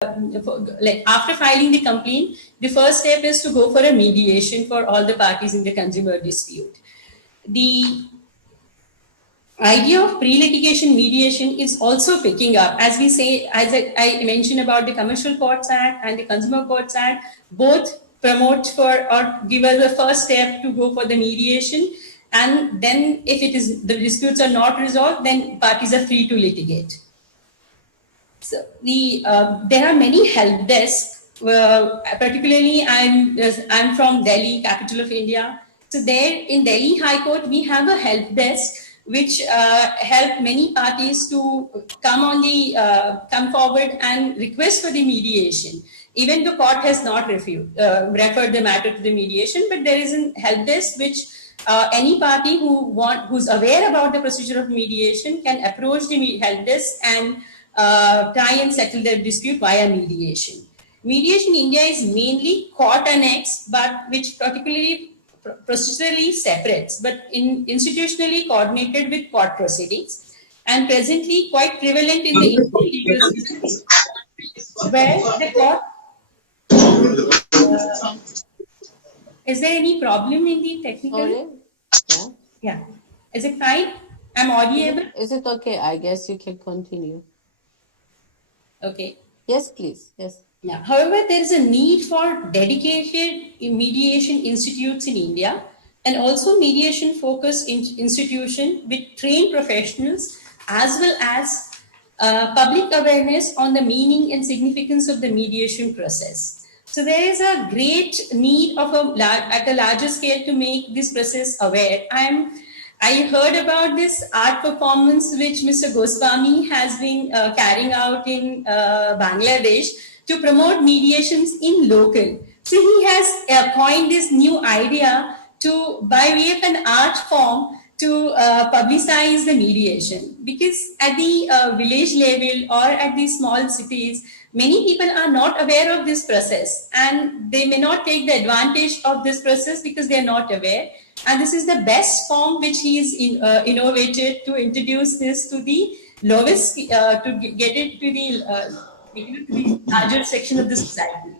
like after filing the complaint, the first step is to go for a mediation for all the parties in the consumer dispute. The idea of pre-litigation mediation is also picking up. As we say, as I mentioned about the Commercial Courts Act and the Consumer Courts Act, both promote for or give us the first step to go for the mediation. And then if it is the disputes are not resolved, then parties are free to litigate. So there are many help desks. Particularly, I'm from Delhi, capital of India. So there in Delhi High Court, we have a help desk which help many parties to come forward and request for the mediation. Even the court has not referred the matter to the mediation, but there is a help desk which any party who's aware about the procedure of mediation can approach the help desk and try and settle their dispute via mediation. Mediation in India is mainly court annexed, but which particularly procedurally separates, but institutionally coordinated with court proceedings, and presently quite prevalent in the Indian legal system, where the court. Is there any problem in the technical? Sorry? Yeah. Is it fine? I'm audible? Is it okay? I guess you can continue. Okay. Yes, please. Yes. Yeah. However, there is a need for dedicated mediation institutes in India and also mediation focused institution with trained professionals as well as public awareness on the meaning and significance of the mediation process. So there is a great need of at a larger scale to make this process aware. I heard about this art performance which Mr. Goswami has been carrying out in Bangladesh to promote mediations in local. So he has coined this new idea to, by way of an art form, to publicize the mediation. Because at the village level or at the small cities, many people are not aware of this process and they may not take the advantage of this process because they are not aware. And this is the best form which he is innovated to introduce this to the lowest, to get it to the larger section of the society.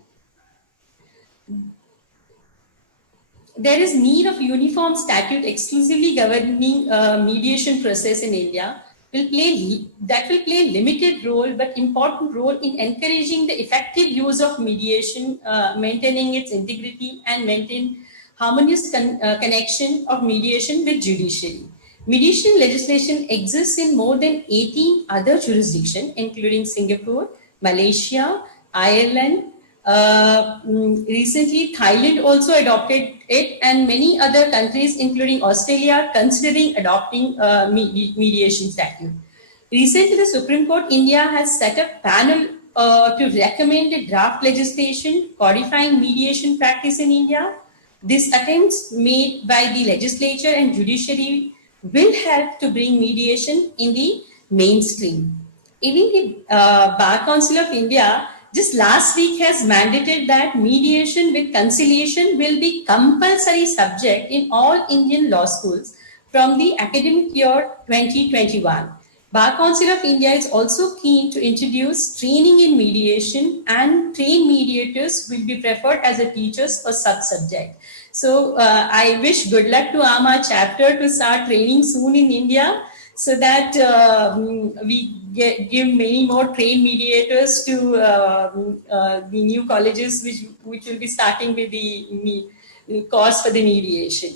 There is need of uniform statute exclusively governing mediation process in India will play limited role but important role in encouraging the effective use of mediation, maintaining its integrity and maintain harmonious connection of mediation with judiciary. Mediation legislation exists in more than 18 other jurisdictions, including Singapore, Malaysia, Ireland. Recently, Thailand also adopted it, and many other countries, including Australia, are considering adopting mediation statute. Recently, the Supreme Court India has set up a panel to recommend a draft legislation codifying mediation practice in India. These attempts made by the legislature and judiciary will help to bring mediation in the mainstream. Even the Bar Council of India just last week has mandated that mediation with conciliation will be compulsory subject in all Indian law schools from the academic year 2021. Bar Council of India is also keen to introduce training in mediation, and trained mediators will be preferred as a teachers for such subject. So I wish good luck to AAMA chapter to start training soon in India, so that we give many more trained mediators to the new colleges which will be starting with the course for the mediation.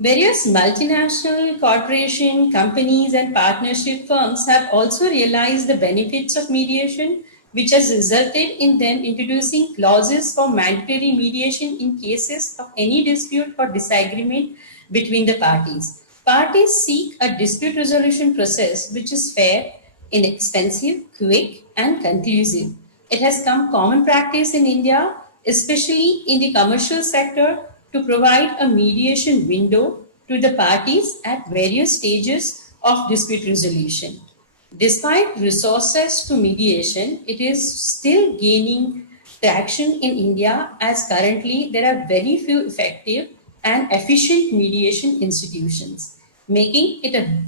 Various multinational corporation, companies and partnership firms have also realized the benefits of mediation, which has resulted in them introducing clauses for mandatory mediation in cases of any dispute or disagreement between the parties. Parties seek a dispute resolution process which is fair, inexpensive, quick, and conclusive. It has become common practice in India, especially in the commercial sector, to provide a mediation window to the parties at various stages of dispute resolution. Despite resources to mediation, it is still gaining traction in India, as currently there are very few effective and efficient mediation institutions, making it a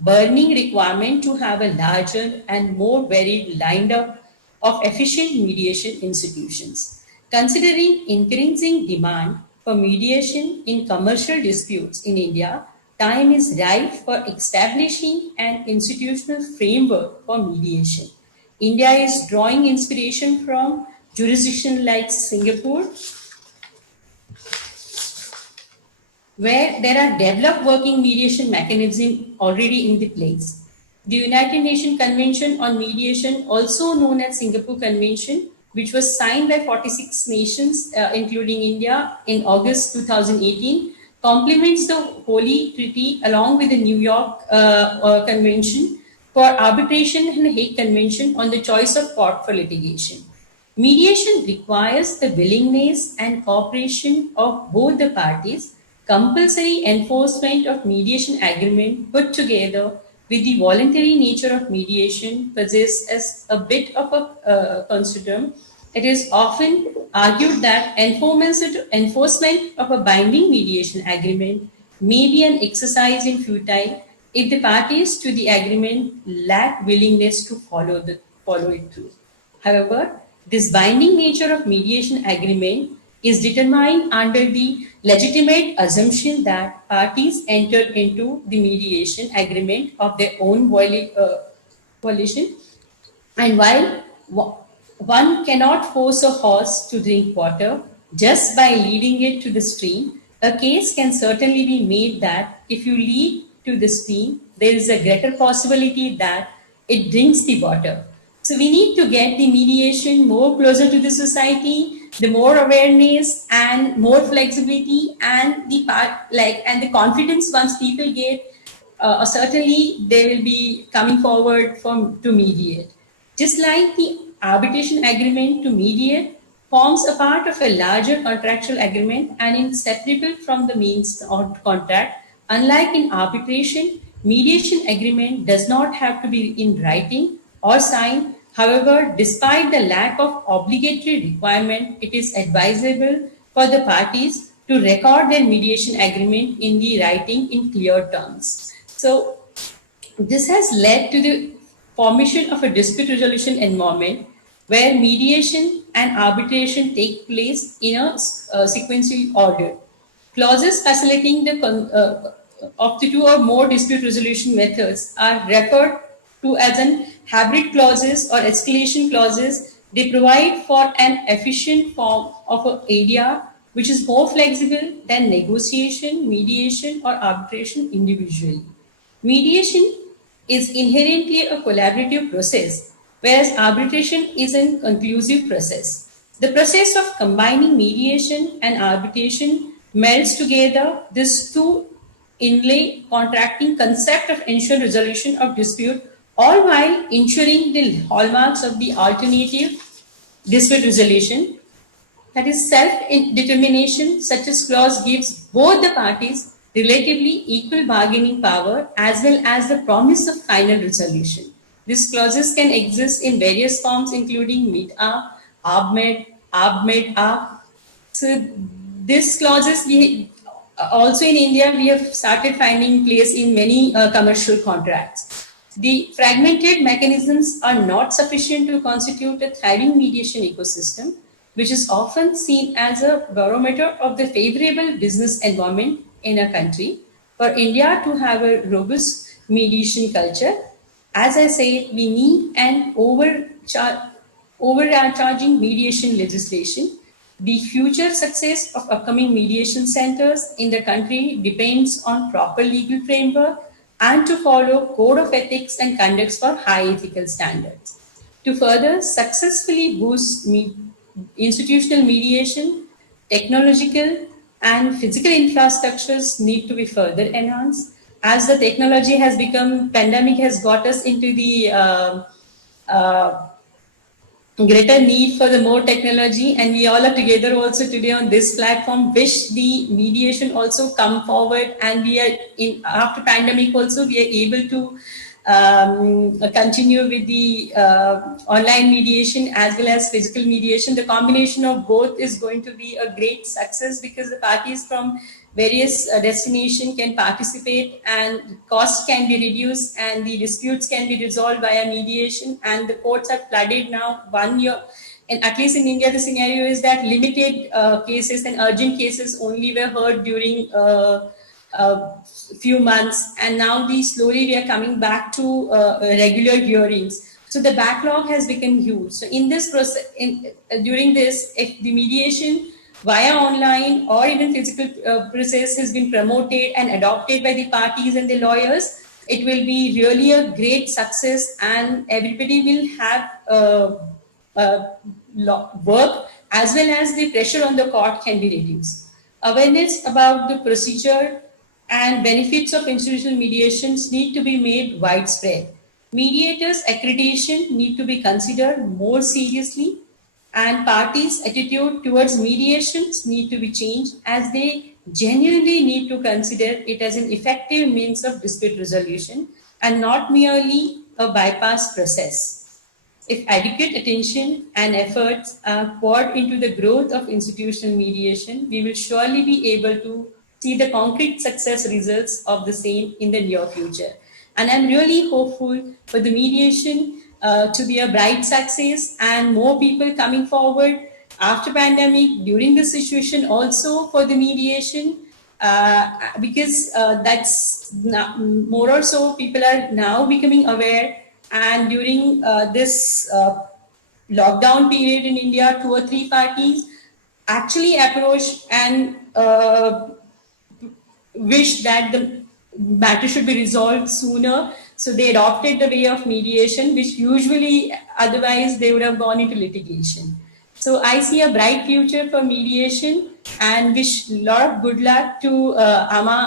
burning requirement to have a larger and more varied lined up of efficient mediation institutions. Considering increasing demand for mediation in commercial disputes in India, time is ripe for establishing an institutional framework for mediation. India is drawing inspiration from jurisdictions like Singapore, where there are developed working mediation mechanisms already in the place. The United Nations Convention on Mediation, also known as Singapore Convention, which was signed by 46 nations, including India, in August 2018, complements the Holy Treaty along with the New York Convention for Arbitration and Hague Convention on the choice of court for litigation. Mediation requires the willingness and cooperation of both the parties. Compulsory enforcement of mediation agreement put together with the voluntary nature of mediation possess as a bit of a conundrum. It is often argued that enforcement of a binding mediation agreement may be an exercise in futile if the parties to the agreement lack willingness to follow it through. However, this binding nature of mediation agreement is determined under the legitimate assumption that parties enter into the mediation agreement of their own volition. And while one cannot force a horse to drink water just by leading it to the stream, a case can certainly be made that if you lead to the stream, there is a greater possibility that it drinks the water. So we need to get the mediation more closer to the society, the more awareness and more flexibility and the confidence once people get, certainly they will be coming forward to mediate. Just like the arbitration agreement to mediate forms a part of a larger contractual agreement and inseparable from the means of contract, unlike in arbitration, mediation agreement does not have to be in writing or signed. However, despite the lack of obligatory requirement, it is advisable for the parties to record their mediation agreement in the writing in clear terms. So this has led to the formation of a dispute resolution environment where mediation and arbitration take place in a sequential order. Clauses facilitating of the two or more dispute resolution methods are referred to as an hybrid clauses or escalation clauses. They provide for an efficient form of an area which is more flexible than negotiation, mediation, or arbitration individually. Mediation is inherently a collaborative process, whereas arbitration is a conclusive process. The process of combining mediation and arbitration melds together these two inlay contracting concept of ensure resolution of dispute, all while ensuring the hallmarks of the alternative dispute resolution, that is self-determination. Such a clause gives both the parties relatively equal bargaining power as well as the promise of final resolution. These clauses can exist in various forms including meet-up, ab-med-up. So these clauses also in India we have started finding place in many commercial contracts. The fragmented mechanisms are not sufficient to constitute a thriving mediation ecosystem, which is often seen as a barometer of the favorable business environment in a country. For India to have a robust mediation culture, as I said, we need an overcharging mediation legislation. The future success of upcoming mediation centers in the country depends on proper legal framework and to follow code of ethics and conducts for high ethical standards. To further successfully boost institutional mediation, technological and physical infrastructures need to be further enhanced. As the technology has become, pandemic has got us into the uh, greater need for the more technology, and we all are together also today on this platform. Wish the mediation also come forward, and we are in after pandemic also we are able to continue with the online mediation as well as physical mediation. The combination of both is going to be a great success because the parties from various destination can participate, and cost can be reduced, and the disputes can be resolved via mediation, and the courts are flooded now 1 year. And at least in India, the scenario is that limited cases and urgent cases only were heard during few months, and now slowly we are coming back to regular hearings. So the backlog has become huge. So in this process, during this, if the mediation via online or even physical process has been promoted and adopted by the parties and the lawyers, it will be really a great success, and everybody will have work, as well as the pressure on the court can be reduced. Awareness about the procedure and benefits of institutional mediations need to be made widespread. Mediators' accreditation need to be considered more seriously, and parties' attitude towards mediations need to be changed, as they genuinely need to consider it as an effective means of dispute resolution and not merely a bypass process. If adequate attention and efforts are poured into the growth of institutional mediation, we will surely be able to see the concrete success results of the same in the near future. And I'm really hopeful for the mediation to be a bright success, and more people coming forward after pandemic, during this situation also for the mediation, because that's more or so people are now becoming aware. And during this lockdown period in India, 2 or 3 parties actually approached and wish that the matter should be resolved sooner. So they adopted the way of mediation, which usually otherwise they would have gone into litigation. So I see a bright future for mediation, and wish a lot of good luck to AAMA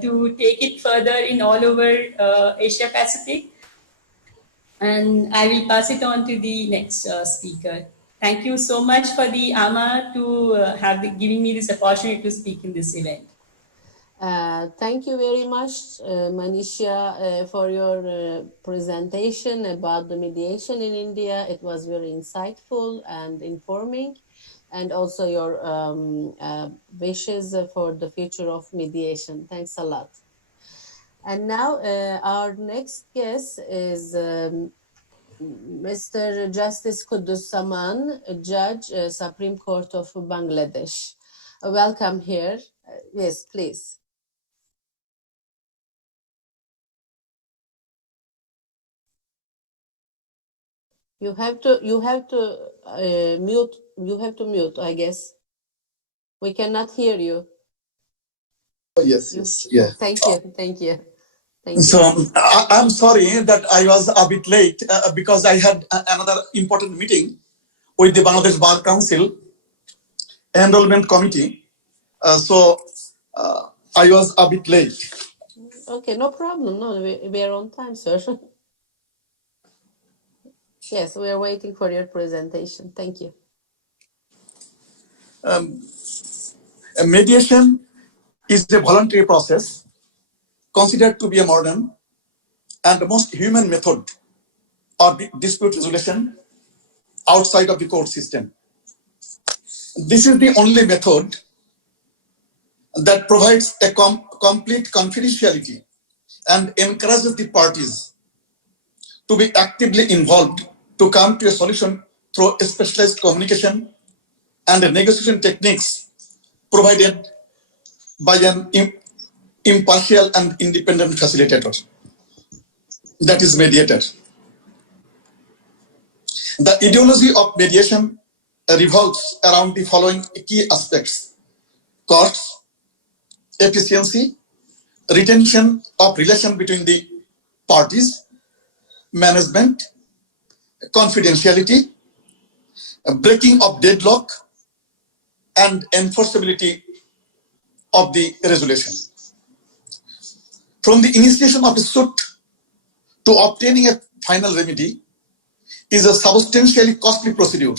to take it further in all over Asia Pacific. And I will pass it on to the next speaker. Thank you so much for the AAMA to giving me this opportunity to speak in this event. Thank you very much, Manisha, for your presentation about the mediation in India. It was very insightful and informing, and also your wishes for the future of mediation. Thanks a lot. And now our next guest is Mr. Justice Kudus Saman, Judge, Supreme Court of Bangladesh. Welcome here. Yes, please. You have to mute, I guess. We cannot hear you. Oh, yes. Yeah. Thank you. So I'm sorry that I was a bit late because I had another important meeting with the Bangladesh Bar Council Enrollment Committee. So I was a bit late. Okay, no problem. No, we are on time, sir. Yes, we are waiting for your presentation. Thank you. Mediation is a voluntary process considered to be a modern and most human method of dispute resolution outside of the court system. This is the only method that provides a complete confidentiality and encourages the parties to be actively involved to come to a solution through specialized communication and negotiation techniques provided by an impartial and independent facilitator, that is mediator. The ideology of mediation revolves around the following key aspects: costs, efficiency, retention of relation between the parties, management, confidentiality, breaking of deadlock, and enforceability of the resolution. From the initiation of a suit to obtaining a final remedy is a substantially costly procedure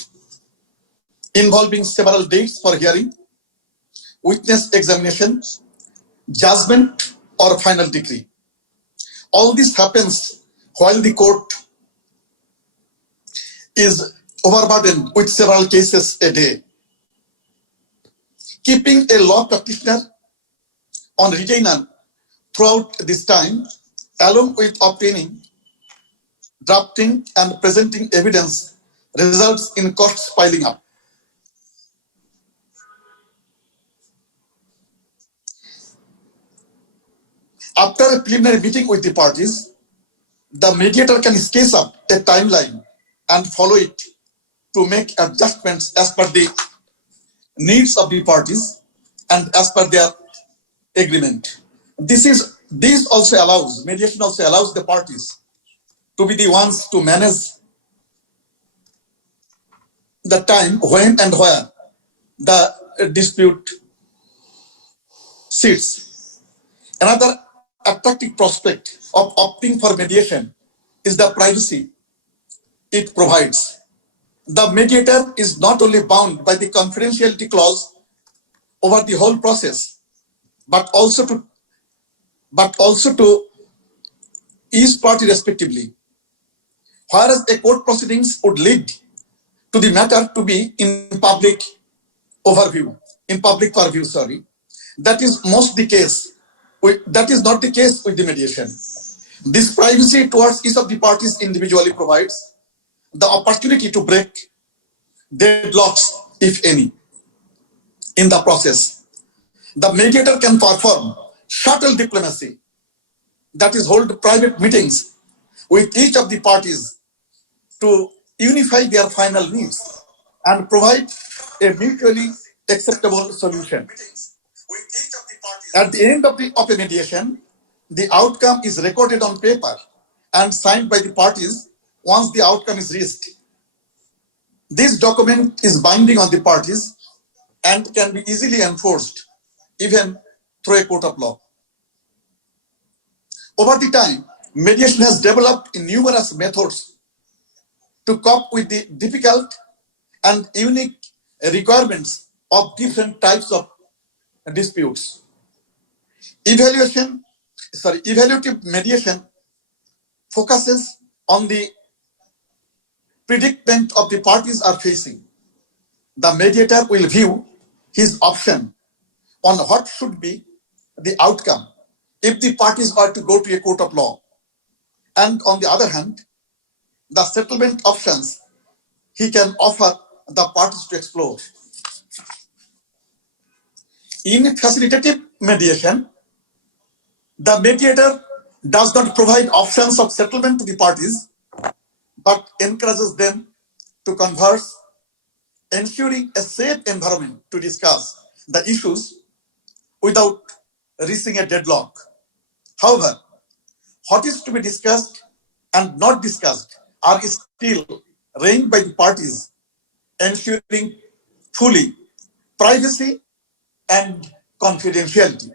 involving several dates for hearing, witness examination, judgment, or final decree. All this happens while the court is overburdened with several cases a day. keeping a law practitioner on retainer throughout this time, along with obtaining, drafting, and presenting evidence, results in costs piling up. After a preliminary meeting with the parties, the mediator can sketch up a timeline and follow it to make adjustments as per the needs of the parties and as per their agreement. This also allows, mediation also allows the parties to be the ones to manage the time when and where the dispute sits. Another attractive prospect of opting for mediation is the privacy it provides. The mediator is not only bound by the confidentiality clause over the whole process, but also to each party respectively. Whereas a court proceedings would lead to the matter to be in public purview, that is most the case. That is not the case with the mediation. This privacy towards each of the parties individually provides the opportunity to break deadlocks, if any, in the process. The mediator can perform subtle diplomacy, that is, hold private meetings with each of the parties to unify their final needs and provide a mutually acceptable solution. At the end of a mediation, the outcome is recorded on paper and signed by the parties once the outcome is reached. This document is binding on the parties and can be easily enforced even through a court of law. Over the time, mediation has developed in numerous methods to cope with the difficult and unique requirements of different types of disputes. Evaluative mediation focuses on the predicament of the parties are facing. The mediator will view his option on what should be the outcome if the parties are to go to a court of law. And on the other hand, the settlement options he can offer the parties to explore. In facilitative mediation, the mediator does not provide options of settlement to the parties, but encourages them to converse, ensuring a safe environment to discuss the issues without reaching a deadlock. However, what is to be discussed and not discussed are still reigned by the parties, ensuring fully privacy and confidentiality.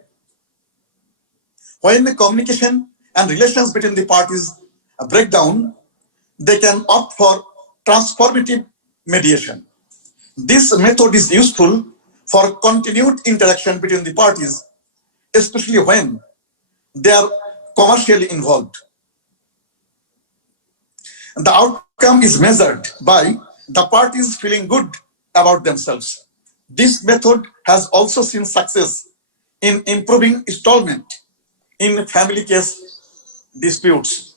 When the communication and relations between the parties break down, they can opt for transformative mediation. This method is useful for continued interaction between the parties, especially when they are commercially involved. The outcome is measured by the parties feeling good about themselves. This method has also seen success in improving installment in family case disputes.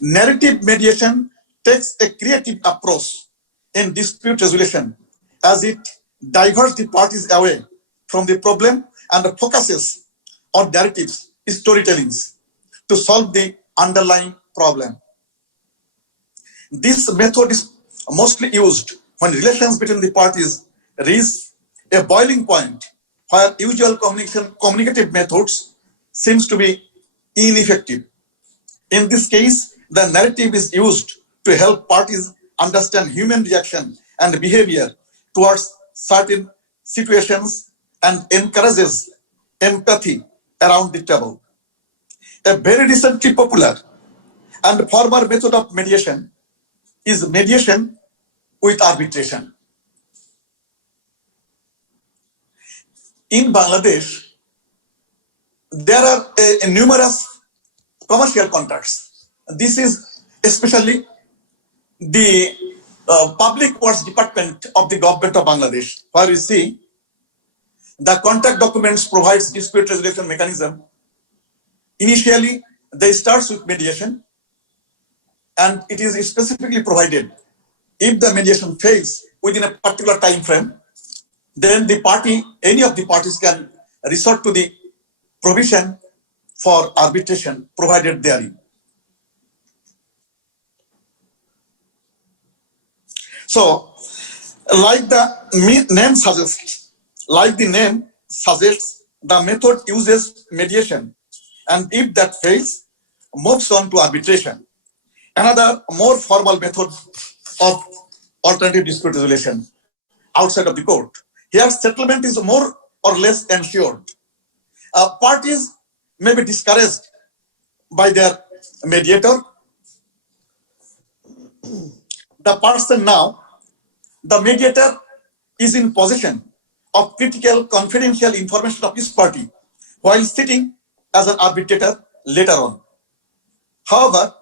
Narrative mediation takes a creative approach in dispute resolution as it diverts the parties away from the problem and focuses on narratives, storytellings to solve the underlying problem. This method is mostly used when relations between the parties reach a boiling point where usual communicative methods seems to be ineffective. In this case, the narrative is used to help parties understand human reaction and behavior towards certain situations and encourages empathy around the table. A very recently popular and former method of mediation is mediation with arbitration. In Bangladesh, there are numerous commercial contracts. This is especially the Public Works Department of the Government of Bangladesh, where you see the contact documents provides dispute resolution mechanism. Initially, they starts with mediation, and it is specifically provided if the mediation fails within a particular time frame, then any of the parties can resort to the provision for arbitration provided therein. So, like the name suggests, the method uses mediation, and if that fails, moves on to arbitration. Another more formal method of alternative dispute resolution outside of the court. Here, settlement is more or less ensured. Parties may be discouraged by their mediator. The mediator is in possession of critical confidential information of each party while sitting as an arbitrator later on. However,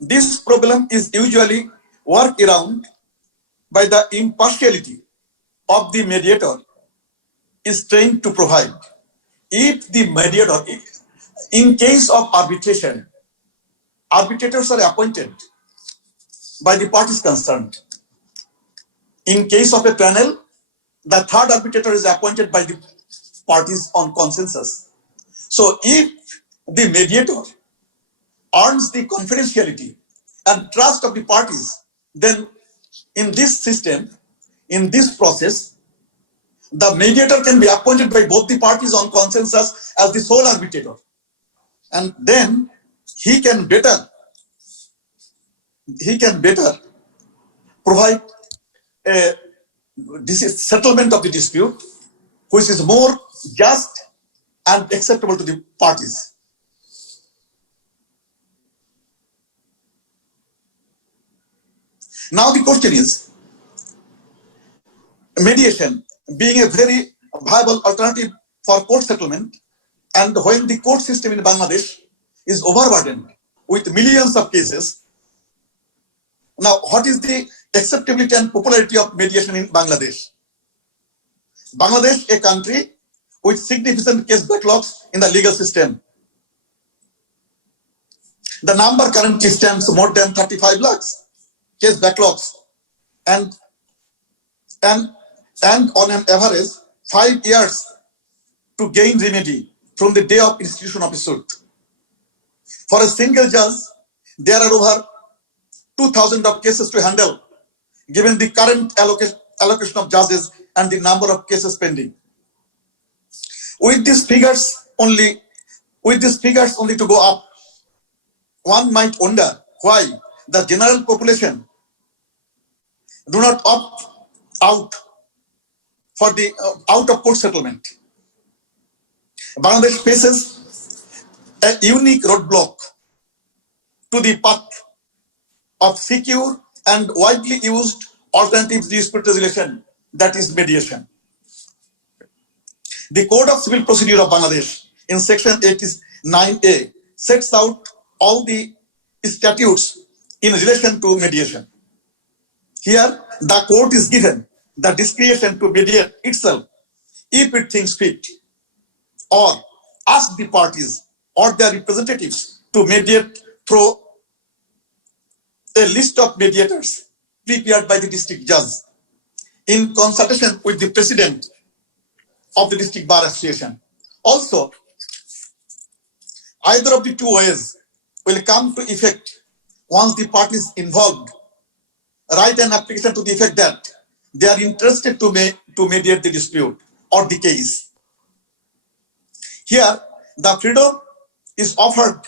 this problem is usually worked around by the impartiality of the mediator is trained to provide. If the mediator, in case of arbitration, arbitrators are appointed by the parties concerned. In case of a panel, the third arbitrator is appointed by the parties on consensus. So if the mediator earns the confidentiality and trust of the parties, then in this system, in this process, the mediator can be appointed by both the parties on consensus as the sole arbitrator. And then he can better provide a settlement of the dispute which is more just and acceptable to the parties. Now the question is, mediation being a very viable alternative for court settlement, and when the court system in Bangladesh is overburdened with millions of cases, now what is the acceptability and popularity of mediation in Bangladesh? Bangladesh, a country with significant case backlogs in the legal system. The number currently stands more than 35 lakhs case backlogs, and on an average 5 years to gain remedy from the day of institution of a suit. For a single judge, there are over 2,000 of cases to handle, given the current allocation of judges and the number of cases pending. With these figures only to go up, one might wonder why the general population do not opt out for the out of court settlement. Bangladesh faces a unique roadblock to the path of secure and widely used alternative dispute resolution, that is mediation. The Code of Civil Procedure of Bangladesh in section 89A sets out all the statutes in relation to mediation. Here, the court is given the discretion to mediate itself if it thinks fit, or ask the parties or their representatives to mediate through a list of mediators prepared by the district judge in consultation with the president of the district bar association. Also, either of the two ways will come to effect once the parties involved write an application to the effect that they are interested to mediate the dispute or the case. Here, the freedom is offered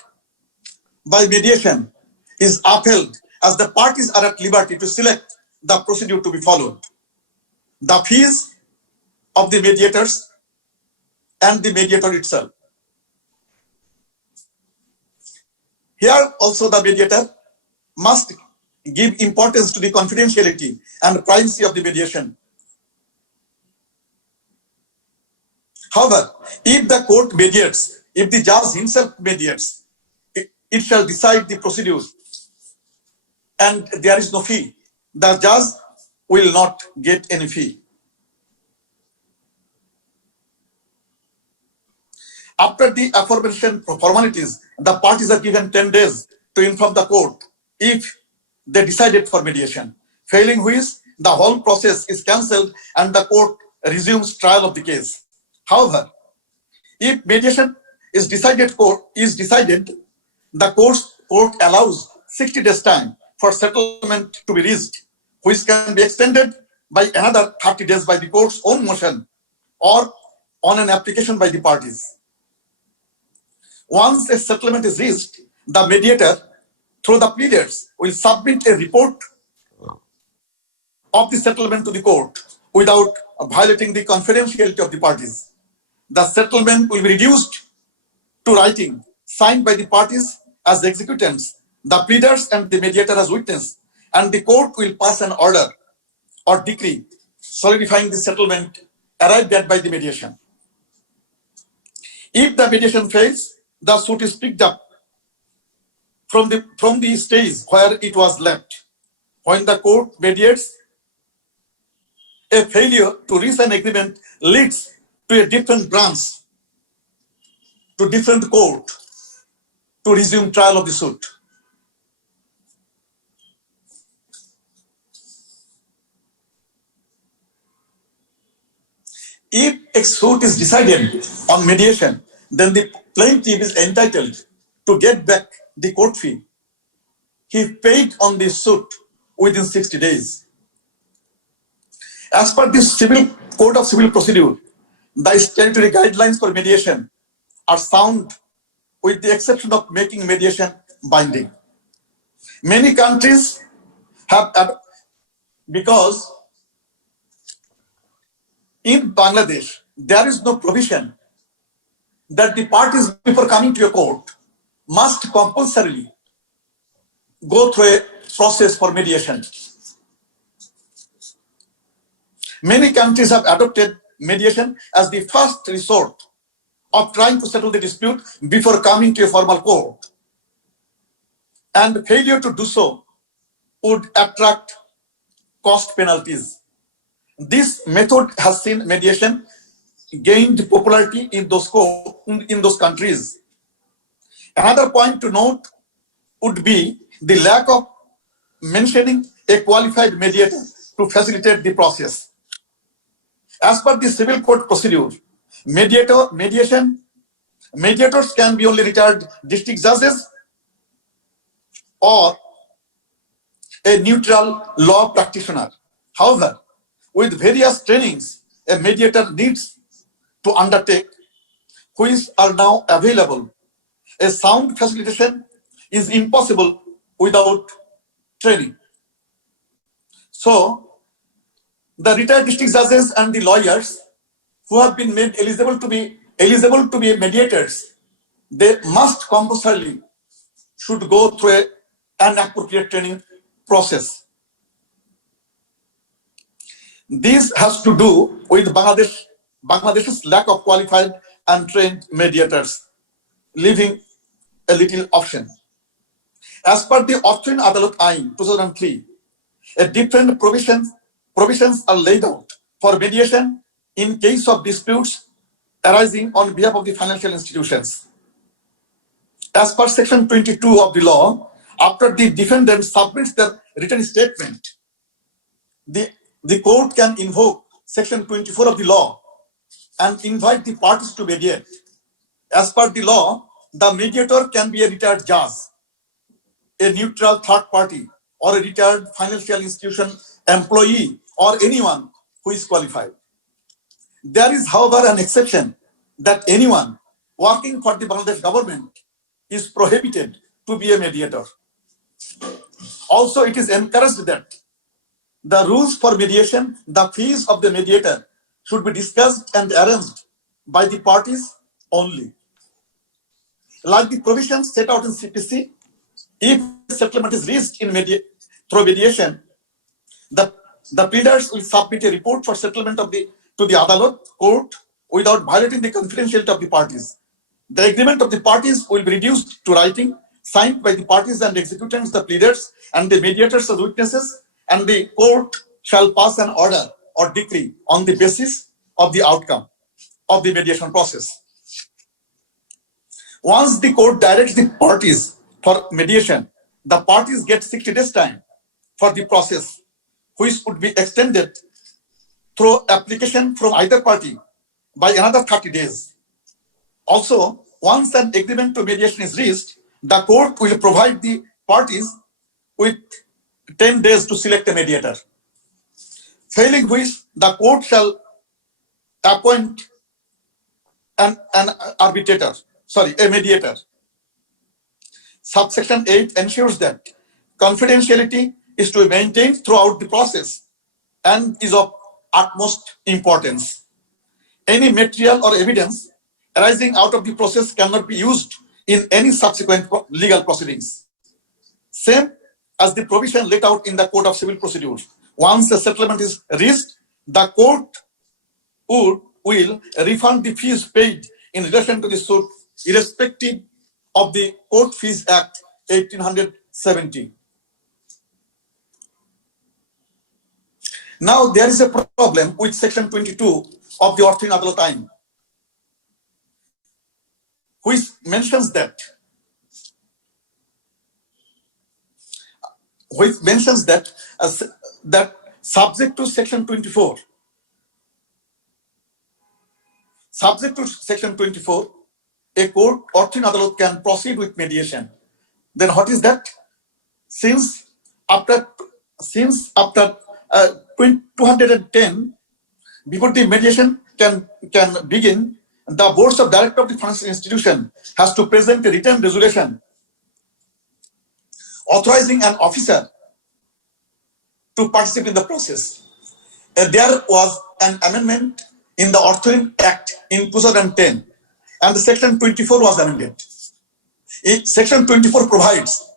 by mediation is upheld as the parties are at liberty to select the procedure to be followed. The fees of the mediators and the mediator itself. Here also the mediator must give importance to the confidentiality and privacy of the mediation. However, if the court mediates, if the judge himself mediates, it shall decide the procedure and there is no fee. The judge will not get any fee. After the aforementioned formalities, the parties are given 10 days to inform the court if they decided for mediation, failing which the whole process is cancelled and the court resumes trial of the case. However, if mediation is decided, the court allows 60 days time for settlement to be reached, which can be extended by another 30 days by the court's own motion or on an application by the parties. Once a settlement is reached, the mediator, through the pleaders, will submit a report of the settlement to the court without violating the confidentiality of the parties. The settlement will be reduced to writing, signed by the parties as executants, the pleaders and the mediator as witness, and the court will pass an order or decree solidifying the settlement arrived at by the mediation. If the mediation fails, the suit is picked up from the stage where it was left. When the court mediates, a failure to reach an agreement leads to a different branch, to different court, to resume trial of the suit. If a suit is decided on mediation, then the plaintiff is entitled to get back the court fee he paid on the suit within 60 days. As per the Civil Code of Civil Procedure, the statutory guidelines for mediation are sound with the exception of making mediation binding. Many countries have, because in Bangladesh, there is no provision that the parties before coming to a court must compulsorily go through a process for mediation. Many countries have adopted mediation as the first resort of trying to settle the dispute before coming to a formal court. And failure to do so would attract cost penalties. This method has seen mediation gained popularity in those countries. Another point to note would be the lack of mentioning a qualified mediator to facilitate the process. As per the civil court procedure, mediators can be only retired district judges or a neutral law practitioner. However, with various trainings a mediator needs to undertake, which are now available, a sound facilitation is impossible without training. So, the retired district judges and the lawyers who have been made eligible to be mediators, they must compulsorily should go through an appropriate training process. This has to do with Bangladesh's lack of qualified and trained mediators, leaving a little option. As per the Austrian Adalat Ain 2003, a different provisions are laid out for mediation in case of disputes arising on behalf of the financial institutions. As per section 22 of the law, after the defendant submits their written statement, the court can invoke section 24 of the law and invite the parties to mediate. As per the law, the mediator can be a retired judge, a neutral third party, or a retired financial institution employee, or anyone who is qualified. There is, however, an exception that anyone working for the Bangladesh government is prohibited to be a mediator. Also, it is encouraged that the rules for mediation, the fees of the mediator should be discussed and arranged by the parties only. Like the provisions set out in CPC, if a settlement is reached through mediation, the pleaders will submit a report for settlement to the Adalat court without violating the confidentiality of the parties. The agreement of the parties will be reduced to writing, signed by the parties and executants, the pleaders, and the mediators as witnesses, and the court shall pass an order or decree on the basis of the outcome of the mediation process. Once the court directs the parties for mediation, the parties get 60 days time for the process, which would be extended through application from either party by another 30 days. Also, once an agreement to mediation is reached, the court will provide the parties with 10 days to select a mediator, failing which the court shall appoint a mediator. Subsection 8 ensures that confidentiality is to be maintained throughout the process and is of utmost importance. Any material or evidence arising out of the process cannot be used in any subsequent legal proceedings. Same as the provision laid out in the Code of Civil Procedure. Once a settlement is reached, the court will refund the fees paid in relation to the suit, irrespective of the Court Fees Act 1870. Now, there is a problem with Section 22 of the Orthoin Adalat Ain, which mentions that that subject to Section 24, a court Orthoin Adalat can proceed with mediation. Then what is that? Since after 210, before the mediation can begin, the boards of directors of the financial institution has to present a written resolution authorizing an officer to participate in the process. There was an amendment in the Orthoin Act in 2010, and the Section 24 was amended. Section 24 provides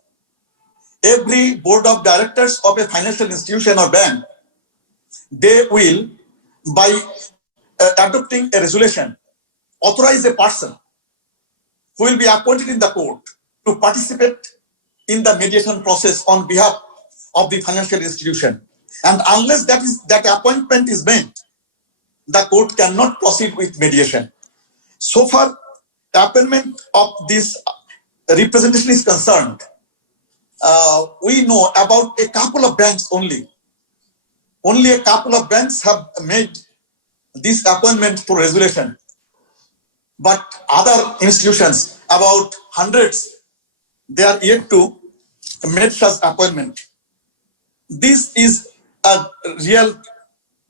every board of directors of a financial institution or bank, they will, by adopting a resolution, authorize a person who will be appointed in the court to participate in the mediation process on behalf of the financial institution. And unless that appointment is made, the court cannot proceed with mediation. So far, the appointment of this representation is concerned, we know about a couple of banks only. Only a couple of banks have made this appointment for resolution. But other institutions, about hundreds, they are yet to make such appointment. This is a real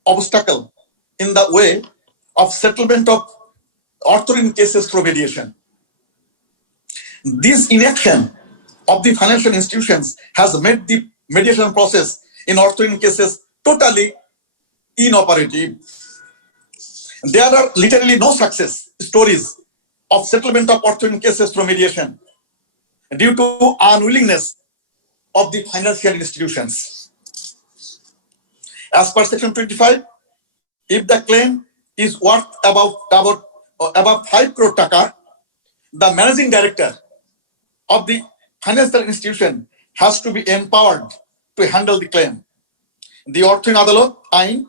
obstacle in the way of settlement of Orthoin cases through mediation. This inaction of the financial institutions has made the mediation process in Orthoin cases totally inoperative. There are literally no success stories of settlement of Orthoin cases through mediation due to unwillingness of the financial institutions. As per Section 25, if the claim is worth above 5 crore taka, the managing director of the financial institution has to be empowered to handle the claim. The Orthoin Adalat Ain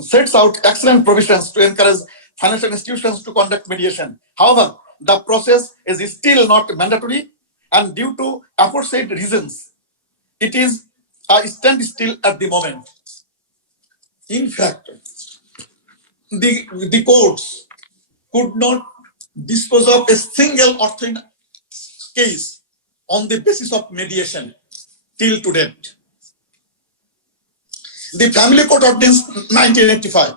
sets out excellent provisions to encourage financial institutions to conduct mediation. However, the process is still not mandatory, and due to aforesaid reasons, it is a standstill at the moment. In fact, the courts could not dispose of a single Orthoin case on the basis of mediation till to date. The Family Court Ordinance 1985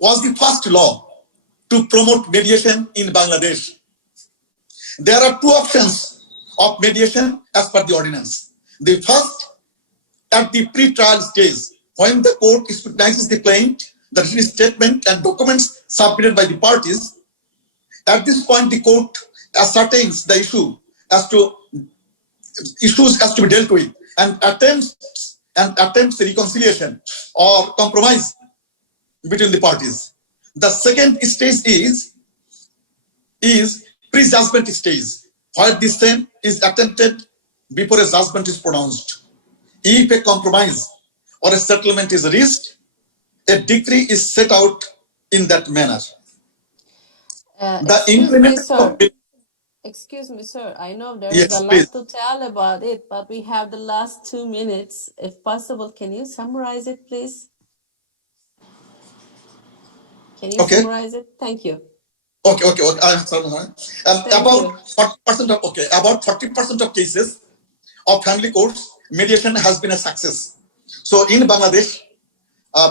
was the first law to promote mediation in Bangladesh. There are two options of mediation as per the ordinance. The first, at the pre-trial stage, when the court scrutinizes the plaint, the written statement and documents submitted by the parties. At this point, the court ascertains the issues as to be dealt with and attempts reconciliation or compromise between the parties. The second stage is pre-judgment stage, where the same is attempted before a judgment is pronounced. If a compromise or a settlement is reached, a decree is set out in that manner. The implementation of Excuse me, sir. I know there is a yes, please. lot to tell about it, but we have the last 2 minutes. If possible, can you summarize it, please? Can you Okay. summarize it? Thank you. Okay. About you. 40% of about 30% of cases of family courts, mediation has been a success. So in Bangladesh,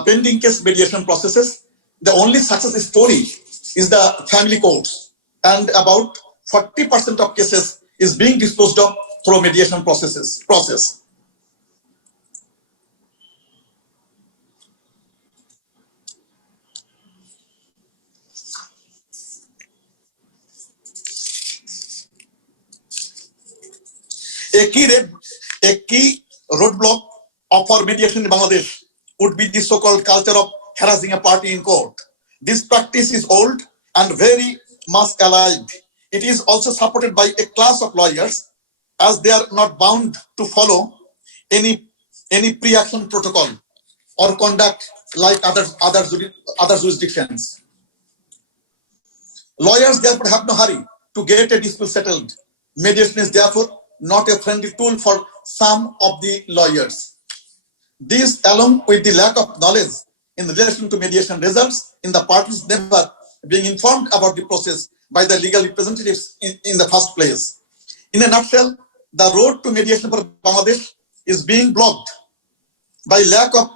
pending case mediation processes, the only success story is the family courts, and about 40% of cases is being disposed of through mediation process. A key roadblock for mediation in Bangladesh would be the so-called culture of harassing a party in court. This practice is old and very much alive. It is also supported by a class of lawyers, as they are not bound to follow any pre-action protocol or conduct like other jurisdictions. Lawyers therefore have no hurry to get a dispute settled. Mediation is therefore not a friendly tool for some of the lawyers. This, along with the lack of knowledge in relation to mediation, results in the parties never being informed about the process by the legal representatives in the first place. In a nutshell, the road to mediation for Bangladesh is being blocked by lack of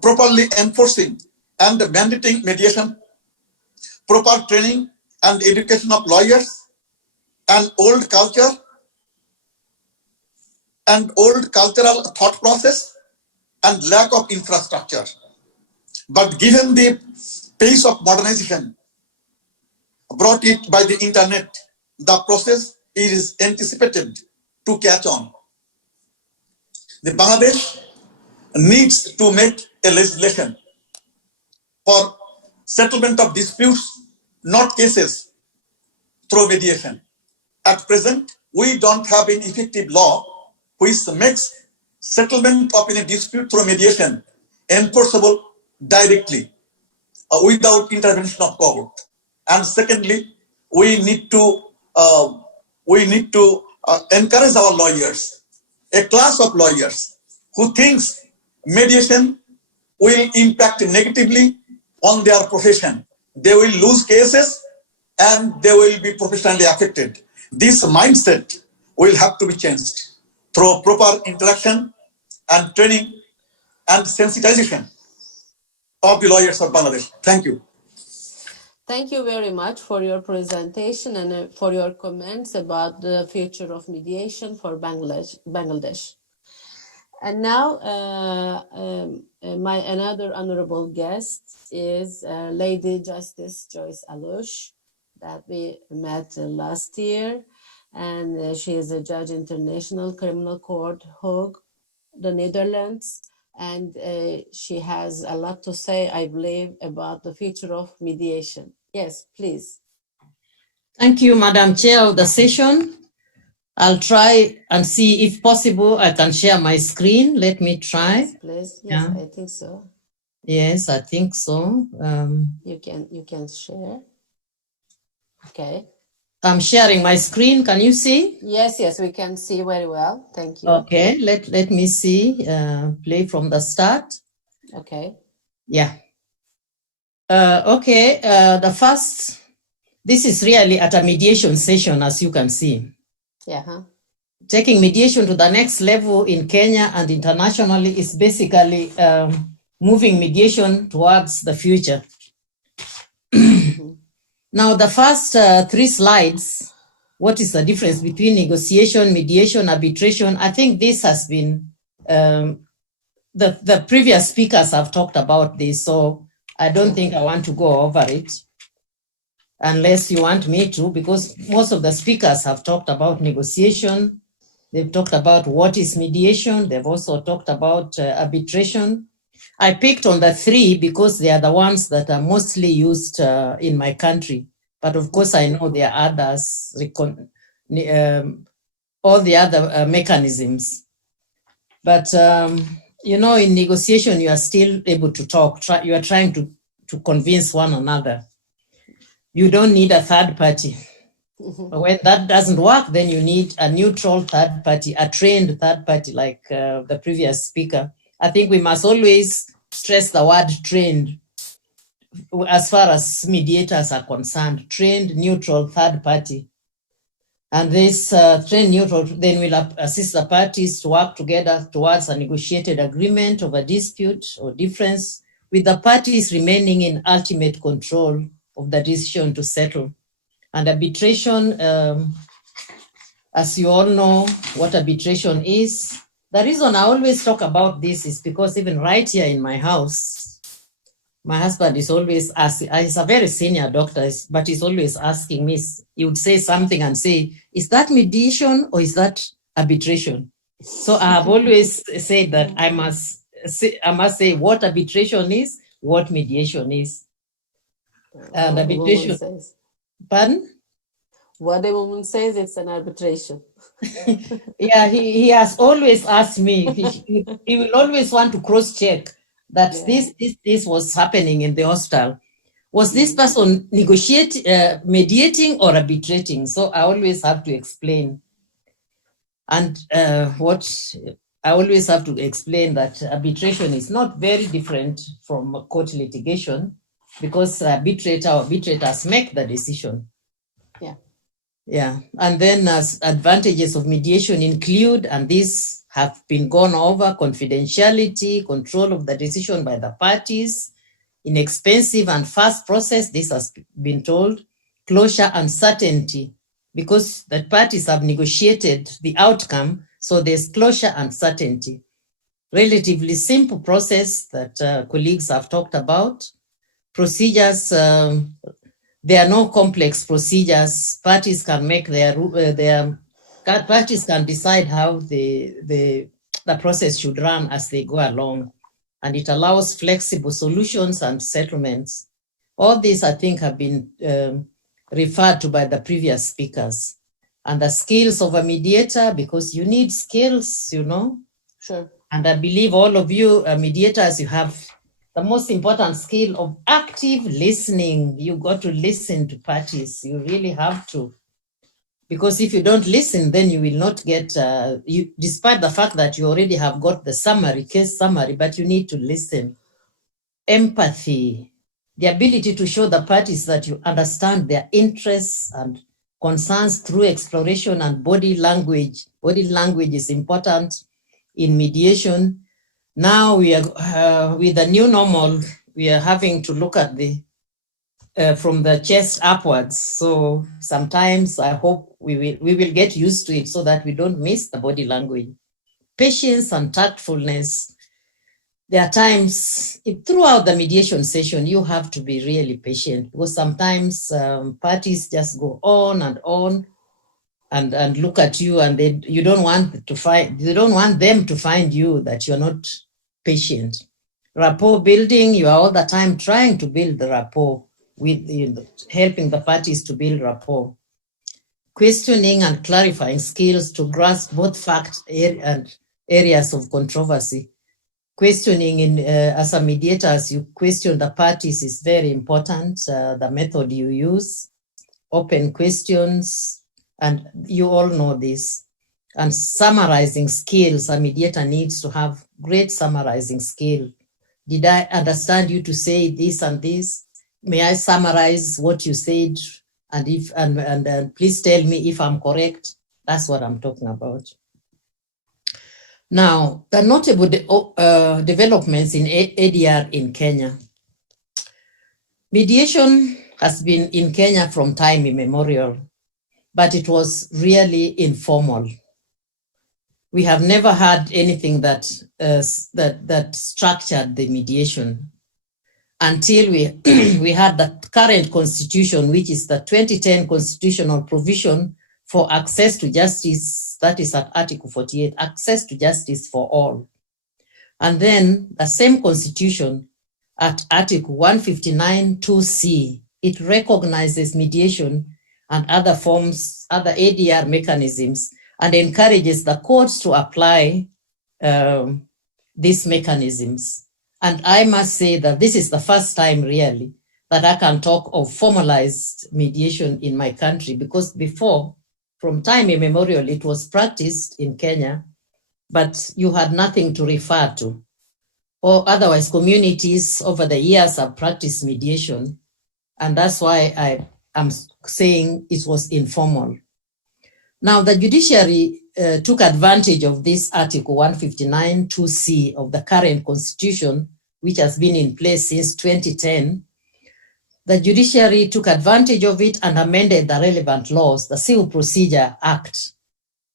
properly enforcing and mandating mediation, proper training and education of lawyers, an old culture and old cultural thought process, and lack of infrastructure. But given the pace of modernization brought it by the internet, the process is anticipated to catch on. The Bangladesh needs to make a legislation for settlement of disputes, not cases, through mediation. At present, we don't have an effective law which makes settlement of any dispute through mediation enforceable directly without intervention of court. And secondly, we need to encourage our lawyers, a class of lawyers who thinks mediation will impact negatively on their profession. They will lose cases and they will be professionally affected. This mindset will have to be changed through proper interaction and training and sensitization of the lawyers of Bangladesh. Thank you. Thank you very much for your presentation and for your comments about the future of mediation for Bangladesh. And now, my another honorable guest is Lady Justice Joyce Alush, that we met last year, and she is a judge International Criminal Court, Hague, the Netherlands, and she has a lot to say, I believe, about the future of mediation. Yes, please. Thank you, Madam Chair of the session. I'll try and see if possible I can share my screen. Let me try. Yes, please. Yes, Yeah. I think so. Yes, I think so. You can share. Okay. I'm sharing my screen. Can you see? Yes, we can see very well. Thank you. Okay, let me see. Play from the start. Okay. Yeah. Okay, this is really at a mediation session, as you can see. Yeah. Taking mediation to the next level in Kenya and internationally is basically moving mediation towards the future. Now, the first 3 slides, what is the difference between negotiation, mediation, arbitration? I think this has been, the previous speakers have talked about this, so I don't think I want to go over it unless you want me to, because most of the speakers have talked about negotiation. They've talked about what is mediation. They've also talked about arbitration. I picked on the 3 because they are the ones that are mostly used in my country. But of course, I know there are others all the other mechanisms. But, you know, in negotiation, you are still able to talk. You are trying to convince one another. You don't need a third party. But when that doesn't work, then you need a neutral third party, a trained third party like the previous speaker. I think we must always stress the word trained as far as mediators are concerned, trained, neutral third party. And this trained neutral then will assist the parties to work together towards a negotiated agreement of a dispute or difference, with the parties remaining in ultimate control of the decision to settle. And arbitration, as you all know what arbitration is, the reason I always talk about this is because even right here in my house, my husband is always asking, he's a very senior doctor, but he's always asking me, he would say something and say, is that mediation or is that arbitration? So I have always said that I must say what arbitration is, what mediation is. And arbitration, pardon? What the woman says, it's an arbitration. Yeah, he has always asked me, he will always want to cross-check that this was happening in the hostel. Was this person mediating or arbitrating? So I always have to explain. And I always have to explain that arbitration is not very different from court litigation, because arbitrators make the decision. Yeah, and then as advantages of mediation include, and these have been gone over, confidentiality, control of the decision by the parties, inexpensive and fast process, this has been told, closure and certainty, because the parties have negotiated the outcome, so there's closure and certainty. Relatively simple process that colleagues have talked about. Procedures, there are no complex procedures. Parties can make parties can decide how the process should run as they go along, and it allows flexible solutions and settlements. All these, I think, have been referred to by the previous speakers. And the skills of a mediator, because you need skills, you know. Sure. And I believe all of you mediators, you have the most important skill of active listening. You got to listen to parties. You really have to. Because if you don't listen, then you will not get, despite the fact that you already have got the summary, case summary, but you need to listen. Empathy, the ability to show the parties that you understand their interests and concerns through exploration and body language. Body language is important in mediation. Now we are, with the new normal, we are having to look at from the chest upwards. So sometimes I hope we will get used to it so that we don't miss the body language. Patience and tactfulness. There are times throughout the mediation session, you have to be really patient, because sometimes parties just go on and look at you, and you don't want them to find you that you're not patient. Rapport building, you are all the time trying to build the rapport with helping the parties to build rapport. Questioning and clarifying skills to grasp both facts and areas of controversy. Questioning as a mediator, as you question the parties, is very important. The method you use, open questions, and you all know this. And summarizing skills, a mediator needs to have great summarizing skill. Did I understand you to say this and this? May I summarize what you said? And please tell me if I'm correct. That's what I'm talking about. Now, the notable developments in ADR in Kenya. Mediation has been in Kenya from time immemorial, but it was really informal. We have never had anything that structured the mediation until we had the current constitution, which is the 2010 constitutional provision for access to justice, that is at Article 48, access to justice for all. And then the same constitution at Article 159(2)(c), it recognizes mediation and other forms, other ADR mechanisms and encourages the courts to apply these mechanisms. And I must say that this is the first time really that I can talk of formalized mediation in my country, because before, from time immemorial, it was practiced in Kenya, but you had nothing to refer to. Or otherwise, communities over the years have practiced mediation, and that's why I am saying it was informal. Now, the judiciary took advantage of this Article 159 2C of the current constitution, which has been in place since 2010. The judiciary took advantage of it and amended the relevant laws, the Civil Procedure Act,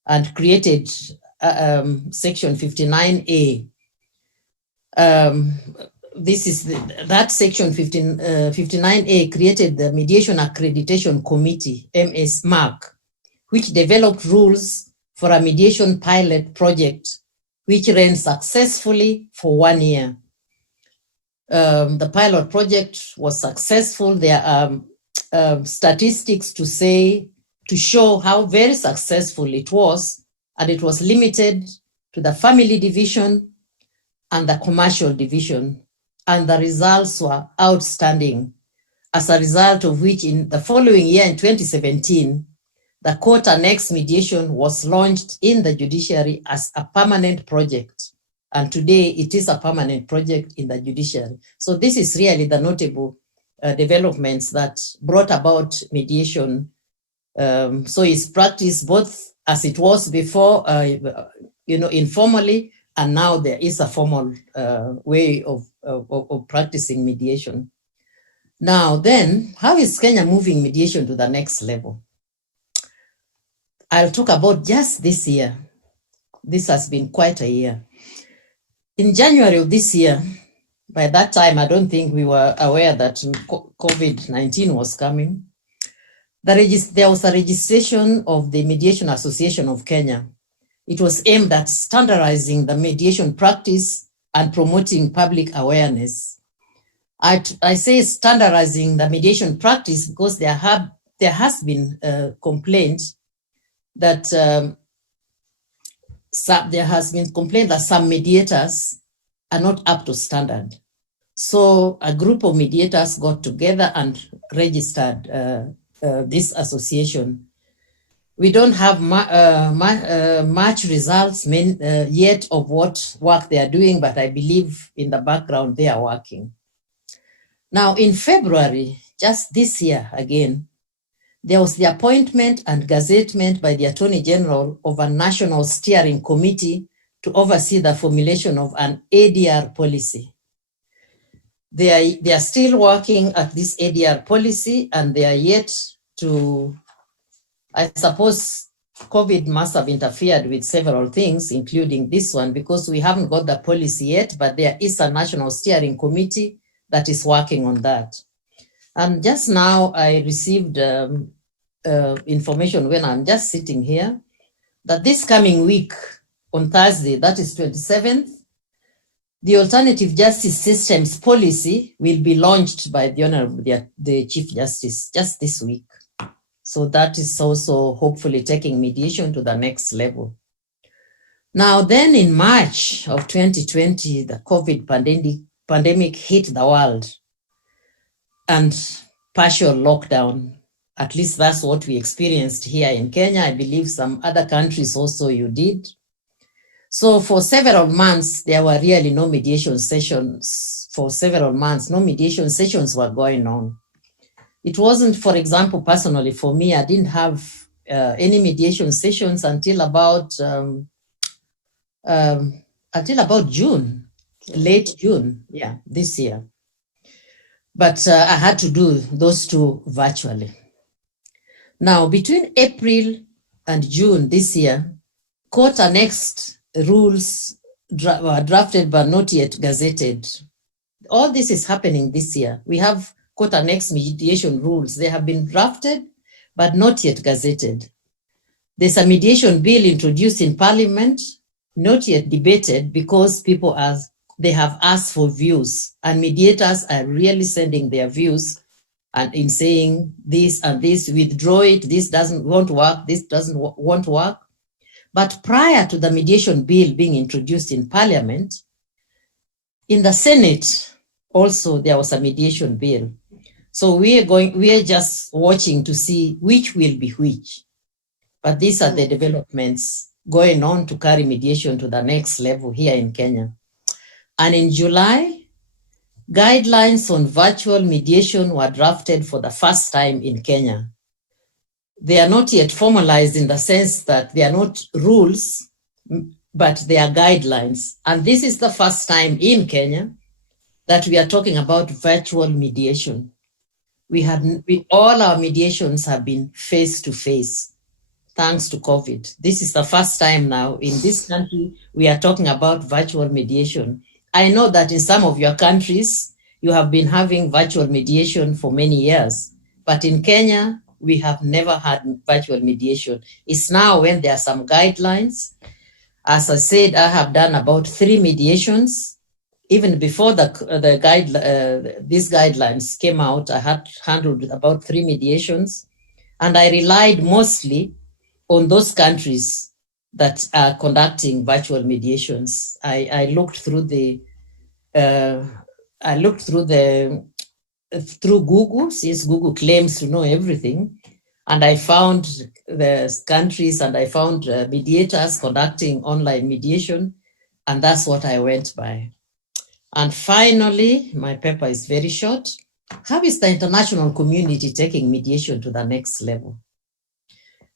and created Section 59A. This is that Section 59A created the Mediation Accreditation Committee, MAC, which developed rules for a mediation pilot project, which ran successfully for 1 year. The pilot project was successful. There are statistics to show how very successful it was, and it was limited to the family division and the commercial division, and the results were outstanding. As a result of which, in the following year, in 2017, the court annexed mediation was launched in the judiciary as a permanent project. And today it is a permanent project in the judiciary. So this is really the notable developments that brought about mediation. So it's practiced both as it was before, informally, and now there is a formal way of practicing mediation. Now then, how is Kenya moving mediation to the next level? I'll talk about just this year. This has been quite a year. In January of this year, by that time, I don't think we were aware that COVID-19 was coming. There was a registration of the Mediation Association of Kenya. It was aimed at standardizing the mediation practice and promoting public awareness. I say standardizing the mediation practice because there has been a complaint that some mediators are not up to standard. So a group of mediators got together and registered this association. We don't have much results yet of what work they are doing, but I believe in the background they are working. Now in February, just this year again, there was the appointment and gazettement by the Attorney General of a National Steering Committee to oversee the formulation of an ADR policy. They are still working at this ADR policy, and they are yet to, I suppose COVID must have interfered with several things, including this one, because we haven't got the policy yet, but there is a National Steering Committee that is working on that. And just now I received information when I'm just sitting here that this coming week on Thursday, that is 27th, the Alternative Justice Systems Policy will be launched by the Honorable the Chief Justice just this week. So that is also hopefully taking mediation to the next level. Now then, in March of 2020, the COVID pandemic hit the world, and partial lockdown. At least that's what we experienced here in Kenya. I believe some other countries also you did. So for several months, there were really no mediation sessions. For several months, no mediation sessions were going on. It wasn't, for example, personally for me, I didn't have any mediation sessions until about June, late June, this year. But I had to do those two virtually. Now, between April and June this year, court annexed rules were drafted but not yet gazetted. All this is happening this year. We have court annexed mediation rules. They have been drafted but not yet gazetted. There's a mediation bill introduced in Parliament, not yet debated because they have asked for views, and mediators are really sending their views and in saying this and this, withdraw it, this doesn't want to work, this doesn't want to work. But prior to the mediation bill being introduced in Parliament, in the Senate also there was a mediation bill. So we are just watching to see which will be which. But these are the developments going on to carry mediation to the next level here in Kenya. And in July, guidelines on virtual mediation were drafted for the first time in Kenya. They are not yet formalized in the sense that they are not rules, but they are guidelines. And this is the first time in Kenya that we are talking about virtual mediation. All our mediations have been face to face, thanks to COVID. This is the first time now in this country we are talking about virtual mediation. I know that in some of your countries you have been having virtual mediation for many years, but in Kenya we have never had virtual mediation. It's now when there are some guidelines. As I said, I have done about 3 mediations. Even before these guidelines came out, I had handled about 3 mediations, and I relied mostly on those countries that are conducting virtual mediations. I looked through through Google, since Google claims to know everything, and I found the countries and I found mediators conducting online mediation, and that's what I went by. And finally, my paper is very short. How is the international community taking mediation to the next level?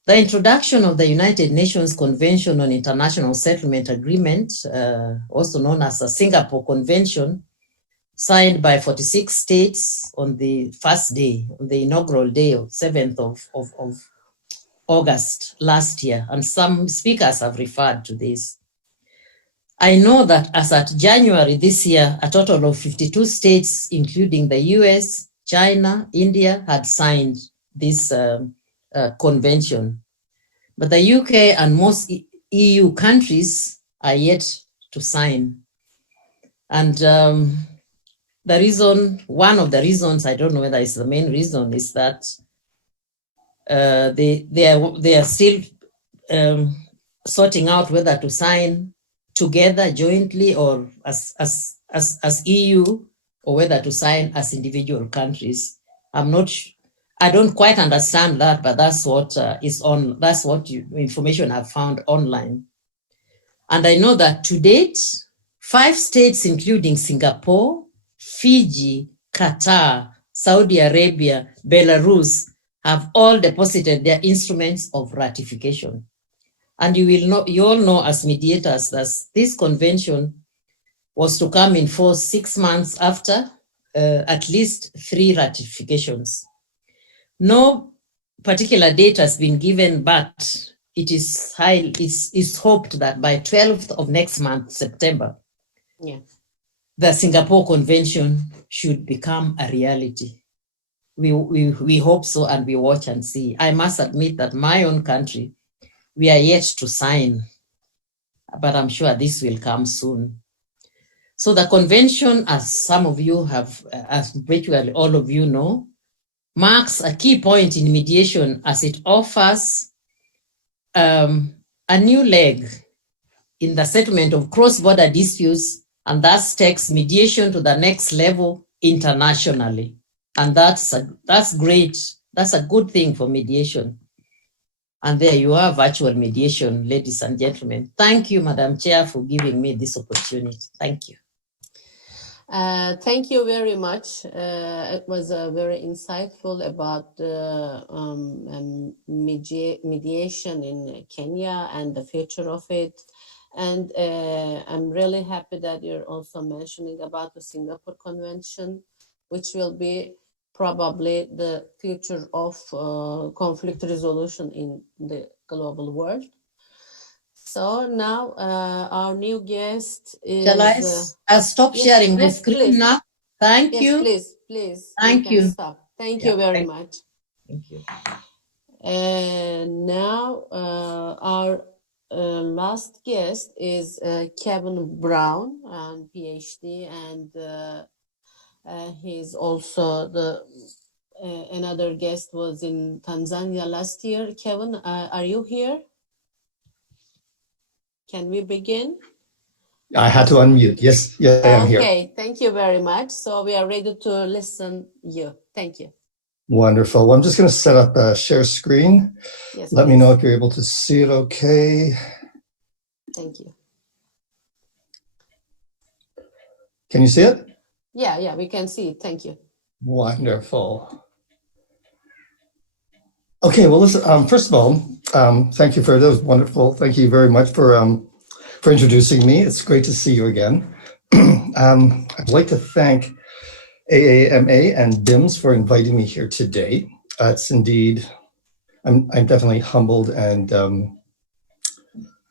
The introduction of the United Nations Convention on International Settlement Agreement, also known as the Singapore Convention, signed by 46 states on the first day, on the inaugural day of 7th of August last year, and some speakers have referred to this. I know that as at January this year, a total of 52 states, including the US, China, India, had signed this convention. But the UK and most EU countries are yet to sign. And one of the reasons, I don't know whether it's the main reason, is that they are still sorting out whether to sign together jointly or as EU, or whether to sign as individual countries. I don't quite understand that, but that's what information I've found online. And I know that to date, 5 states, including Singapore, Fiji, Qatar, Saudi Arabia, Belarus, have all deposited their instruments of ratification. And you all know as mediators that this convention was to come in force 6 months after at least 3 ratifications. No particular date has been given, but it is hoped that by 12th of next month, September, the Singapore Convention should become a reality. We hope so, and we watch and see. I must admit that my own country, we are yet to sign, but I'm sure this will come soon. So the convention, as some of you have, as virtually all of you know, marks a key point in mediation as it offers a new leg in the settlement of cross-border disputes, and thus takes mediation to the next level internationally. And that's great. That's a good thing for mediation. And there you are, virtual mediation, ladies and gentlemen. Thank you, Madam Chair, for giving me this opportunity. Thank you. Thank you very much. It was very insightful about mediation in Kenya and the future of it. And I'm really happy that you're also mentioning about the Singapore Convention, which will be probably the future of conflict resolution in the global world. So now our new guest is... Shall I stop sharing my screen please. now? Thank you. Please. Thank you. Stop. Thank you very much. Thank you. And now our last guest is Kevin Brown, PhD, and he's also another guest was in Tanzania last year. Kevin, are you here? Can we begin? I had to unmute. Yes, I am here. Okay, thank you very much. So we are ready to listen you. Thank you. Wonderful. Well, I'm just going to set up a share screen. Yes, Let me please. know if you're able to see it okay. Thank you. Can you see it? Yeah, we can see it. Thank you. Wonderful. Okay, well, listen, first of all, thank you for those. Wonderful. Thank you very much for introducing me. It's great to see you again. I'd like to thank AAMA and DIMS for inviting me here today. It's indeed, I'm definitely humbled and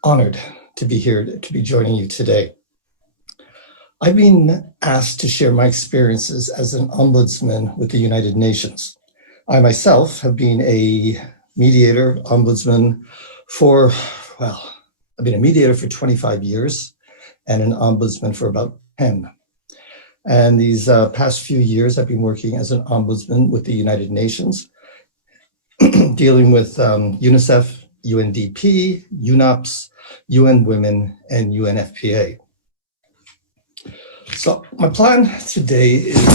honored to be here, to be joining you today. I've been asked to share my experiences as an ombudsman with the United Nations. I myself have been a mediator, ombudsman for, well, I've been a mediator for 25 years and an ombudsman for about 10. And these past few years, I've been working as an ombudsman with the United Nations, dealing with UNICEF, UNDP, UNOPS, UN Women, and UNFPA. So my plan today is,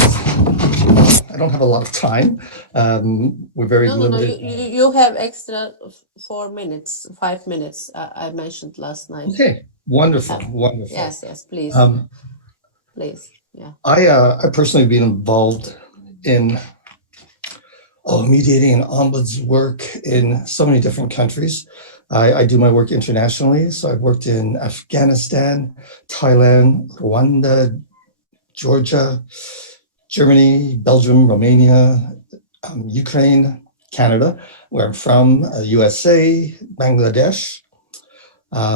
I don't have a lot of time. We're very limited. You have extra 4 minutes, 5 minutes. I mentioned last night. Okay, wonderful. Yes, please. Please, yeah. I personally have been involved in mediating and ombuds work in so many different countries. I do my work internationally. So I've worked in Afghanistan, Thailand, Rwanda, Georgia, Germany, Belgium, Romania, Ukraine, Canada, where I'm from, USA, Bangladesh,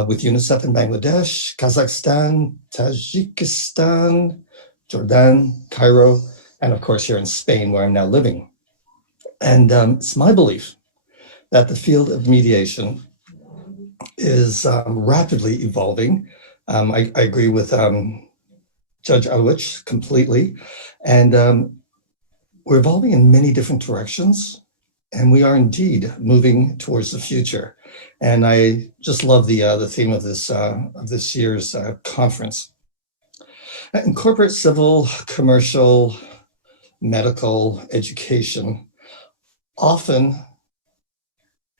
with UNICEF in Bangladesh, Kazakhstan, Tajikistan, Jordan, Cairo, and of course here in Spain, where I'm now living. And it's my belief that the field of mediation is rapidly evolving. I agree with Judge Elwich completely. And we're evolving in many different directions. And we are indeed moving towards the future. And I just love the theme of this year's conference. In corporate, civil, commercial, medical, education, often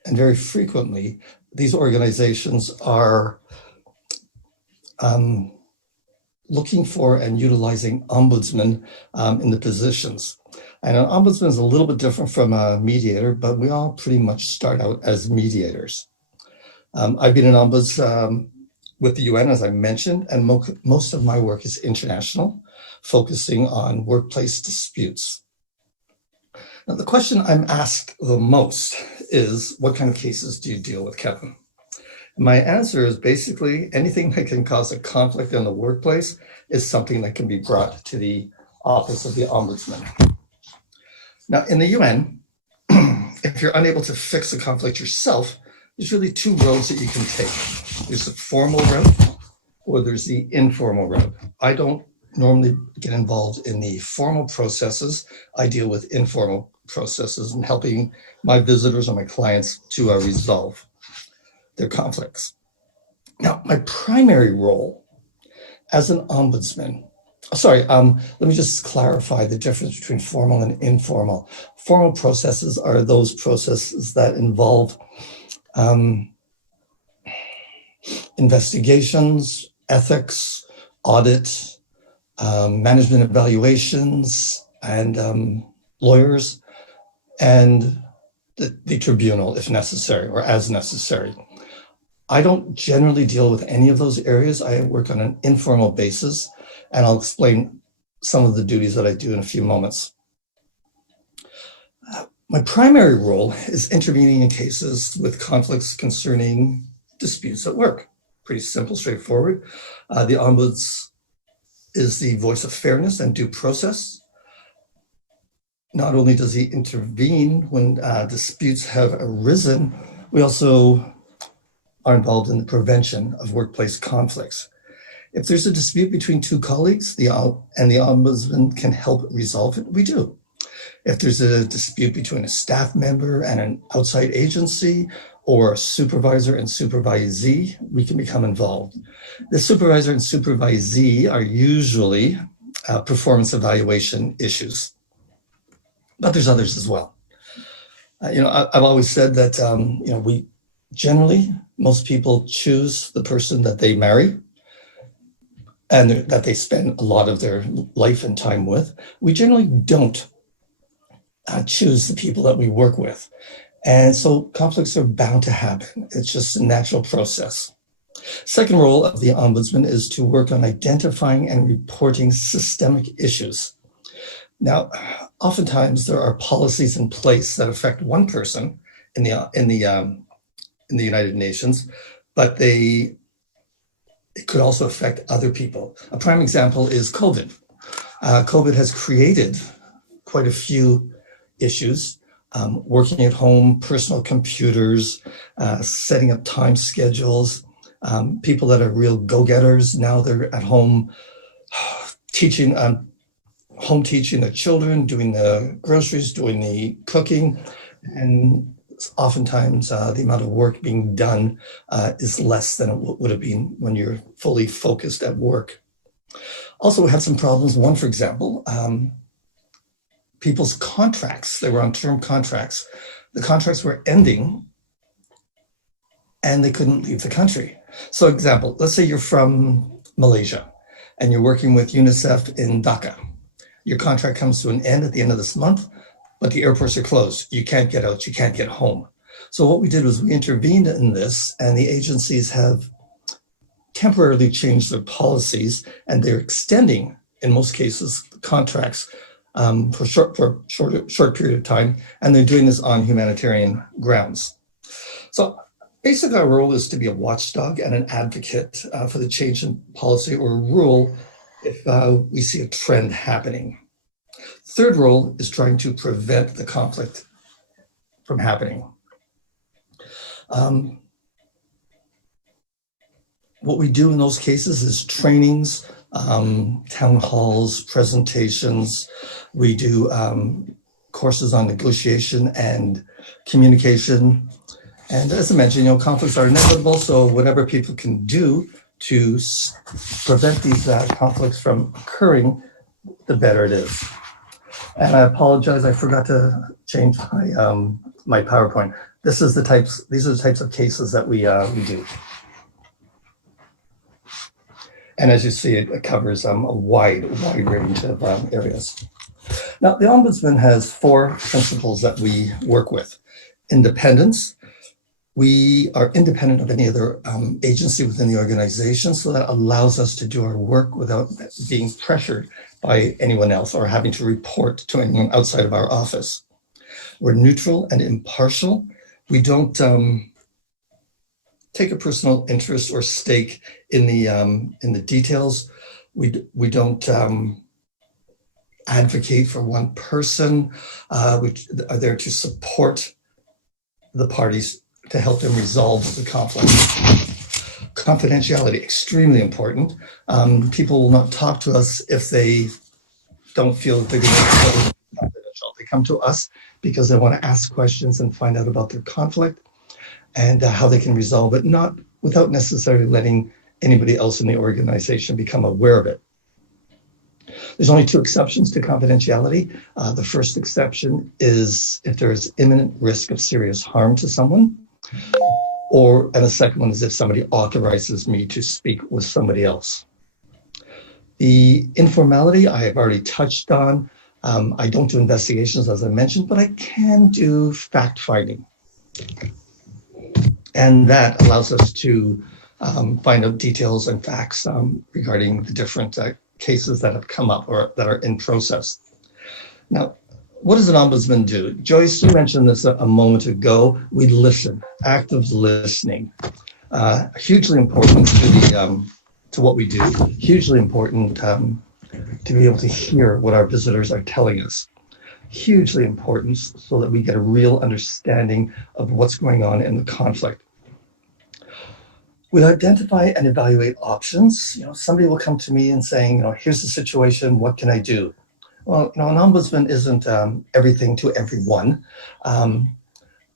and very frequently, these organizations are looking for and utilizing ombudsmen in the positions. And an ombudsman is a little bit different from a mediator, but we all pretty much start out as mediators. I've been an ombuds with the UN, as I mentioned, and most of my work is international, focusing on workplace disputes. Now, the question I'm asked the most is, what kind of cases do you deal with, Kevin? My answer is basically anything that can cause a conflict in the workplace is something that can be brought to the Office of the Ombudsman. Now, in the UN, if you're unable to fix a conflict yourself, there's really two roads that you can take. There's the formal route or there's the informal route. I don't normally get involved in the formal processes. I deal with informal processes and helping my visitors or my clients to resolve their conflicts. Now, my primary role as an ombudsman, let me just clarify the difference between formal and informal. Formal processes are those processes that involve investigations, ethics, audit, management evaluations, and lawyers, and the tribunal if necessary or as necessary. I don't generally deal with any of those areas. I work on an informal basis, and I'll explain some of the duties that I do in a few moments. My primary role is intervening in cases with conflicts concerning disputes at work. Pretty simple, straightforward. The ombuds is the voice of fairness and due process. Not only does he intervene when disputes have arisen, we also are involved in the prevention of workplace conflicts. If there's a dispute between two colleagues and the ombudsman can help resolve it, we do. If there's a dispute between a staff member and an outside agency, or supervisor and supervisee, we can become involved. The supervisor and supervisee are usually performance evaluation issues, but there's others as well. I've always said that, we generally, most people choose the person that they marry and that they spend a lot of their life and time with. We generally don't choose the people that we work with. And so conflicts are bound to happen. It's just a natural process. Second role of the ombudsman is to work on identifying and reporting systemic issues. Now, oftentimes there are policies in place that affect one person in the United Nations, but it could also affect other people. A prime example is COVID. COVID has created quite a few issues. Working at home, personal computers, setting up time schedules, people that are real go-getters, now they're at home teaching their children, doing the groceries, doing the cooking, and oftentimes the amount of work being done is less than it would have been when you're fully focused at work. Also, we had some problems. One, for example, people's contracts, they were on term contracts. The contracts were ending and they couldn't leave the country. So example, let's say you're from Malaysia and you're working with UNICEF in Dhaka. Your contract comes to an end at the end of this month, but the airports are closed. You can't get out, you can't get home. So what we did was we intervened in this, and the agencies have temporarily changed their policies, and they're extending, in most cases, contracts for short period of time, and they're doing this on humanitarian grounds. So basically our role is to be a watchdog and an advocate for the change in policy or rule if we see a trend happening. Third role is trying to prevent the conflict from happening. What we do in those cases is trainings, town halls, presentations. We do courses on negotiation and communication. And as I mentioned, conflicts are inevitable, so whatever people can do to prevent these conflicts from occurring, the better it is. And I apologize, I forgot to change my PowerPoint. These are the types of cases that we do. And as you see, it covers a wide range of areas. Now, the Ombudsman has 4 principles that we work with. Independence. We are independent of any other agency within the organization, so that allows us to do our work without being pressured by anyone else or having to report to anyone outside of our office. We're neutral and impartial. We don't take a personal interest or stake in the details. We don't advocate for one person. We are there to support the parties to help them resolve the conflict. Confidentiality, extremely important. People will not talk to us if they don't feel that they're going to be confidential. They come to us because they want to ask questions and find out about their conflict and how they can resolve it, not without necessarily letting anybody else in the organization become aware of it. There's only 2 exceptions to confidentiality. The first exception is if there is imminent risk of serious harm to someone, and the second one is if somebody authorizes me to speak with somebody else. The informality I have already touched on. I don't do investigations, as I mentioned, but I can do fact-finding. And that allows us to find out details and facts regarding the different cases that have come up or that are in process. Now, what does an ombudsman do? Joyce, you mentioned this a moment ago. We listen, active listening. Hugely important to what we do, hugely important to be able to hear what our visitors are telling us. Hugely important so that we get a real understanding of what's going on in the conflict. We identify and evaluate options. Somebody will come to me and saying, here's the situation, what can I do? Well, an ombudsman isn't everything to everyone.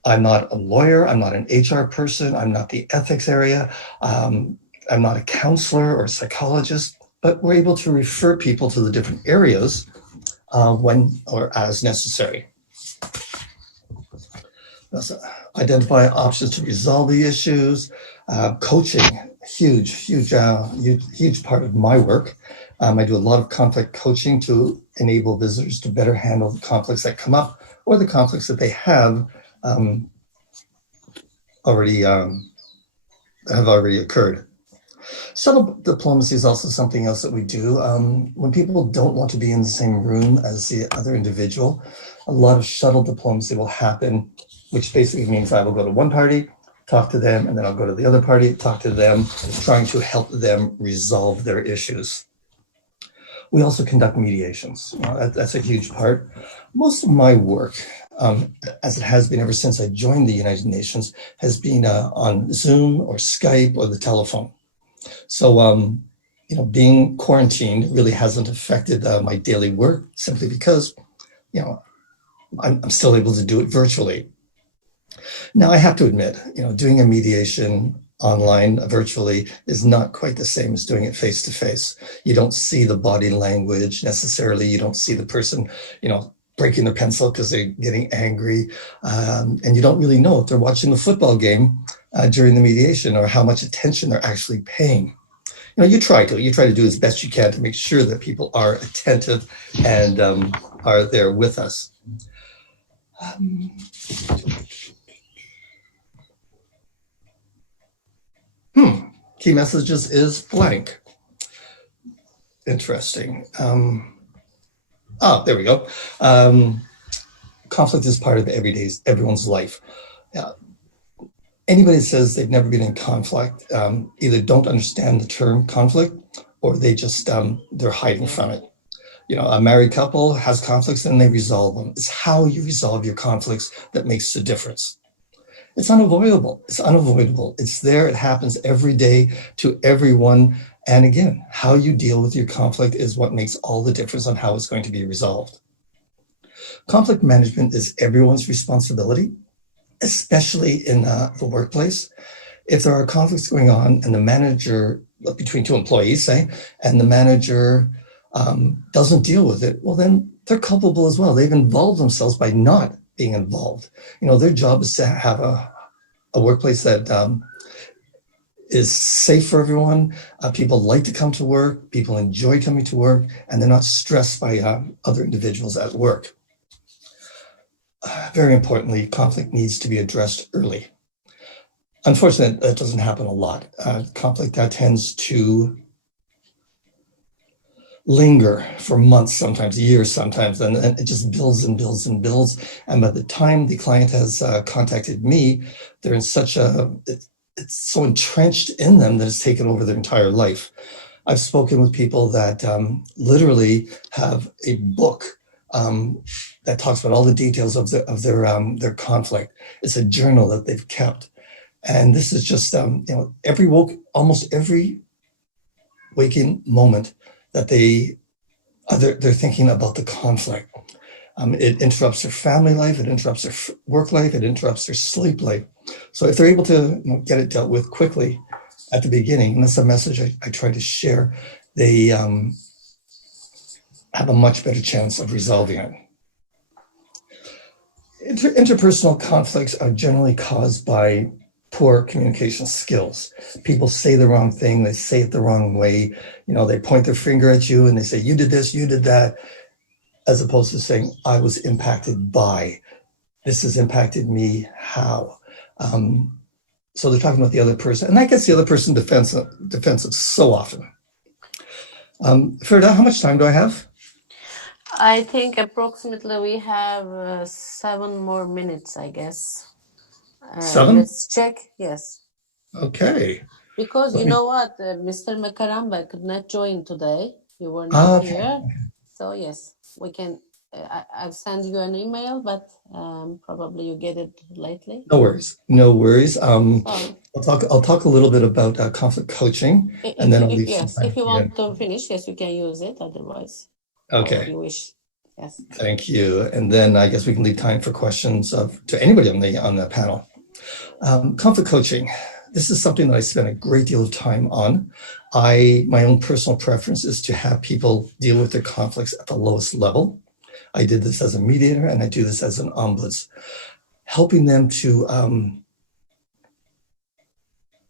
I'm not a lawyer. I'm not an HR person. I'm not the ethics area. I'm not a counselor or a psychologist, but we're able to refer people to the different areas when or as necessary. So identify options to resolve the issues. Coaching, huge part of my work. I do a lot of conflict coaching to enable visitors to better handle the conflicts that come up or the conflicts that they have already occurred. Subtle diplomacy is also something else that we do. When people don't want to be in the same room as the other individual, a lot of shuttle diplomacy will happen, which basically means I will go to one party, talk to them, and then I'll go to the other party, talk to them, trying to help them resolve their issues. We also conduct mediations. That's a huge part. Most of my work, as it has been ever since I joined the United Nations, has been on Zoom or Skype or the telephone. So, being quarantined really hasn't affected my daily work simply because, I'm still able to do it virtually. Now, I have to admit, doing a mediation online virtually is not quite the same as doing it face to face. You don't see the body language necessarily. You don't see the person, breaking their pencil because they're getting angry. And you don't really know if they're watching the football game during the mediation or how much attention they're actually paying. You try to do as best you can to make sure that people are attentive and are there with us. Key messages is blank. Interesting. There we go. Conflict is part of everyone's life. Anybody that says they've never been in conflict either don't understand the term conflict or they just, they're hiding from it. A married couple has conflicts and they resolve them. It's how you resolve your conflicts that makes the difference. It's unavoidable. It's there. It happens every day to everyone. And again, how you deal with your conflict is what makes all the difference on how it's going to be resolved. Conflict management is everyone's responsibility, especially in the workplace. If there are conflicts going on and the manager, between two employees, say, and the manager doesn't deal with it, well, then they're culpable as well. They've involved themselves by not being involved. Their job is to have a workplace that is safe for everyone. People like to come to work. People enjoy coming to work, and they're not stressed by other individuals at work. Very importantly, conflict needs to be addressed early. Unfortunately, that doesn't happen a lot. Conflict that tends to linger for months, sometimes years, sometimes, and it just builds and builds and builds. And by the time the client has contacted me, they're in such it's so entrenched in them that it's taken over their entire life. I've spoken with people that literally have a book that talks about all the details of their conflict. It's a journal that they've kept. And this is just, almost every waking moment that they're thinking about the conflict. It interrupts their family life, it interrupts their work life, it interrupts their sleep life. So if they're able to get it dealt with quickly at the beginning, and that's a message I try to share, they have a much better chance of resolving it. Interpersonal conflicts are generally caused by poor communication skills. People say the wrong thing, they say it the wrong way. They point their finger at you and they say, you did this, you did that, as opposed to saying, I was impacted by, this has impacted me, how? So they're talking about the other person, and that gets the other person defensive so often. Ferda, how much time do I have? I think approximately we have 7 more minutes, I guess. 7? Let's check. Yes. Okay. Because you know what, Mr. Makaramba could not join today. You were not here. So yes, we can. I've sent you an email, but probably you get it lately. No worries. I'll talk a little bit about conflict coaching, and then I'll leave some time. If you want to finish, yes, you can use it. Otherwise, okay. you wish. Yes. Thank you. And then I guess we can leave time for questions to anybody on the panel. Conflict coaching. This is something that I spend a great deal of time on. My own personal preference is to have people deal with their conflicts at the lowest level. I did this as a mediator, and I do this as an ombuds, helping them to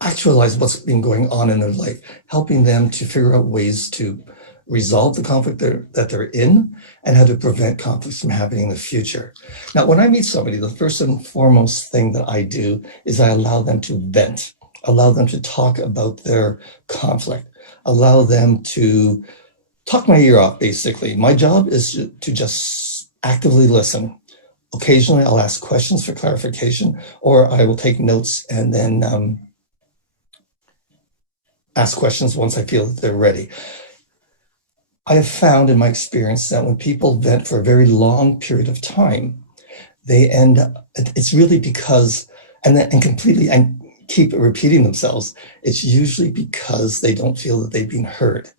actualize what's been going on in their life, helping them to figure out ways to resolve the conflict that they're in and how to prevent conflicts from happening in the future. Now, when I meet somebody, the first and foremost thing that I do is I allow them to vent, allow them to talk about their conflict, allow them to talk my ear off, basically. My job is to just actively listen. Occasionally, I'll ask questions for clarification, or I will take notes and then ask questions once I feel that they're ready. I have found in my experience that when people vent for a very long period of time, they end up, it's really because, and keep repeating themselves, it's usually because they don't feel that they've been heard.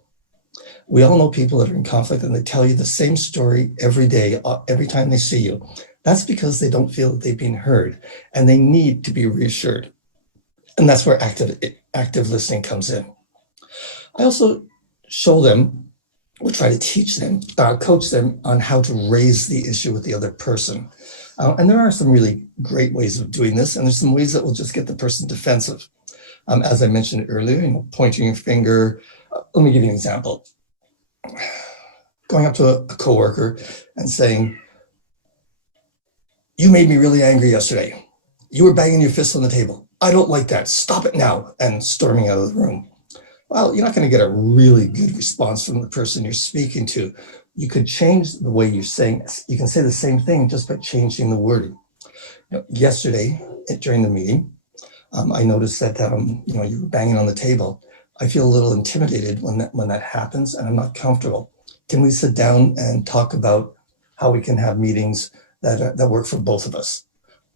We all know people that are in conflict and they tell you the same story every day, every time they see you. That's because they don't feel that they've been heard and they need to be reassured. And that's where active listening comes in. I also show them, or try to teach them, coach them on how to raise the issue with the other person. And there are some really great ways of doing this, and there's some ways that will just get the person defensive. As I mentioned earlier, pointing your finger. Let me give you an example. Going up to a coworker and saying, "You made me really angry yesterday. You were banging your fist on the table. I don't like that. Stop it now," and storming out of the room. Well, you're not going to get a really good response from the person you're speaking to. You could change the way you're saying it. You can say the same thing just by changing the wording. Yesterday, during the meeting, I noticed that you were banging on the table. I feel a little intimidated when that happens, and I'm not comfortable. Can we sit down and talk about how we can have meetings that work for both of us?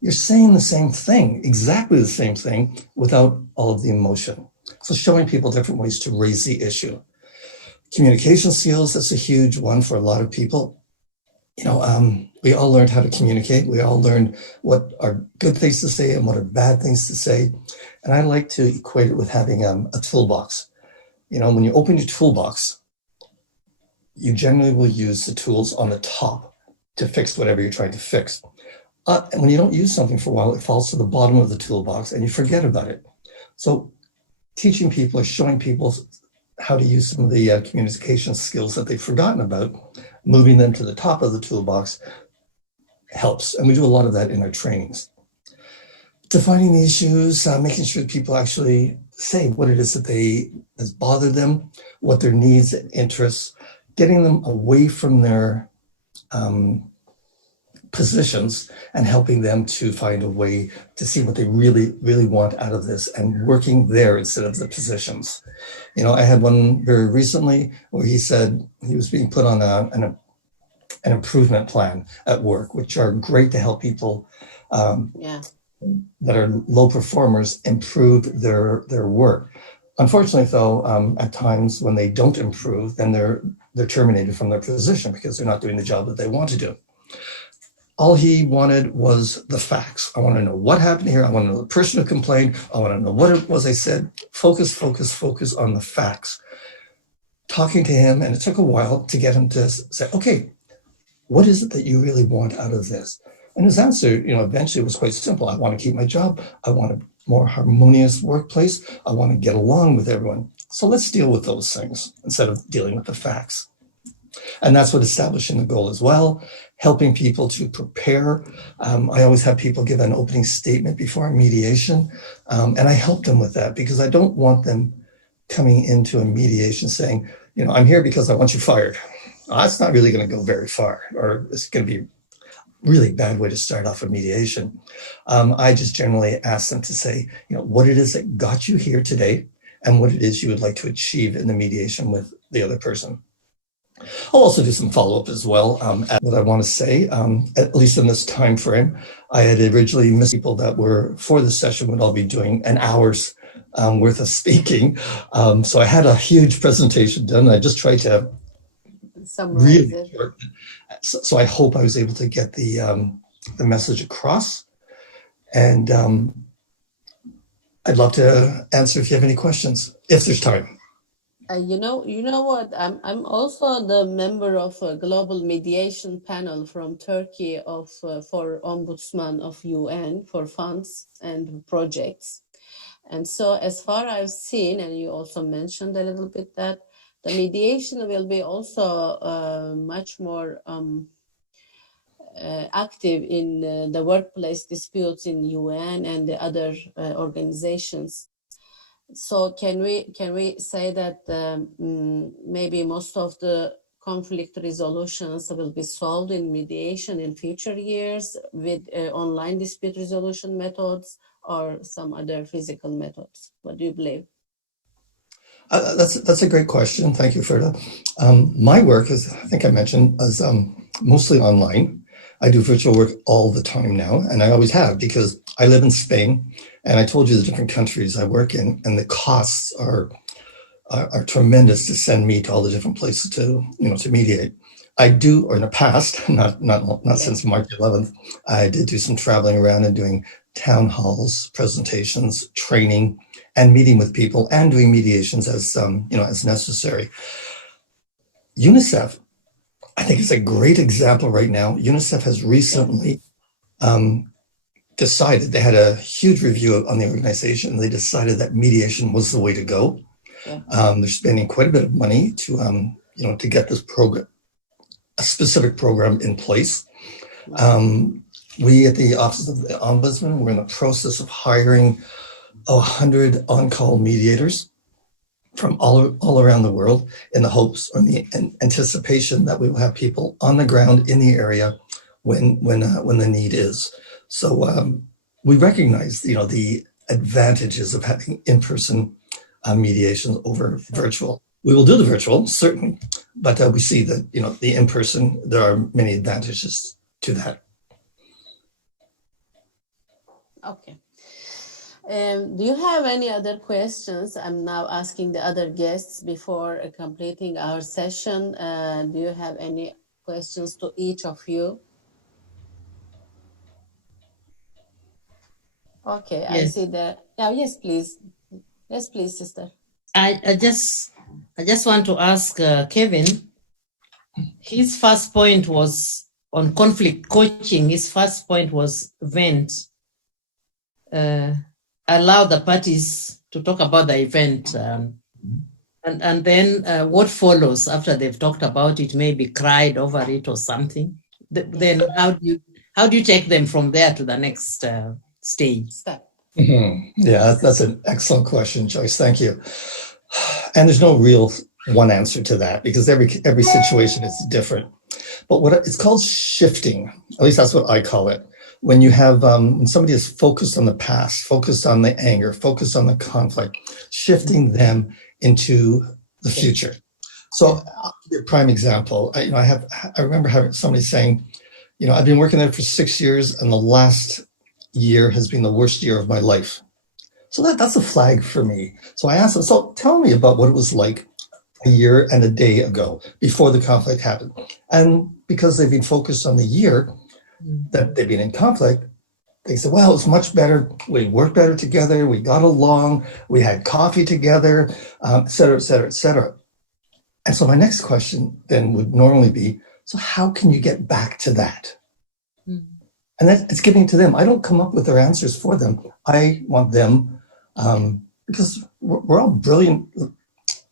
You're saying the same thing, exactly the same thing, without all of the emotion. So showing people different ways to raise the issue. Communication skills, that's a huge one for a lot of people. We all learned how to communicate. We all learned what are good things to say and what are bad things to say. And I like to equate it with having a toolbox. When you open your toolbox, you generally will use the tools on the top to fix whatever you're trying to fix. And when you don't use something for a while, it falls to the bottom of the toolbox and you forget about it. So teaching people or showing people how to use some of the communication skills that they've forgotten about, moving them to the top of the toolbox helps. And we do a lot of that in our trainings. Defining the issues, making sure people actually say what it is that has bothered them, what their needs and interests, getting them away from their positions and helping them to find a way to see what they really, really want out of this and working there instead of the positions. I had one very recently where he said he was being put on an improvement plan at work, which are great to help people that are low performers improve their work. Unfortunately, though, at times when they don't improve, then they're terminated from their position because they're not doing the job that they want to do. All he wanted was the facts. I want to know what happened here. I want to know the person who complained. I want to know what it was I said. Focus on the facts. Talking to him, and it took a while to get him to say, okay, what is it that you really want out of this? And his answer, eventually was quite simple. I want to keep my job. I want a more harmonious workplace. I want to get along with everyone. So let's deal with those things instead of dealing with the facts. And that's what establishing the goal as well, helping people to prepare. I always have people give an opening statement before a mediation, and I help them with that because I don't want them coming into a mediation saying, I'm here because I want you fired. That's not really going to go very far, or it's going to be a really bad way to start off a mediation. I just generally ask them to say, what it is that got you here today and what it is you would like to achieve in the mediation with the other person. I'll also do some follow-up as well. What I want to say, at least in this time frame, I had originally missed people that were for the session would all be doing an hour's worth of speaking. So I had a huge presentation done. I just tried to summarize really it. short. So I hope I was able to get the message across. And I'd love to answer if you have any questions, if there's time. You know what? I'm also the member of a global mediation panel from Turkey for Ombudsman of UN for funds and projects. And so, as far as I've seen, and you also mentioned a little bit that the mediation will be also much more active in the workplace disputes in UN and the other organizations. So can we say that maybe most of the conflict resolutions will be solved in mediation in future years with online dispute resolution methods or some other physical methods? What do you believe? That's a great question. Thank you, Ferda. My work, as I think I mentioned, is mostly online. I do virtual work all the time now, and I always have, because I live in Spain, and I told you the different countries I work in, and the costs are tremendous to send me to all the different places to mediate. I do, or in the past, not since March 11th, I did do some traveling around and doing town halls, presentations, training, and meeting with people, and doing mediations as as necessary. UNICEF, I think, is a great example right now. UNICEF has recently decided, they had a huge review on the organization. They decided that mediation was the way to go. Yeah. They're spending quite a bit of money to to get this program, a specific program, in place. We at the Office of the Ombudsman, we're in the process of hiring 100 on-call mediators from all around the world, in the hopes or the anticipation that we will have people on the ground in the area when the need is. So we recognize the advantages of having in-person mediation over virtual. We will do the virtual, certainly, but we see that the in-person, there are many advantages to that. Okay. Do you have any other questions? I'm now asking the other guests before completing our session. Do you have any questions to each of you? Okay, I Yes. see that. Yeah, yes, please. Yes, please, sister. I just want to ask Kevin. His first point was on conflict coaching. His first point was vent. Allow the parties to talk about the event, and then what follows after they've talked about it, maybe cried over it or something. Then how do you take them from there to the next stage? Step. Yeah, that's an excellent question, Joyce. Thank you. And there's no real one answer to that, because every situation is different. But what it's called shifting, at least that's what I call it. When you have when somebody is focused on the past, focused on the anger, focused on the conflict, shifting them into the future. So I'll give you a prime example. I remember having somebody saying, I've been working there for 6 years, and the last year has been the worst year of my life. So that's a flag for me. So I asked them, so tell me about what it was like a year and a day ago, before the conflict happened. And because they've been focused on the year that they've been in conflict, they said, well, it's much better. We worked better together. We got along. We had coffee together, et cetera, et cetera, et cetera. And so my next question then would normally be, so how can you get back to that? And it's giving to them. I don't come up with their answers for them. I want them, because we're all brilliant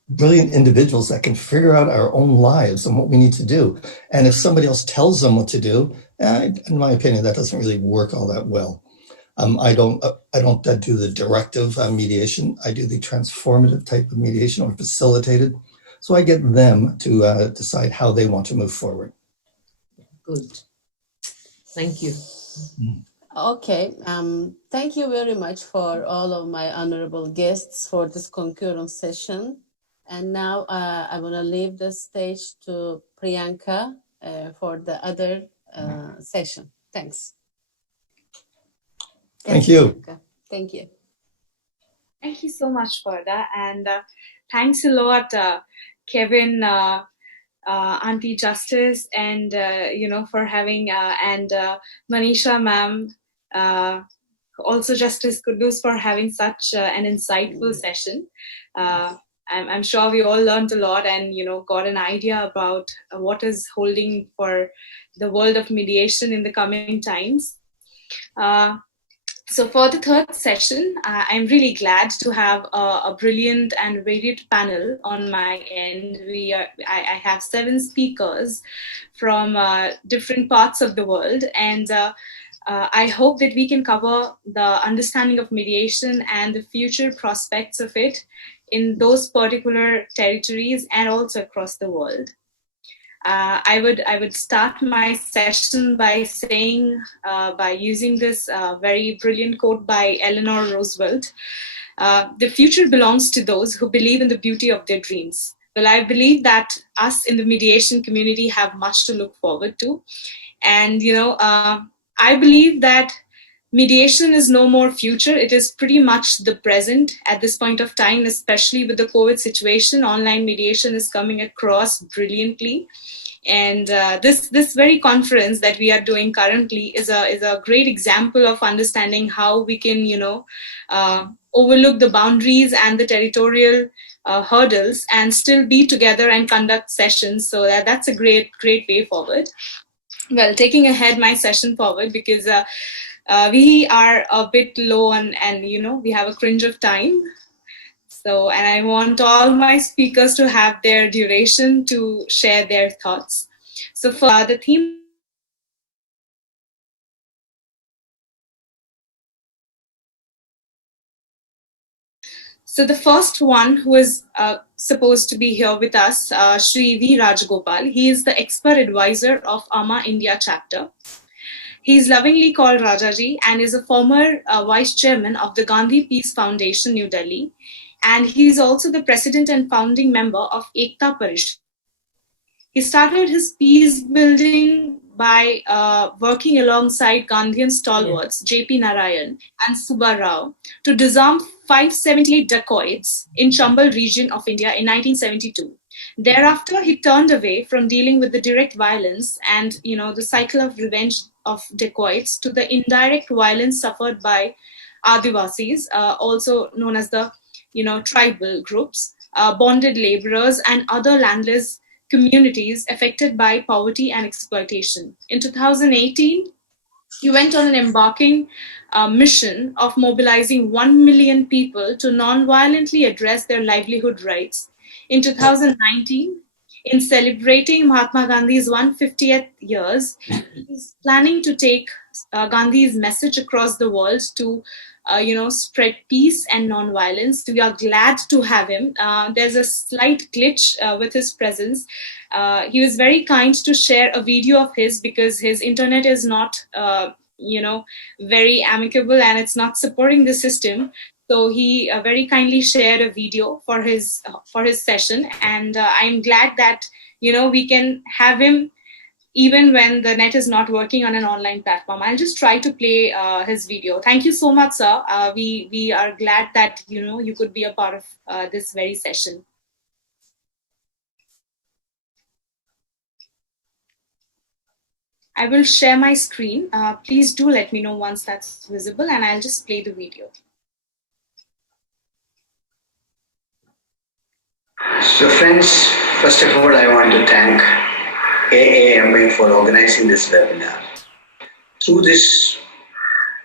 individuals that can figure out our own lives and what we need to do. And if somebody else tells them what to do, in my opinion, that doesn't really work all that well. I don't do the directive mediation. I do the transformative type of mediation, or facilitated. So I get them to decide how they want to move forward. Good. Thank you. Okay. Thank you very much for all of my honorable guests for this concurrent session. And now I want to leave the stage to Priyanka for the other session. Thanks. Thank you. Priyanka. Thank you. Thank you so much for that. And thanks a lot, Kevin, Auntie Justice, and for having and Manisha ma'am, also Justice Kudus, for having such an insightful session. I'm sure we all learned a lot and got an idea about what is holding for the world of mediation in the coming times. So for the third session, I'm really glad to have a brilliant and varied panel on my end. I have 7 speakers from different parts of the world, and I hope that we can cover the understanding of mediation and the future prospects of it in those particular territories and also across the world. I would start my session by saying, by using this very brilliant quote by Eleanor Roosevelt, the future belongs to those who believe in the beauty of their dreams. Well, I believe that us in the mediation community have much to look forward to. And, I believe that mediation is no more future. It is pretty much the present at this point of time, especially with the COVID situation. Online mediation is coming across brilliantly. And this very conference that we are doing currently is a great example of understanding how we can, overlook the boundaries and the territorial hurdles and still be together and conduct sessions. So that's a great way forward. Well, taking ahead my session forward, because we are a bit low on, and we have a cringe of time. So, and I want all my speakers to have their duration to share their thoughts. So for the theme, so the first one who is supposed to be here with us, Shri V. Rajagopal. He is the expert advisor of AAMA India chapter. He is lovingly called Rajaji and is a former vice chairman of the Gandhi Peace Foundation, New Delhi. And he is also the president and founding member of Ekta Parishad. He started his peace building by working alongside Gandhian stalwarts J.P. Narayan and Subba Rao to disarm 578 dacoits in Chambal region of India in 1972. Thereafter, he turned away from dealing with the direct violence and the cycle of revenge of dacoits to the indirect violence suffered by Adivasis, also known as the tribal groups, bonded laborers, and other landless communities affected by poverty and exploitation. In 2018, he went on an embarking mission of mobilizing 1 million people to non-violently address their livelihood rights. In 2019, in celebrating Mahatma Gandhi's 150th years, he's planning to take Gandhi's message across the world to spread peace and non-violence. We are glad to have him. There's a slight glitch with his presence. He was very kind to share a video of his because his internet is not, very amicable and it's not supporting the system. So he very kindly shared a video for his session, and I'm glad that we can have him even when the net is not working on an online platform. I'll just try to play his video. Thank you so much, sir. We are glad that you could be a part of this very session. I will share my screen. Please do let me know once that's visible, and I'll just play the video. So friends, first of all, I want to thank AAMA for organizing this webinar. Through this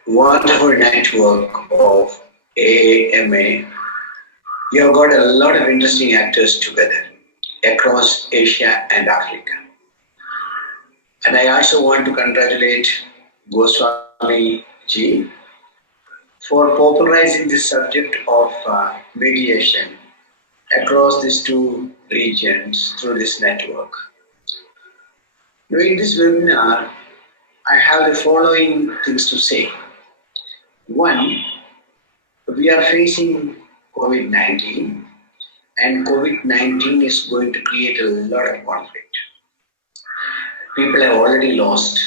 wonderful network of AAMA, you have got a lot of interesting actors together across Asia and Africa. And I also want to congratulate Goswami ji for popularizing the subject of mediation across these 2 regions through this network. During this webinar, I have the following things to say. One, we are facing COVID-19, and COVID-19 is going to create a lot of conflict. People have already lost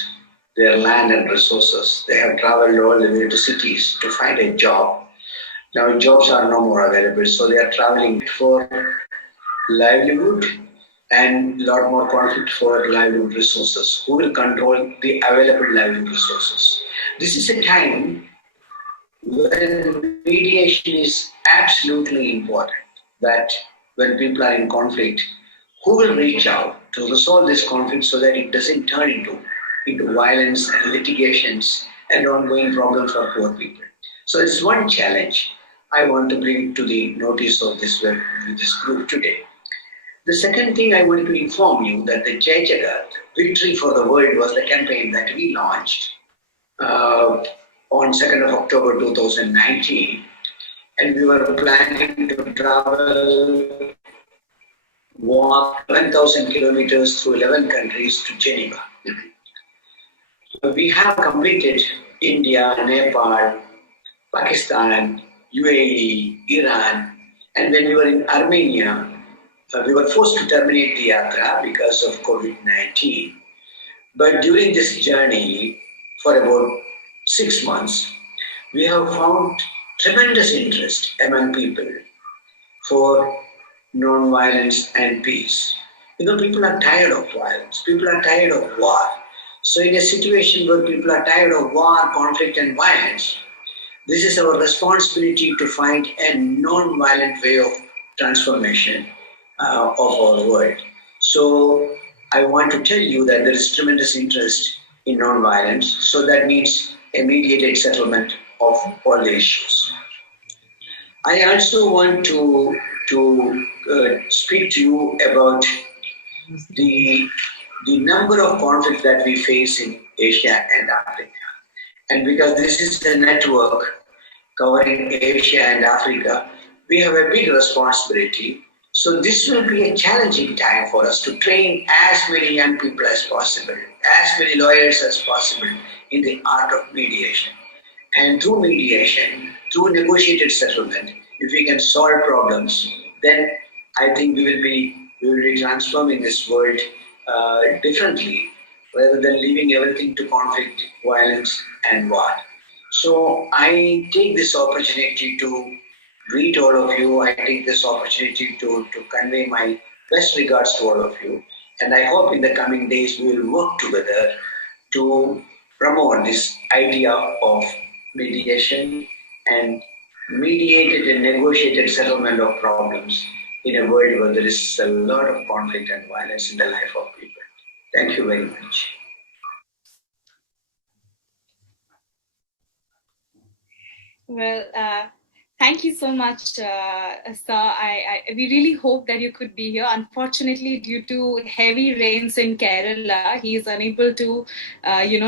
their land and resources. They have traveled all the way to cities to find a job. Now jobs are no more available, so they are traveling for livelihood and a lot more conflict for livelihood resources. Who will control the available livelihood resources? This is a time when mediation is absolutely important. That when people are in conflict, who will reach out to resolve this conflict so that it doesn't turn into violence and litigations and ongoing problems for poor people. So it's one challenge I want to bring to the notice of this group today. The second thing I want to inform you that the Jai Jagat, Victory for the World, was the campaign that we launched on 2nd of October 2019, and we were planning to travel, walk 1,000 kilometers through 11 countries to Geneva. We have completed India, Nepal, Pakistan, UAE, Iran, and when we were in Armenia, we were forced to terminate the yatra because of COVID-19. But during this journey, for about 6 months, we have found tremendous interest among people for non-violence and peace. People are tired of violence. People are tired of war. So in a situation where people are tired of war, conflict, and violence, this is our responsibility to find a non-violent way of transformation of our world. So I want to tell you that there is tremendous interest in non-violence. So that means a mediated settlement of all the issues. I also want to speak to you about the number of conflicts that we face in Asia and Africa. And because this is a network covering Asia and Africa, we have a big responsibility. So this will be a challenging time for us to train as many young people as possible, as many lawyers as possible in the art of mediation. And through mediation, through negotiated settlement, if we can solve problems, then I think we will be transforming this world differently, rather than leaving everything to conflict, violence, and war. So I take this opportunity to greet all of you. I take this opportunity to convey my best regards to all of you. And I hope in the coming days we will work together to promote this idea of mediation and mediated and negotiated settlement of problems in a world where there is a lot of conflict and violence in the life of people. Thank you very much. Well, thank you so much, sir. We really hope that you could be here. Unfortunately, due to heavy rains in Kerala, he is unable to,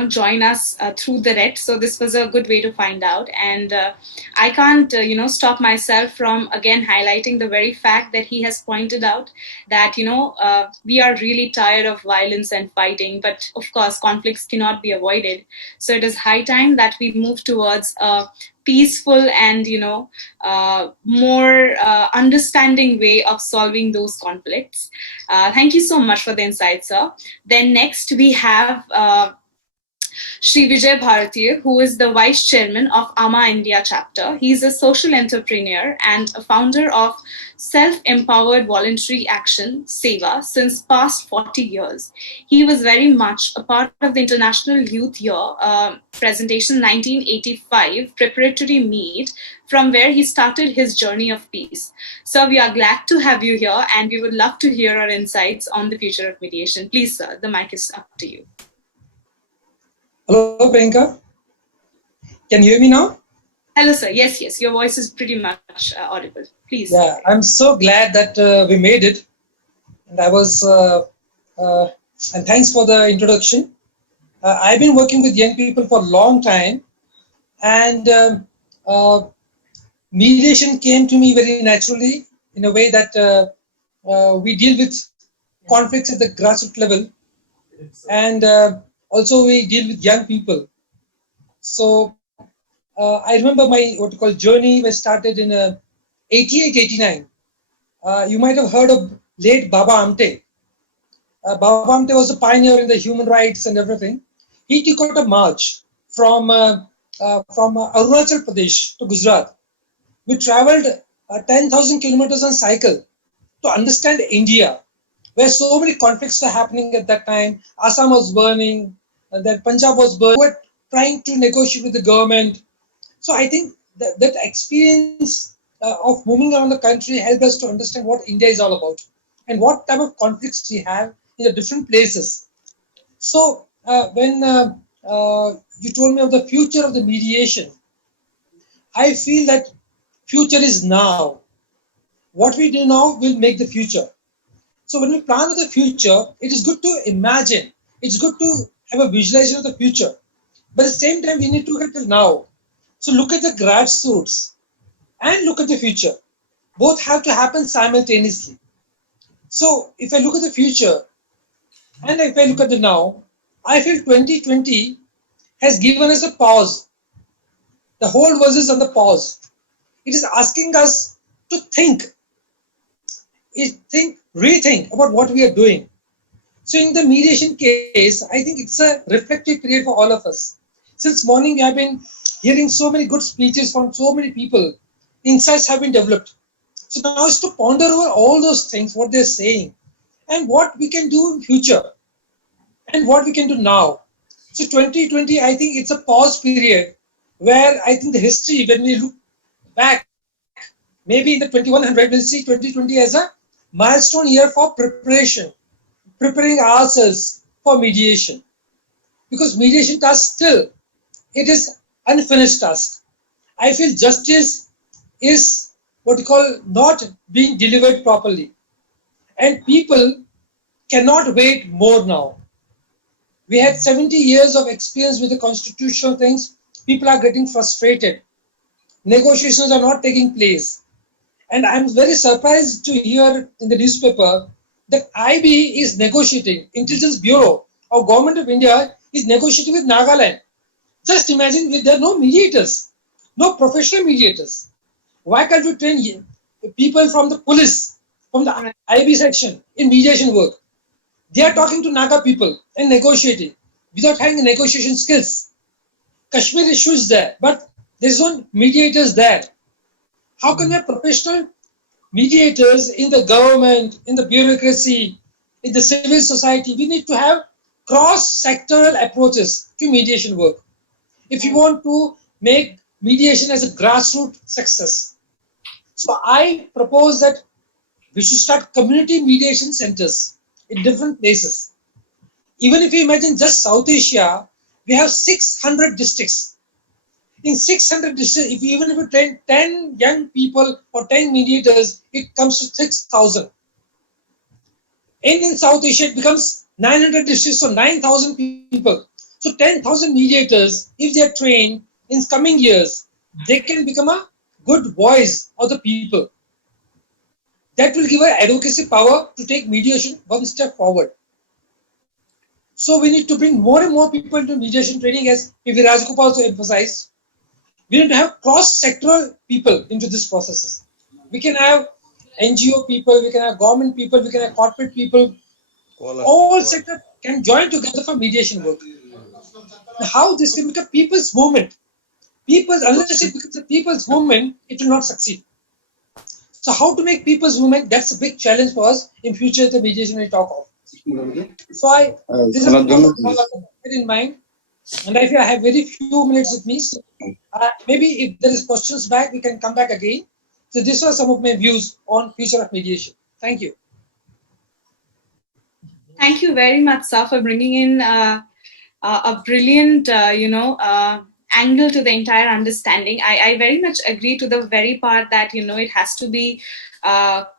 join us through the net. So this was a good way to find out. And I can't, stop myself from again highlighting the very fact that he has pointed out that, we are really tired of violence and fighting. But of course, conflicts cannot be avoided. So it is high time that we move towards peaceful and more understanding way of solving those conflicts. Thank you so much for the insight, sir. Then next we have Shri Vijay Bharatiya, who is the Vice Chairman of AAMA India chapter. He's a social entrepreneur and a founder of Self-Empowered Voluntary Action, SEVA, since past 40 years. He was very much a part of the International Youth Year presentation 1985 preparatory meet, from where he started his journey of peace. So we are glad to have you here, and we would love to hear our insights on the future of mediation. Please, sir, the mic is up to you. Hello, Priyanka. Can you hear me now? Hello, sir. Yes. Your voice is pretty much audible. Please. Yeah, I'm so glad that we made it. And and thanks for the introduction. I've been working with young people for a long time, and mediation came to me very naturally in a way that we deal with conflicts at the grassroots level, and also we deal with young people. So I remember my journey was started in 88, 89. You might have heard of late Baba Amte. Baba Amte was a pioneer in the human rights and everything. He took out a march from Arunachal Pradesh to Gujarat. We traveled 10,000 kilometers on cycle to understand India. where so many conflicts were happening at that time. Assam was burning, then Punjab was burning. We were trying to negotiate with the government. So I think that experience of moving around the country helped us to understand what India is all about and what type of conflicts we have in the different places. So when you told me of the future of the mediation, I feel that future is now. What we do now will make the future. So when we plan for the future, it is good to imagine. It's good to have a visualization of the future. But at the same time, we need to look at the now. So look at the grassroots and look at the future. Both have to happen simultaneously. So if I look at the future and if I look at the now, I feel 2020 has given us a pause. The whole world is on the pause. It is asking us to rethink about what we are doing. So in the mediation case, I think it's a reflective period for all of us. Since morning, we have been hearing so many good speeches from so many people. Insights have been developed. So now is to ponder over all those things, what they're saying, and what we can do in future, and what we can do now. So 2020, I think it's a pause period where I think the history, when we look back, maybe in the 2100, we'll see 2020 as a milestone year for preparation, preparing ourselves for mediation. Because mediation task still, it is unfinished task. I feel justice is what you call not being delivered properly. And people cannot wait more now. We had 70 years of experience with the constitutional things. People are getting frustrated. Negotiations are not taking place. And I'm very surprised to hear in the newspaper that IB is negotiating, Intelligence Bureau of Government of India is negotiating with Nagaland. Just imagine there are no mediators, no professional mediators. Why can't we train people from the police, from the IB section in mediation work? They are talking to Naga people and negotiating without having negotiation skills. Kashmir issue is there, but there's no mediators there. How can we have professional mediators in the government, in the bureaucracy, in the civil society? We need to have cross-sectoral approaches to mediation work if you want to make mediation as a grassroots success. So I propose that we should start community mediation centers in different places. Even if you imagine just South Asia, we have 600 districts. In 600 districts, even if you train 10 young people or 10 mediators, it comes to 6,000. And in South Asia, it becomes 900 districts, so 9,000 people. So 10,000 mediators, if they are trained in coming years, they can become a good voice of the people. That will give an advocacy power to take mediation one step forward. So we need to bring more and more people into mediation training, as P.V. Rajgopal also emphasized. We need to have cross-sectoral people into these processes. We can have NGO people, we can have government people, we can have corporate people. All sectors can join together for mediation work. How this can become people's movement? Unless it becomes a people's movement, it will not succeed. So how to make people's movement? That's a big challenge for us in future. The mediation we talk of. So this is in mind, and I feel I have very few minutes with me. So, maybe if there is questions back, we can come back again. So these are some of my views on future of mediation. Thank you. Thank you very much, sir, for bringing in a brilliant, angle to the entire understanding. I very much agree to the very part that, it has to be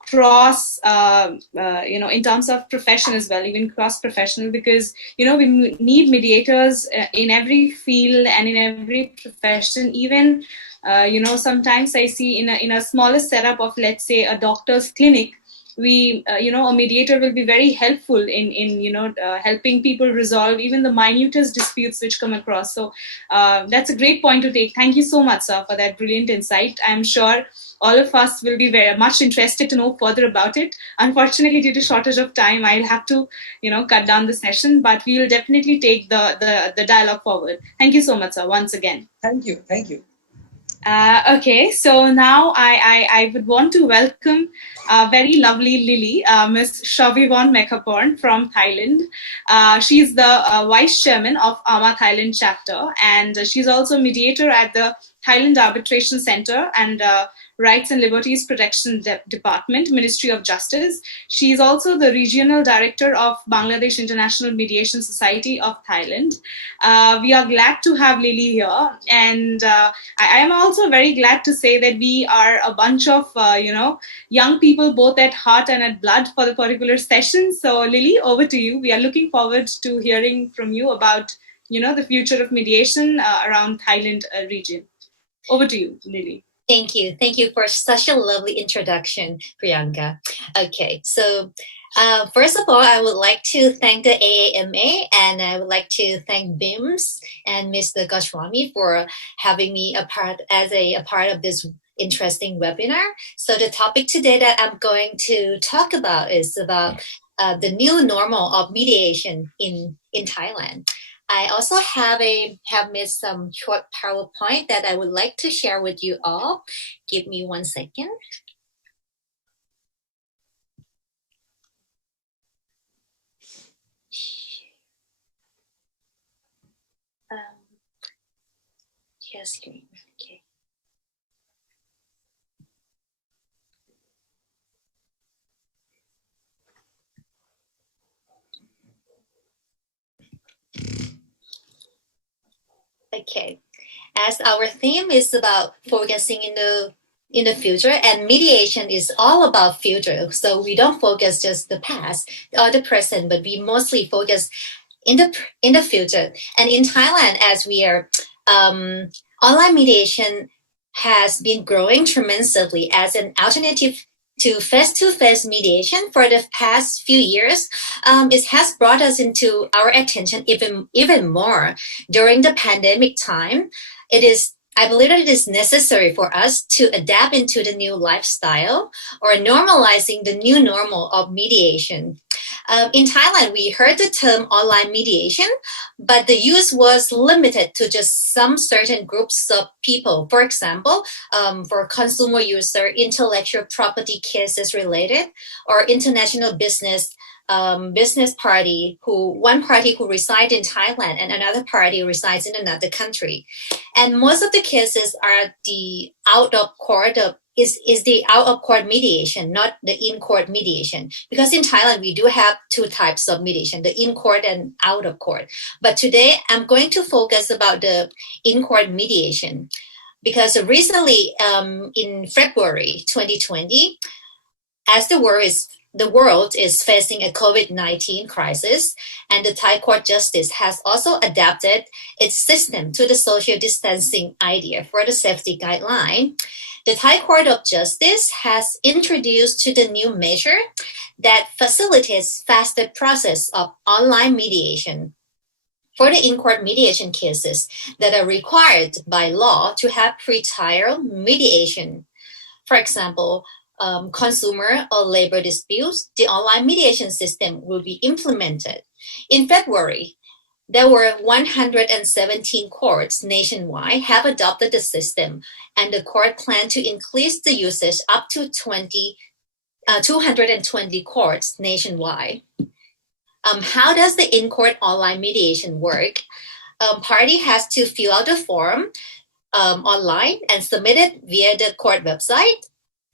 cross, in terms of profession as well, even cross-professional, because, we need mediators in every field and in every profession. Even, sometimes I see in a smaller setup of, let's say, a doctor's clinic, we, a mediator will be very helpful in helping people resolve even the minutest disputes which come across. So that's a great point to take. Thank you so much, sir, for that brilliant insight. I'm sure all of us will be very much interested to know further about it. Unfortunately, due to shortage of time, I'll have to, cut down the session, but we'll definitely take the dialogue forward. Thank you so much, sir, once again. Thank you. Thank you. Okay, so now I would want to welcome very lovely Lily, Miss Shavivon Mekaporn from Thailand. She's the Vice Chairman of AAMA Thailand chapter, and she's also mediator at the Thailand Arbitration Center and Rights and Liberties Protection Department, Ministry of Justice. She is also the Regional Director of Bangladesh International Mediation Society of Thailand. We are glad to have Lily here, and I am also very glad to say that we are a bunch of, young people, both at heart and at blood, for the particular session. So, Lily, over to you. We are looking forward to hearing from you about, the future of mediation around Thailand region. Over to you, Lily. Thank you. Thank you for such a lovely introduction, Priyanka. Okay, so first of all, I would like to thank the AAMA, and I would like to thank BIMS and Mr. Goswami for having me as a part of this interesting webinar. So the topic today that I'm going to talk about is about the new normal of mediation in Thailand. I also have made some short PowerPoint that I would like to share with you all. Give me 1 second. Share screen. Okay. Okay, as our theme is about focusing in the future, and mediation is all about future, so we don't focus just the past or the present, but we mostly focus in the future. And in Thailand, as we are, online mediation has been growing tremendously as an alternative to face-to-face mediation for the past few years. It has brought us into our attention even more during the pandemic time. I believe that it is necessary for us to adapt into the new lifestyle or normalizing the new normal of mediation. In Thailand, we heard the term online mediation, but the use was limited to just some certain groups of people. For example, for consumer user, intellectual property cases related, or international business party one party who resides in Thailand and another party resides in another country. And most of the cases are the out of court is the out of court mediation, not the in court mediation. Because in Thailand, we do have two types of mediation, the in court and out of court. But today I'm going to focus about the in court mediation, because recently in February 2020, as the world is facing a COVID-19 crisis, and the Thai Court Justice has also adapted its system to the social distancing idea for the safety guideline. The Thai Court of Justice has introduced to the new measure that facilitates faster process of online mediation for the in-court mediation cases that are required by law to have pre-trial mediation. For example, consumer or labor disputes, the online mediation system will be implemented. In February, there were 117 courts nationwide have adopted the system, and the court planned to increase the usage up to 220 courts nationwide. How does the in-court online mediation work? Party has to fill out the form online and submit it via the court website.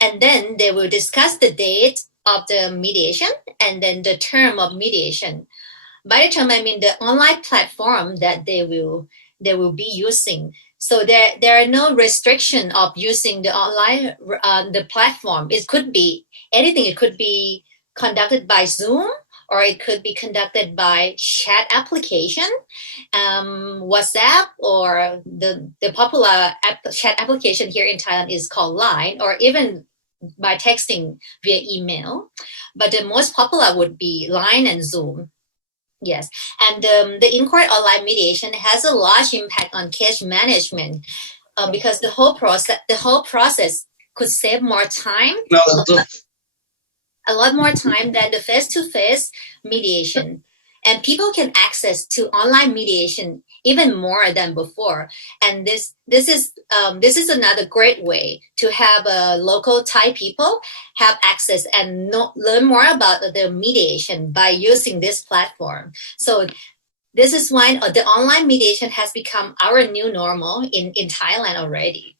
And then they will discuss the date of the mediation and then the term of mediation. By the term, I mean the online platform that they will be using. So there are no restriction of using the online the platform. It could be anything. It could be conducted by Zoom, or it could be conducted by chat application, WhatsApp, or the popular chat application here in Thailand is called Line, or even by texting via email. But the most popular would be Line and Zoom. Yes, and the in-court online mediation has a large impact on case management because the whole process could save more time. A lot more time than the face-to-face mediation. and people can access to online mediation even more than before. And this is another great way to have local Thai people have access and learn more about the mediation by using this platform. So this is why the online mediation has become our new normal in Thailand already.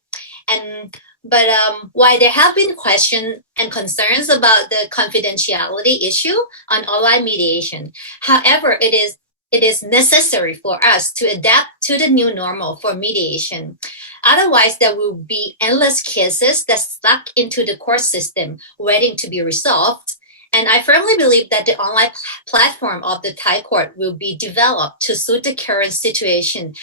But while there have been questions and concerns about the confidentiality issue on online mediation, however, it is necessary for us to adapt to the new normal for mediation. Otherwise, there will be endless cases that stuck into the court system waiting to be resolved. And I firmly believe that the online platform of the Thai court will be developed to suit the current situation,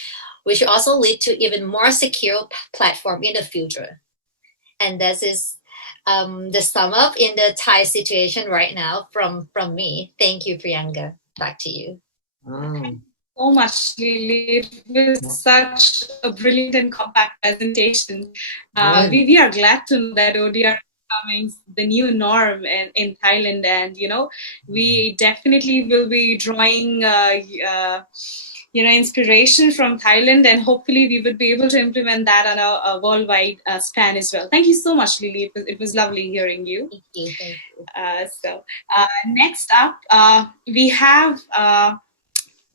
which also lead to even more secure platform in the future. And this is the sum up in the Thai situation right now from me. Thank you, Priyanka. Back to you. So much, Lily. It was such a brilliant and compact presentation. We are glad to know that ODR becoming the new norm in Thailand, and we definitely will be drawing inspiration from Thailand, and hopefully we would be able to implement that on a worldwide span as well. Thank you so much, Lily. It was lovely hearing you. Thank you. So next up, we have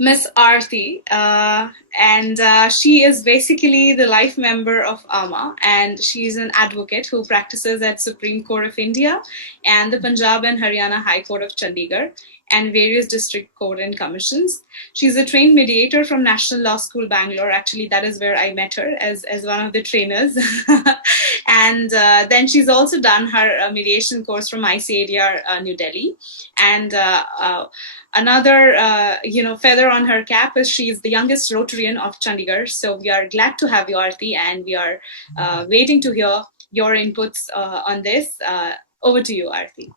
Miss Aarti, and she is basically the life member of AAMA, and she is an advocate who practices at Supreme Court of India and the Punjab and Haryana High Court of Chandigarh and various district court and commissions. She's a trained mediator from National Law School, Bangalore. Actually, that is where I met her as one of the trainers. And then she's also done her mediation course from ICADR New Delhi. And another feather on her cap is she's the youngest Rotarian of Chandigarh. So we are glad to have you, Aarti, and we are waiting to hear your inputs on this. Over to you, Aarti.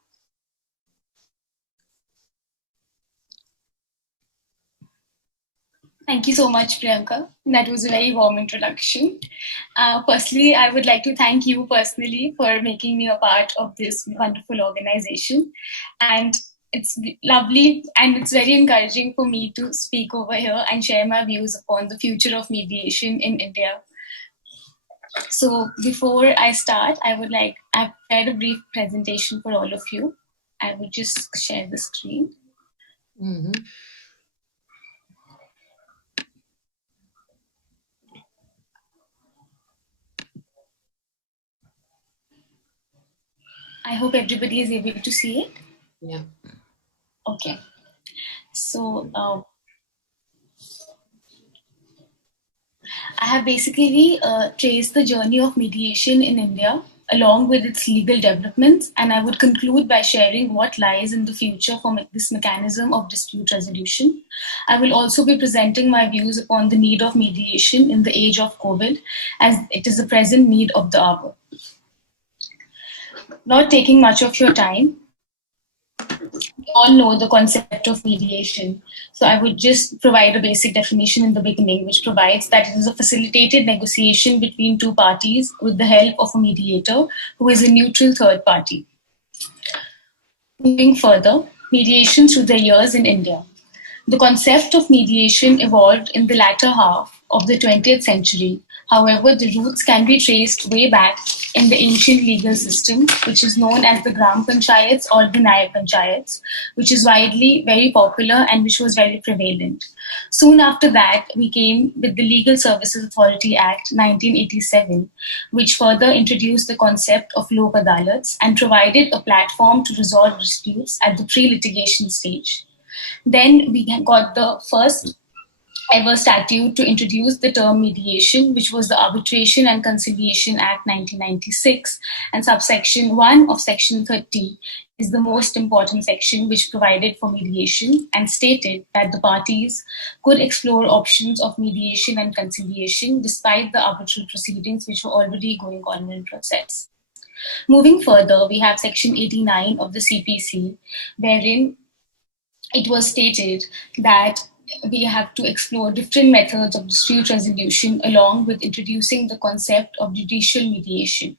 Thank you so much, Priyanka. That was a very warm introduction. Firstly, I would like to thank you personally for making me a part of this wonderful organization. And it's lovely and it's very encouraging for me to speak over here and share my views upon the future of mediation in India. So before I start, I've prepared a brief presentation for all of you. I will just share the screen. Mm-hmm. I hope everybody is able to see it. Yeah. Okay. So I have basically traced the journey of mediation in India along with its legal developments, and I would conclude by sharing what lies in the future for this mechanism of dispute resolution. I will also be presenting my views upon the need of mediation in the age of COVID, as it is the present need of the hour. Not taking much of your time, we all know the concept of mediation. So I would just provide a basic definition in the beginning, which provides that it is a facilitated negotiation between two parties with the help of a mediator who is a neutral third party. Moving further, mediation through the years in India. The concept of mediation evolved in the latter half of the 20th century. However, the roots can be traced way back in the ancient legal system, which is known as the Gram Panchayats or the Nyaya Panchayats, which is widely very popular and which was very prevalent. Soon after that, we came with the Legal Services Authority Act 1987, which further introduced the concept of Lok Adalats and provided a platform to resolve disputes at the pre-litigation stage. Then we got the first ever statute to introduce the term mediation, which was the Arbitration and Conciliation Act 1996, and subsection 1 of section 30 is the most important section, which provided for mediation and stated that the parties could explore options of mediation and conciliation despite the arbitral proceedings which were already going on in process. Moving further, we have section 89 of the CPC, wherein it was stated that we have to explore different methods of dispute resolution along with introducing the concept of judicial mediation.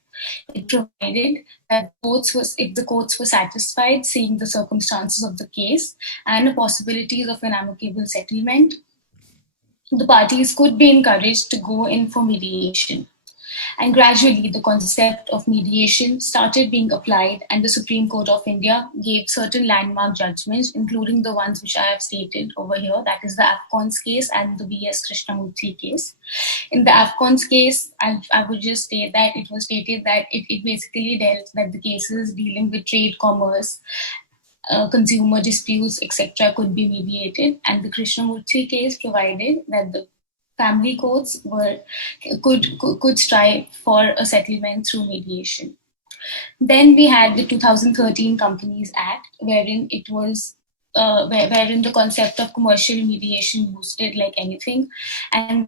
It provided that if the courts were satisfied, seeing the circumstances of the case and the possibilities of an amicable settlement, the parties could be encouraged to go in for mediation. And gradually, the concept of mediation started being applied, and the Supreme Court of India gave certain landmark judgments, including the ones which I have stated over here, that is the AFCON's case and the B.S. Krishnamurthy case. In the AFCON's case, I would just state that it was stated that it basically dealt that the cases dealing with trade, commerce, consumer disputes, etc., could be mediated, and the Krishnamurthy case provided that the family courts could strive for a settlement through mediation. Then we had the 2013 Companies Act, wherein it was wherein the concept of commercial mediation boosted like anything, and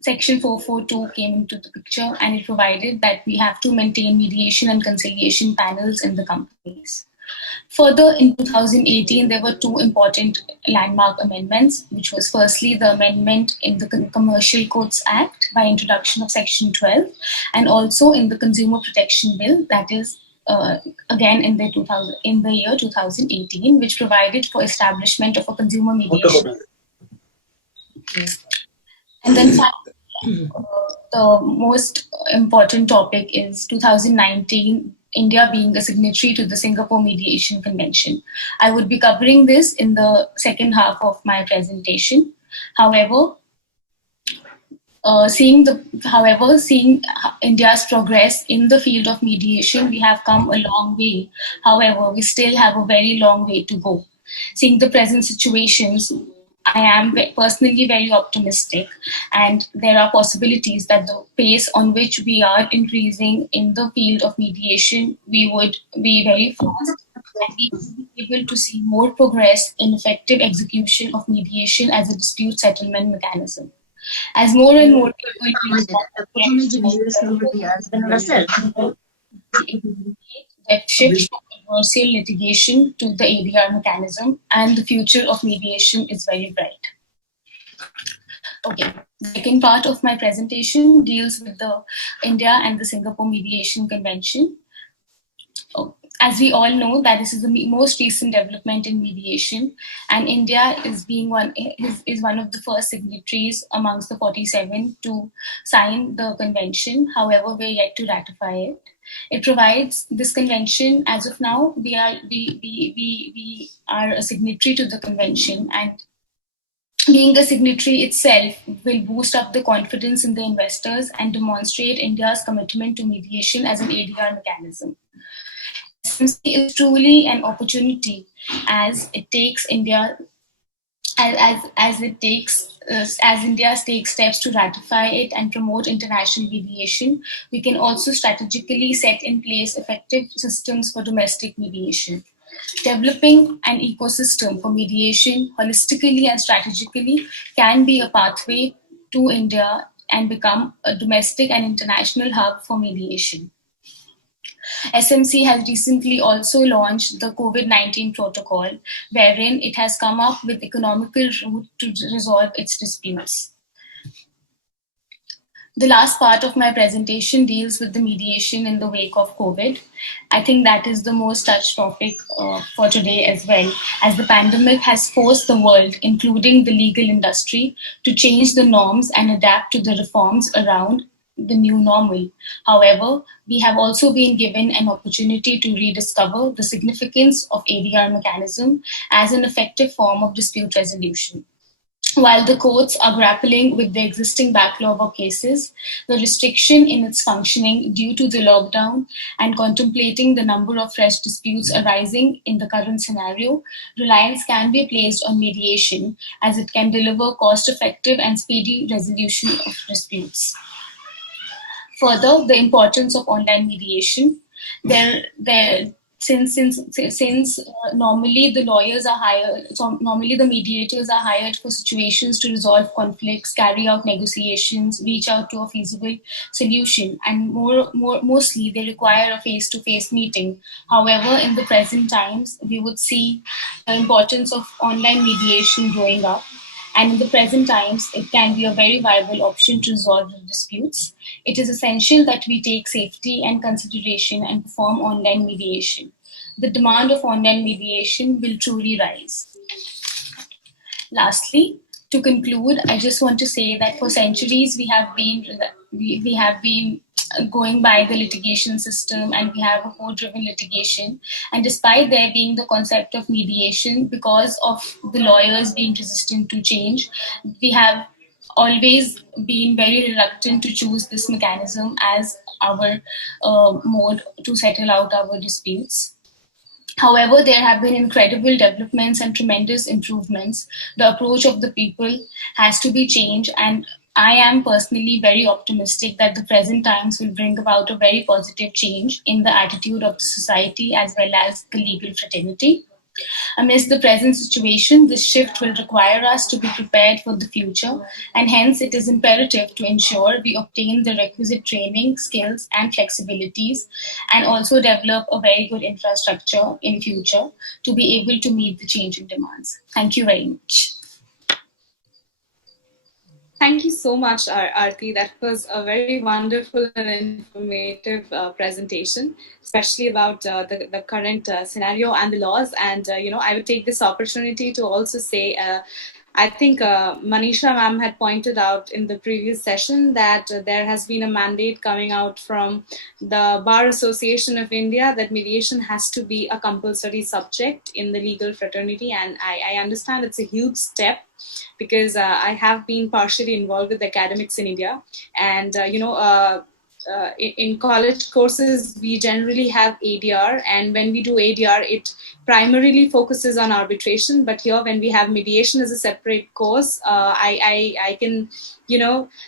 Section 442 came into the picture, and it provided that we have to maintain mediation and conciliation panels in the companies. Further, in 2018, there were two important landmark amendments, which was firstly the amendment in the Commercial Courts Act by introduction of Section 12, and also in the Consumer Protection Bill, that is again in the year 2018, which provided for establishment of a consumer mediation. And then finally, the most important topic is 2019, India being a signatory to the Singapore Mediation Convention. I would be covering this in the second half of my presentation. However, seeing India's progress in the field of mediation, we have come a long way. However, we still have a very long way to go. Seeing the present situations, I am personally very optimistic, and there are possibilities that the pace on which we are increasing in the field of mediation, we would be very fast, and we will be able to see more progress in effective execution of mediation as a dispute settlement mechanism. As more and more people use that shift from adversarial litigation to the ADR mechanism, and the future of mediation is very bright. Okay, the second part of my presentation deals with the India and the Singapore Mediation Convention. As we all know, that this is the most recent development in mediation, and India is one of the first signatories amongst the 47 to sign the convention. However, we're yet to ratify it. It provides this convention. As of now, we are a signatory to the convention, and being a signatory itself will boost up the confidence in the investors and demonstrate India's commitment to mediation as an ADR mechanism. SMC is truly an opportunity as India takes steps to ratify it and promote international mediation. We can also strategically set in place effective systems for domestic mediation. Developing an ecosystem for mediation holistically and strategically can be a pathway to India and become a domestic and international hub for mediation. SMC has recently also launched the COVID-19 protocol, wherein it has come up with economical route to resolve its disputes. The last part of my presentation deals with the mediation in the wake of COVID. I think that is the most touched topic for today as well, as the pandemic has forced the world, including the legal industry, to change the norms and adapt to the reforms around the new normal. However, we have also been given an opportunity to rediscover the significance of ADR mechanism as an effective form of dispute resolution. While the courts are grappling with the existing backlog of cases, the restriction in its functioning due to the lockdown, and contemplating the number of fresh disputes arising in the current scenario, reliance can be placed on mediation as it can deliver cost-effective and speedy resolution of disputes. Further, the importance of online mediation. Since normally the lawyers are hired, so normally the mediators are hired for situations to resolve conflicts, carry out negotiations, reach out to a feasible solution, and mostly they require a face-to-face meeting. However, in the present times, we would see the importance of online mediation growing up, and in the present times, it can be a very viable option to resolve the disputes. It is essential that we take safety and consideration and perform online mediation. The demand of online mediation will truly rise. Lastly, to conclude, I just want to say that for centuries we have been going by the litigation system, and we have a court-driven litigation. And despite there being the concept of mediation, because of the lawyers being resistant to change, we have always been very reluctant to choose this mechanism as our mode to settle out our disputes. However, there have been incredible developments and tremendous improvements. The approach of the people has to be changed, and I am personally very optimistic that the present times will bring about a very positive change in the attitude of the society as well as the legal fraternity. Amidst the present situation, this shift will require us to be prepared for the future, and hence it is imperative to ensure we obtain the requisite training, skills, and flexibilities, and also develop a very good infrastructure in future to be able to meet the changing demands. Thank you very much. Thank you so much, Aarti. That was a very wonderful and informative presentation, especially about the current scenario and the laws. And, I would take this opportunity to also say, I think Manisha ma'am had pointed out in the previous session that there has been a mandate coming out from the Bar Association of India that mediation has to be a compulsory subject in the legal fraternity. And I understand it's a huge step, because I have been partially involved with academics in India. And, in college courses, we generally have ADR. And when we do ADR, it primarily focuses on arbitration. But here, when we have mediation as a separate course, I can,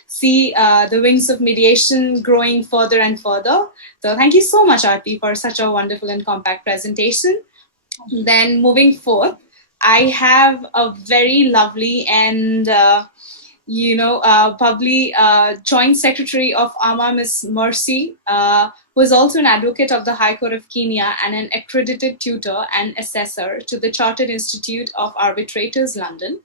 see the wings of mediation growing further and further. So thank you so much, Aarti, for such a wonderful and compact presentation. Then moving forth, I have a very lovely and, probably Joint Secretary of AAMA, Ms. Mercy, who is also an advocate of the High Court of Kenya and an accredited tutor and assessor to the Chartered Institute of Arbitrators, London.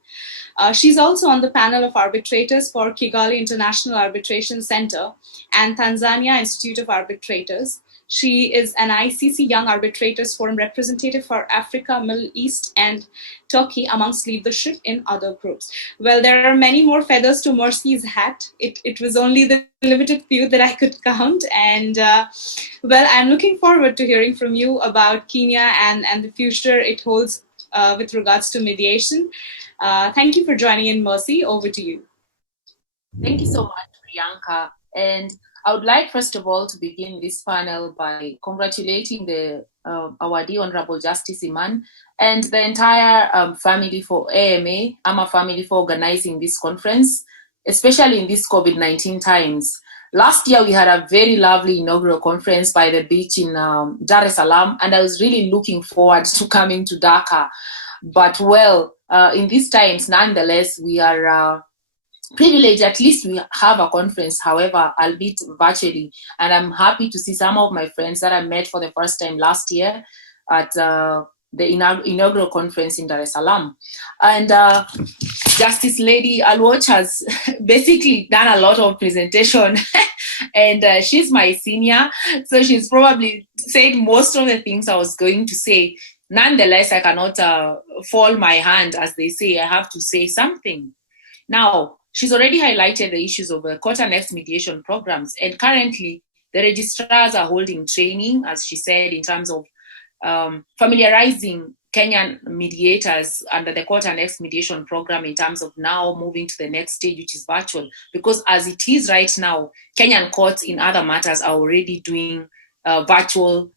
She's also on the panel of arbitrators for Kigali International Arbitration Center and Tanzania Institute of Arbitrators. She is an ICC Young Arbitrators Forum representative for Africa, Middle East, and Turkey, amongst leadership in other groups. Well, there are many more feathers to Mercy's hat. It was only the limited few that I could count. And, I'm looking forward to hearing from you about Kenya and the future it holds with regards to mediation. Thank you for joining in, Mercy. Over to you. Thank you so much, Priyanka. And I would like, first of all, to begin this panel by congratulating the awardee, Honorable Justice Iman, and the entire family for AAMA family for organizing this conference, especially in these COVID-19 times. Last year, we had a very lovely inaugural conference by the beach in Dar es Salaam, and I was really looking forward to coming to Dhaka. But in these times, nonetheless, we are privileged. At least we have a conference, however, albeit virtually. And I'm happy to see some of my friends that I met for the first time last year at the inaugural conference in Dar es Salaam. And Justice Lady Alwatch has basically done a lot of presentation and she's my senior. So she's probably said most of the things I was going to say. Nonetheless, I cannot fall my hand, as they say. I have to say something. Now, she's already highlighted the issues of court annexed mediation programs, and currently the registrars are holding training, as she said, in terms of familiarizing Kenyan mediators under the court annexed mediation program in terms of now moving to the next stage, which is virtual. Because as it is right now, Kenyan courts in other matters are already doing virtual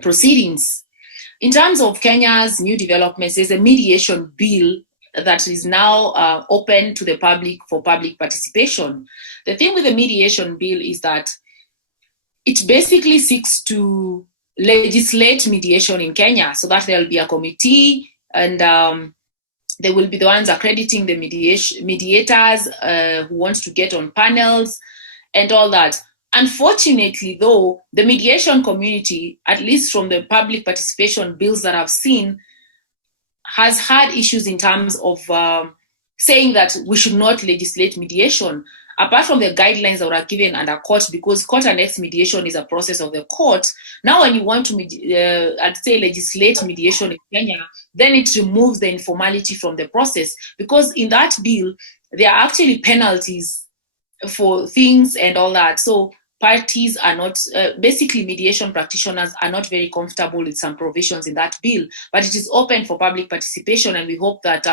proceedings. In terms of Kenya's new developments, there's a mediation bill that is now open to the public for public participation. The thing with the mediation bill is that it basically seeks to legislate mediation in Kenya so that there'll be a committee and they will be the ones accrediting the mediators who want to get on panels and all that. Unfortunately, though, the mediation community, at least from the public participation bills that I've seen, has had issues in terms of saying that we should not legislate mediation, apart from the guidelines that were given under court, because court annexed mediation is a process of the court. Now, when you want to, I'd say, legislate mediation in Kenya, then it removes the informality from the process, because in that bill, there are actually penalties for things and all that. So parties are not, basically mediation practitioners are not very comfortable with some provisions in that bill, but it is open for public participation, and we hope that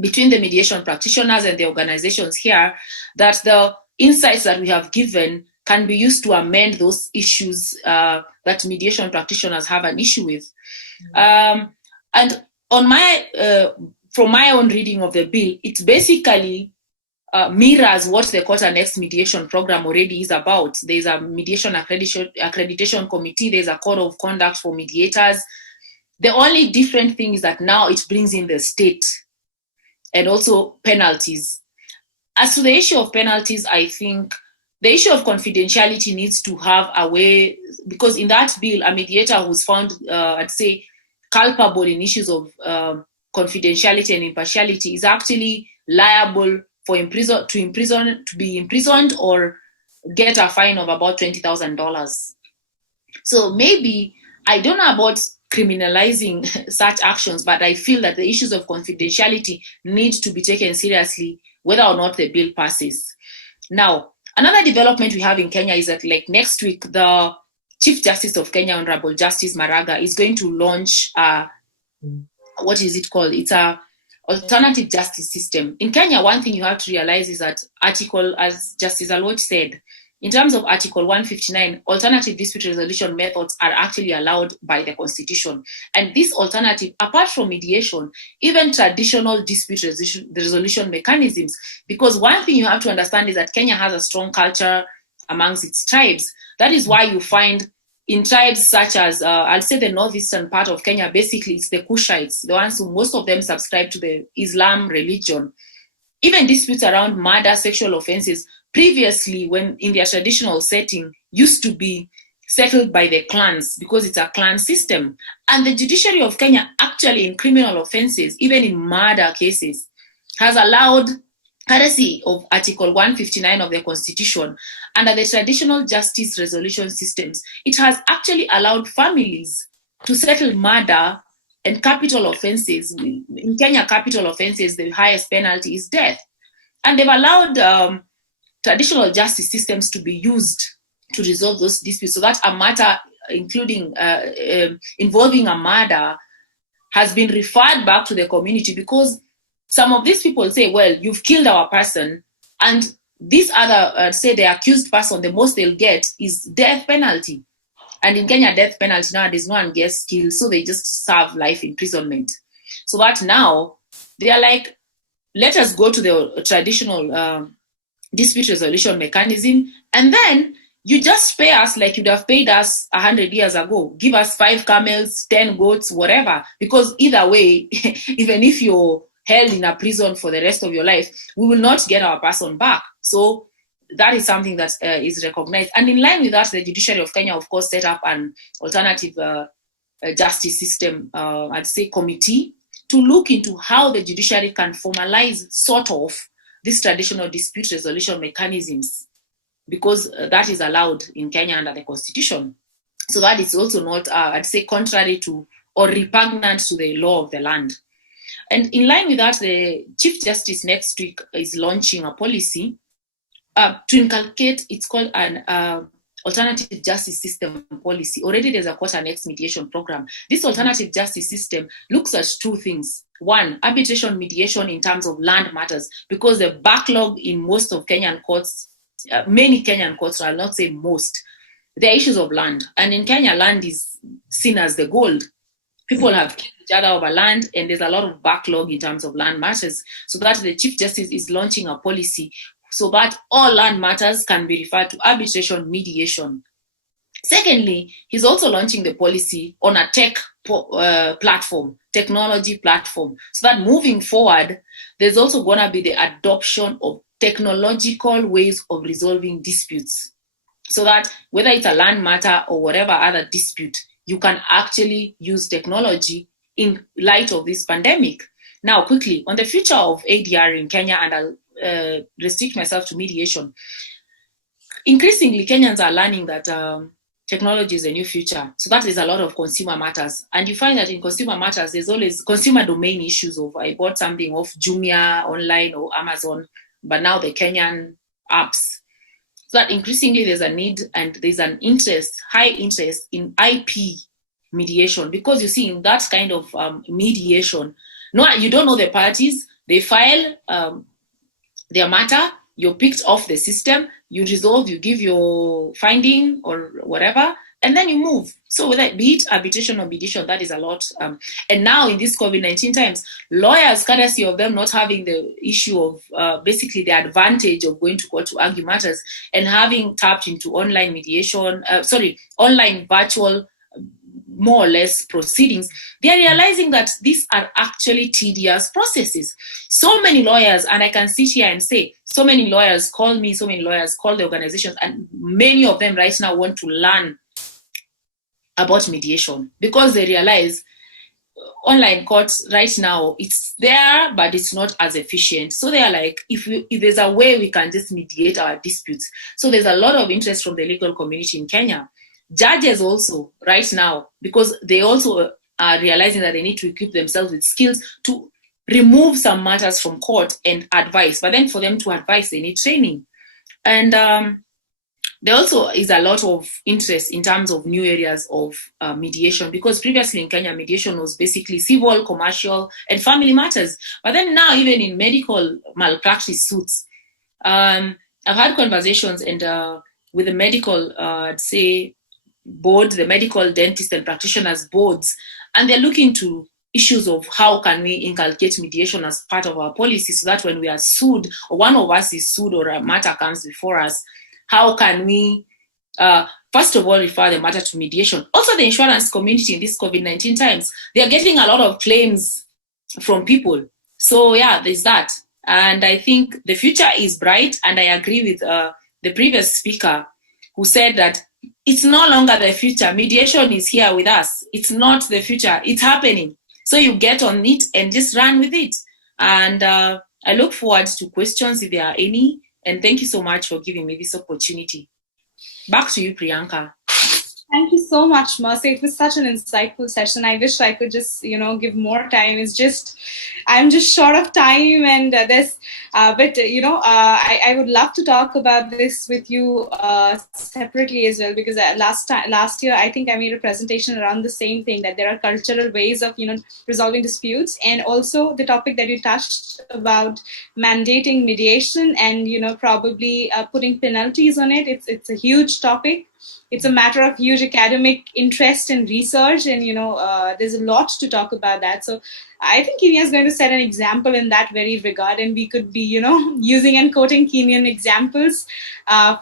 between the mediation practitioners and the organizations here, that the insights that we have given can be used to amend those issues that mediation practitioners have an issue with. And on my, from my own reading of the bill, it basically mirrors what the court annexed mediation program already is about. There's a mediation accreditation committee, there's a code of conduct for mediators. The only different thing is that now it brings in the state and also penalties. As to the issue of penalties, I think the issue of confidentiality needs to have a way, because in that bill, a mediator who's found, I'd say, culpable in issues of confidentiality and impartiality is actually liable for to be imprisoned or get a fine of about $20,000. So maybe, I don't know about criminalizing such actions, but I feel that the issues of confidentiality need to be taken seriously, whether or not the bill passes. Now, another development we have in Kenya is that, like, next week, the Chief Justice of Kenya, Honorable Justice Maraga, is going to launch what is it called? It's a alternative justice system. In Kenya, one thing you have to realize is that as Justice Alwot said, in terms of Article 159, alternative dispute resolution methods are actually allowed by the Constitution. And this alternative, apart from mediation, even traditional dispute resolution mechanisms, because one thing you have to understand is that Kenya has a strong culture amongst its tribes. That is why you find in tribes such as, I'll say the northeastern part of Kenya, basically it's the Kushites, the ones who most of them subscribe to the Islam religion. Even disputes around murder, sexual offenses, previously, when in their traditional setting, used to be settled by the clans, because it's a clan system. And the judiciary of Kenya, actually, in criminal offenses, even in murder cases, has allowed, courtesy of Article 159 of the Constitution, under the traditional justice resolution systems, it has actually allowed families to settle murder and capital offenses. In Kenya, capital offenses, the highest penalty is death. And they've allowed traditional justice systems to be used to resolve those disputes, so that a matter including involving a murder has been referred back to the community, because some of these people say, well, you've killed our person, and this other, say the accused person, the most they'll get is death penalty. And in Kenya, death penalty nowadays, no one gets killed, so they just serve life imprisonment. So that now, they are like, let us go to the traditional dispute resolution mechanism, and then you just pay us like you'd have paid us 100 years ago. Give us 5 camels, 10 goats, whatever, because either way, even if you're held in a prison for the rest of your life, we will not get our person back. So that is something that is recognized. And in line with that, the judiciary of Kenya, of course, set up an alternative justice system, I'd say, committee to look into how the judiciary can formalize sort of these traditional dispute resolution mechanisms, because that is allowed in Kenya under the Constitution. So that is also not, I'd say, contrary to or repugnant to the law of the land. And in line with that, the Chief Justice next week is launching a policy to inculcate, it's called an alternative justice system policy. Already there's a court annexed mediation program. This alternative justice system looks at 2 things. 1, arbitration mediation in terms of land matters, because the backlog in most of Kenyan courts, many Kenyan courts, I'll not say most, there are issues of land. And in Kenya, land is seen as the gold. People have killed each other over land, and there's a lot of backlog in terms of land matters. So that the Chief Justice is launching a policy so that all land matters can be referred to arbitration mediation. Secondly, he's also launching the policy on a technology platform, so that moving forward, there's also going to be the adoption of technological ways of resolving disputes, so that whether it's a land matter or whatever other dispute, you can actually use technology in light of this pandemic. Now, quickly, on the future of ADR in Kenya, and I'll restrict myself to mediation. Increasingly, Kenyans are learning that technology is a new future. So that is a lot of consumer matters. And you find that in consumer matters, there's always consumer domain issues of I bought something off Jumia online or Amazon, but now the Kenyan apps. So that increasingly there's a need and there's an interest, high interest in IP mediation, because you see in that kind of mediation, no, you don't know the parties, they file their matter, you're picked off the system, you resolve, you give your finding or whatever, and then you move. So whether be it arbitration or mediation, that is a lot. And now in this COVID-19 times, lawyers, courtesy of them not having the issue of basically the advantage of going to court to argue matters and having tapped into online mediation, online virtual more or less proceedings, they are realizing that these are actually tedious processes. So many lawyers, and I can sit here and say, so many lawyers call me, so many lawyers call the organizations, and many of them right now want to learn about mediation because they realize online courts right now, it's there, but it's not as efficient. So they are like, if there's a way we can just mediate our disputes. So there's a lot of interest from the legal community in Kenya. Judges also right now, because they also are realizing that they need to equip themselves with skills to remove some matters from court and advise. But then for them to advise, they need training. And there also is a lot of interest in terms of new areas of mediation, because previously in Kenya, mediation was basically civil, commercial, and family matters. But then now, even in medical malpractice suits, I've had conversations and with the medical, I'd say, board, the medical dentist and practitioners boards, and they're looking to issues of how can we inculcate mediation as part of our policy, so that when we are sued or one of us is sued or a matter comes before us, how can we first of all refer the matter to mediation. Also, the insurance community in these COVID-19 times, they are getting a lot of claims from people. So yeah, there's that. And I think the future is bright, and I agree with the previous speaker who said that it's no longer the future. Mediation is here with us. It's not the future. It's happening. So you get on it and just run with it. And I look forward to questions if there are any. And thank you so much for giving me this opportunity. Back to you, Priyanka. Thank you so much, Mercy. It was such an insightful session. I wish I could just, give more time. I'm just short of time, and I would love to talk about this with you separately as well, because last year, I think I made a presentation around the same thing, that there are cultural ways of, resolving disputes, and also the topic that you touched about mandating mediation and, probably putting penalties on it. It's a huge topic. It's a matter of huge academic interest and research, and there's a lot to talk about that. So I think Kenya is going to set an example in that very regard, and we could be using and quoting Kenyan examples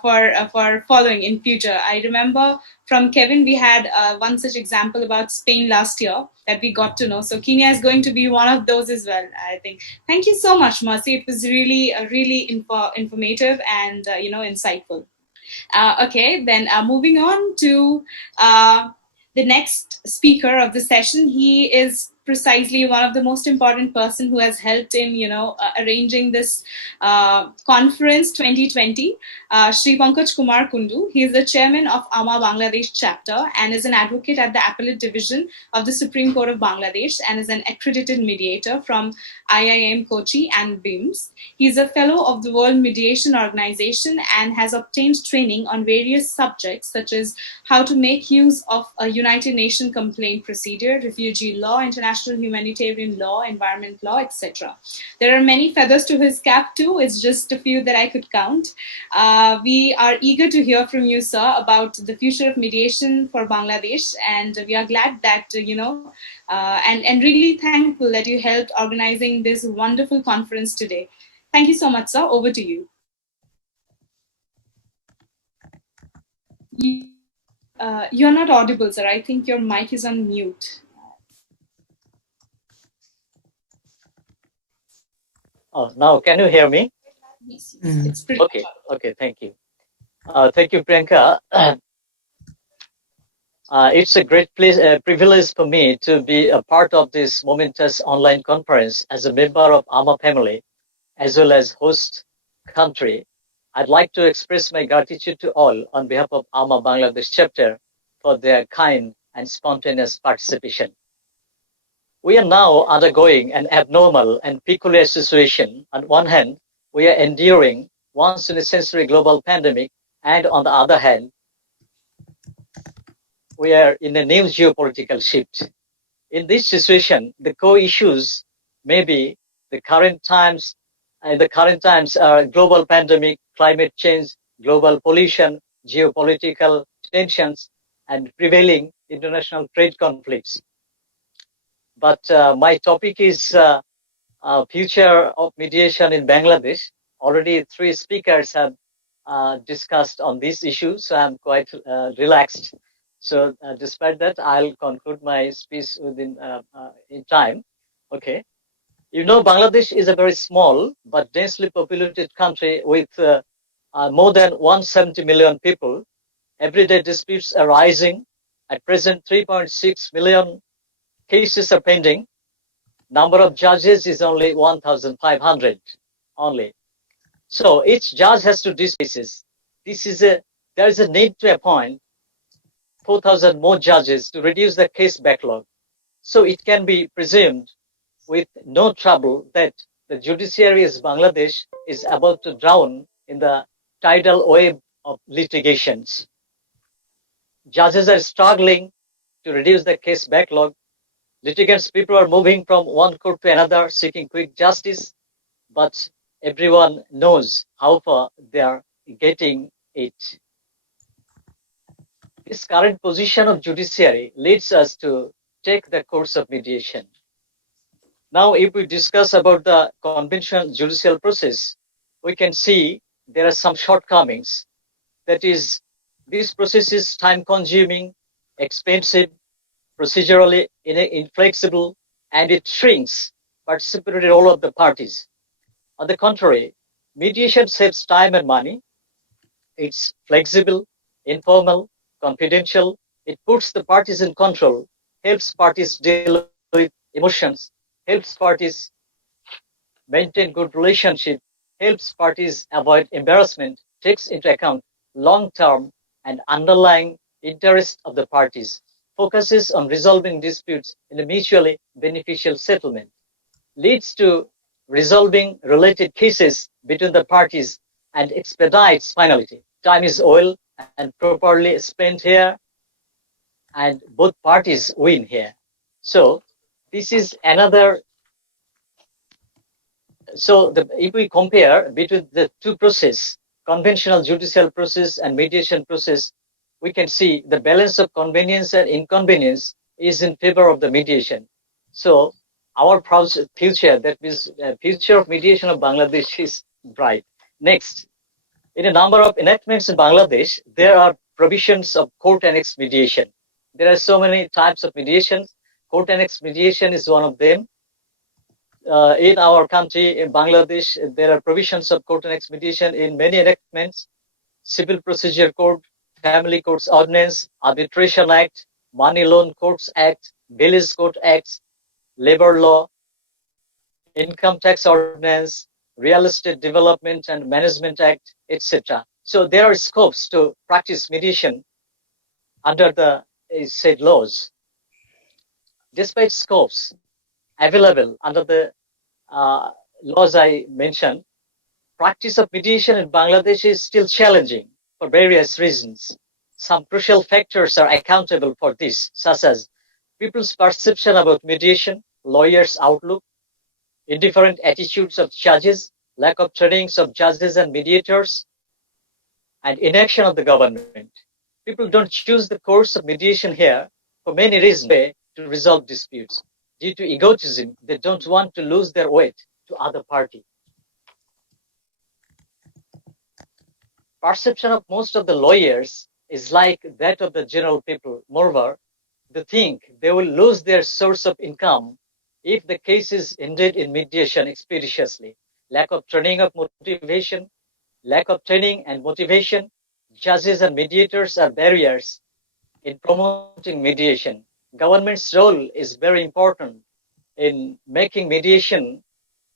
for following in future. I remember from Kevin we had one such example about Spain last year that we got to know. So Kenya is going to be one of those as well, I think. Thank you so much, Mercy. It was really informative and insightful. Okay, then moving on to the next speaker of the session. He is precisely one of the most important person who has helped in, arranging this conference 2020, Shri Pankaj Kumar Kundu. He is the chairman of AAMA Bangladesh chapter and is an advocate at the Appellate Division of the Supreme Court of Bangladesh, and is an accredited mediator from IIM Kochi and BIMS. He is a fellow of the World Mediation Organization and has obtained training on various subjects such as how to make use of a United Nations complaint procedure, refugee law, international humanitarian law, environment law, etc. There are many feathers to his cap too. It's just a few that I could count. We are eager to hear from you, sir, about the future of mediation for Bangladesh, and we are glad that, and really thankful that you helped organizing this wonderful conference today. Thank you so much, sir. Over to you. You're not audible, sir. I think your mic is on mute. Oh, now can you hear me? Yes, it's pretty Okay, thank you. Thank you, Priyanka. It's a great privilege for me to be a part of this momentous online conference as a member of AAMA family, as well as host country. I'd like to express my gratitude to all on behalf of AAMA Bangladesh chapter for their kind and spontaneous participation. We are now undergoing an abnormal and peculiar situation. On one hand, we are enduring once in a century global pandemic, and on the other hand, we are in a new geopolitical shift. In this situation, the core issues may be the current times, are global pandemic, climate change, global pollution, geopolitical tensions, and prevailing international trade conflicts. But my topic is future of mediation in Bangladesh. Already 3 speakers have discussed on this issue, so I'm quite relaxed. So despite that, I'll conclude my speech within in time. Okay. You know, Bangladesh is a very small but densely populated country with more than 170 million people. Everyday disputes are rising. At present, 3.6 million cases are pending. Number of judges is only 1,500 only. So each judge has to decide cases. There is a need to appoint 4,000 more judges to reduce the case backlog. So it can be presumed with no trouble that the judiciary of Bangladesh is about to drown in the tidal wave of litigations. Judges are struggling to reduce the case backlog. Litigants, people are moving from one court to another seeking quick justice, but everyone knows how far they are getting it. This current position of judiciary leads us to take the course of mediation. Now, if we discuss about the conventional judicial process, we can see there are some shortcomings. That is, this process is time-consuming, expensive, procedurally inflexible, and it shrinks participatory role of the parties. On the contrary, mediation saves time and money. It's flexible, informal, confidential. It puts the parties in control, helps parties deal with emotions, helps parties maintain good relationship, helps parties avoid embarrassment, takes into account long-term and underlying interest of the parties, focuses on resolving disputes in a mutually beneficial settlement, leads to resolving related cases between the parties, and expedites finality. Time is oil and properly spent here, and both parties win here. So this is another. So if we compare between the two processes, conventional judicial process and mediation process, we can see the balance of convenience and inconvenience is in favor of the mediation. So our future, that means future of mediation of Bangladesh is bright. Next, in a number of enactments in Bangladesh, there are provisions of court annex mediation. There are so many types of mediation. Court annex mediation is one of them. In our country, in Bangladesh, there are provisions of court annex mediation in many enactments: Civil Procedure Code, Family Courts Ordinance, Arbitration Act, Money Loan Courts Act, Village Court Acts, Labor Law, Income Tax Ordinance, Real Estate Development and Management Act, etc. So there are scopes to practice mediation under the said laws. Despite scopes available under the laws I mentioned, practice of mediation in Bangladesh is still challenging for various reasons. Some crucial factors are accountable for this, such as people's perception about mediation, lawyers' outlook, indifferent attitudes of judges, lack of trainings of judges and mediators, and inaction of the government. People don't choose the course of mediation here for many reasons to resolve disputes. Due to egotism, they don't want to lose their weight to other party. Perception of most of the lawyers is like that of the general people. Moreover, they think they will lose their source of income if the case is ended in mediation expeditiously. Lack of training of motivation, lack of training and motivation, judges and mediators are barriers in promoting mediation. Government's role is very important in making mediation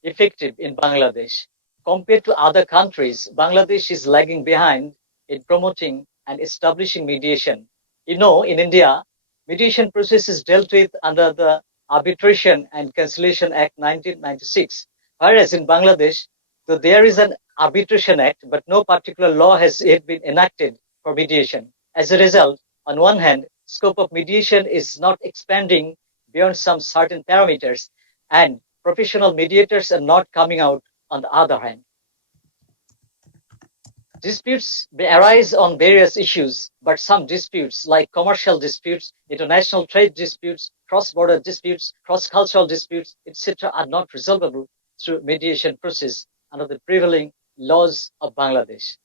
effective in Bangladesh. Compared to other countries, Bangladesh is lagging behind in promoting and establishing mediation. You know, in India, mediation process is dealt with under the Arbitration and Conciliation Act 1996, whereas in Bangladesh, so there is an Arbitration Act, but no particular law has yet been enacted for mediation. As a result, on one hand, scope of mediation is not expanding beyond some certain parameters, and professional mediators are not coming out on the other hand. Disputes may arise on various issues, but some disputes like commercial disputes, international trade disputes, cross-border disputes, cross-cultural disputes, etc. are not resolvable through mediation process under the prevailing laws of Bangladesh.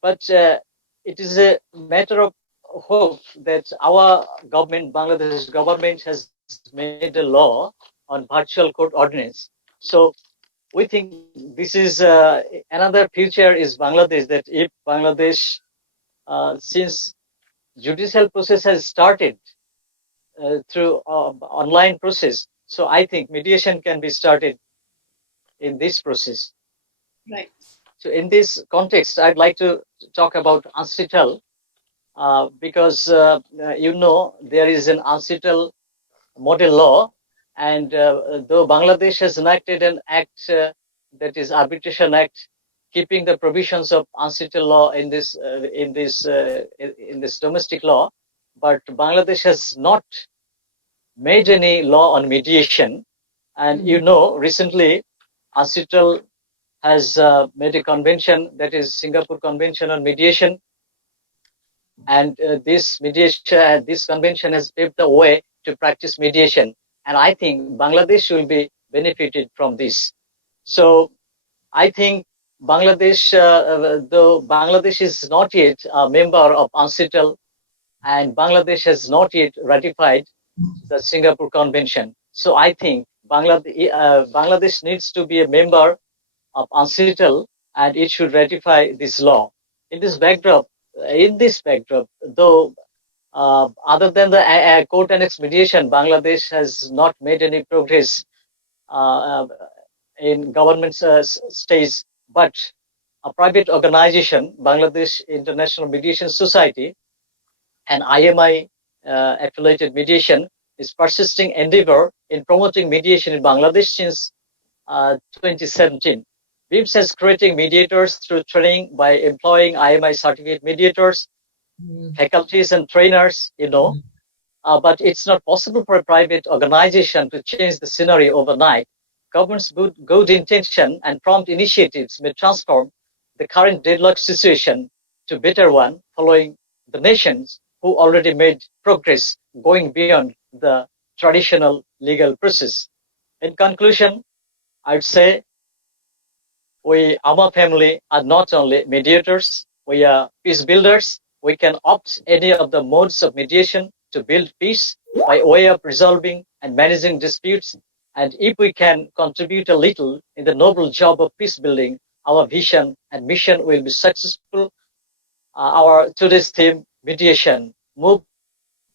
But it is a matter of hope that our government, Bangladesh government, has made a law on virtual court ordinance. So we think this is another future is Bangladesh, that if Bangladesh, since judicial process has started through online process, so I think mediation can be started in this process. Right. So in this context, I'd like to talk about UNCITRAL because you know there is an UNCITRAL model law, and though Bangladesh has enacted an act that is Arbitration Act, keeping the provisions of UNCITRAL law in this domestic law, but Bangladesh has not made any law on mediation. And you know, recently UNCITRAL has made a convention, that is Singapore Convention on Mediation, and this convention has paved the way to practice mediation, and I think Bangladesh will be benefited from this. So I think Bangladesh, though Bangladesh is not yet a member of UNCITRAL, and Bangladesh has not yet ratified the Singapore Convention, so I think Bangladesh needs to be a member of UNCITRAL, and it should ratify this law. In this backdrop, though other than the court annex mediation, Bangladesh has not made any progress in government stage, but a private organization, Bangladesh International Mediation Society, and AAMA affiliated mediation, is persisting endeavor in promoting mediation in Bangladesh since 2017. BIMS is creating mediators through training by employing IMI certificate mediators, faculties and trainers, you know, but it's not possible for a private organization to change the scenery overnight. Government's good intention and prompt initiatives may transform the current deadlock situation to better one, following the nations who already made progress going beyond the traditional legal process. In conclusion, I'd say we, AAMA family, are not only mediators, we are peace builders. We can opt any of the modes of mediation to build peace by way of resolving and managing disputes. And if we can contribute a little in the noble job of peace building, our vision and mission will be successful. Our today's theme, mediation, move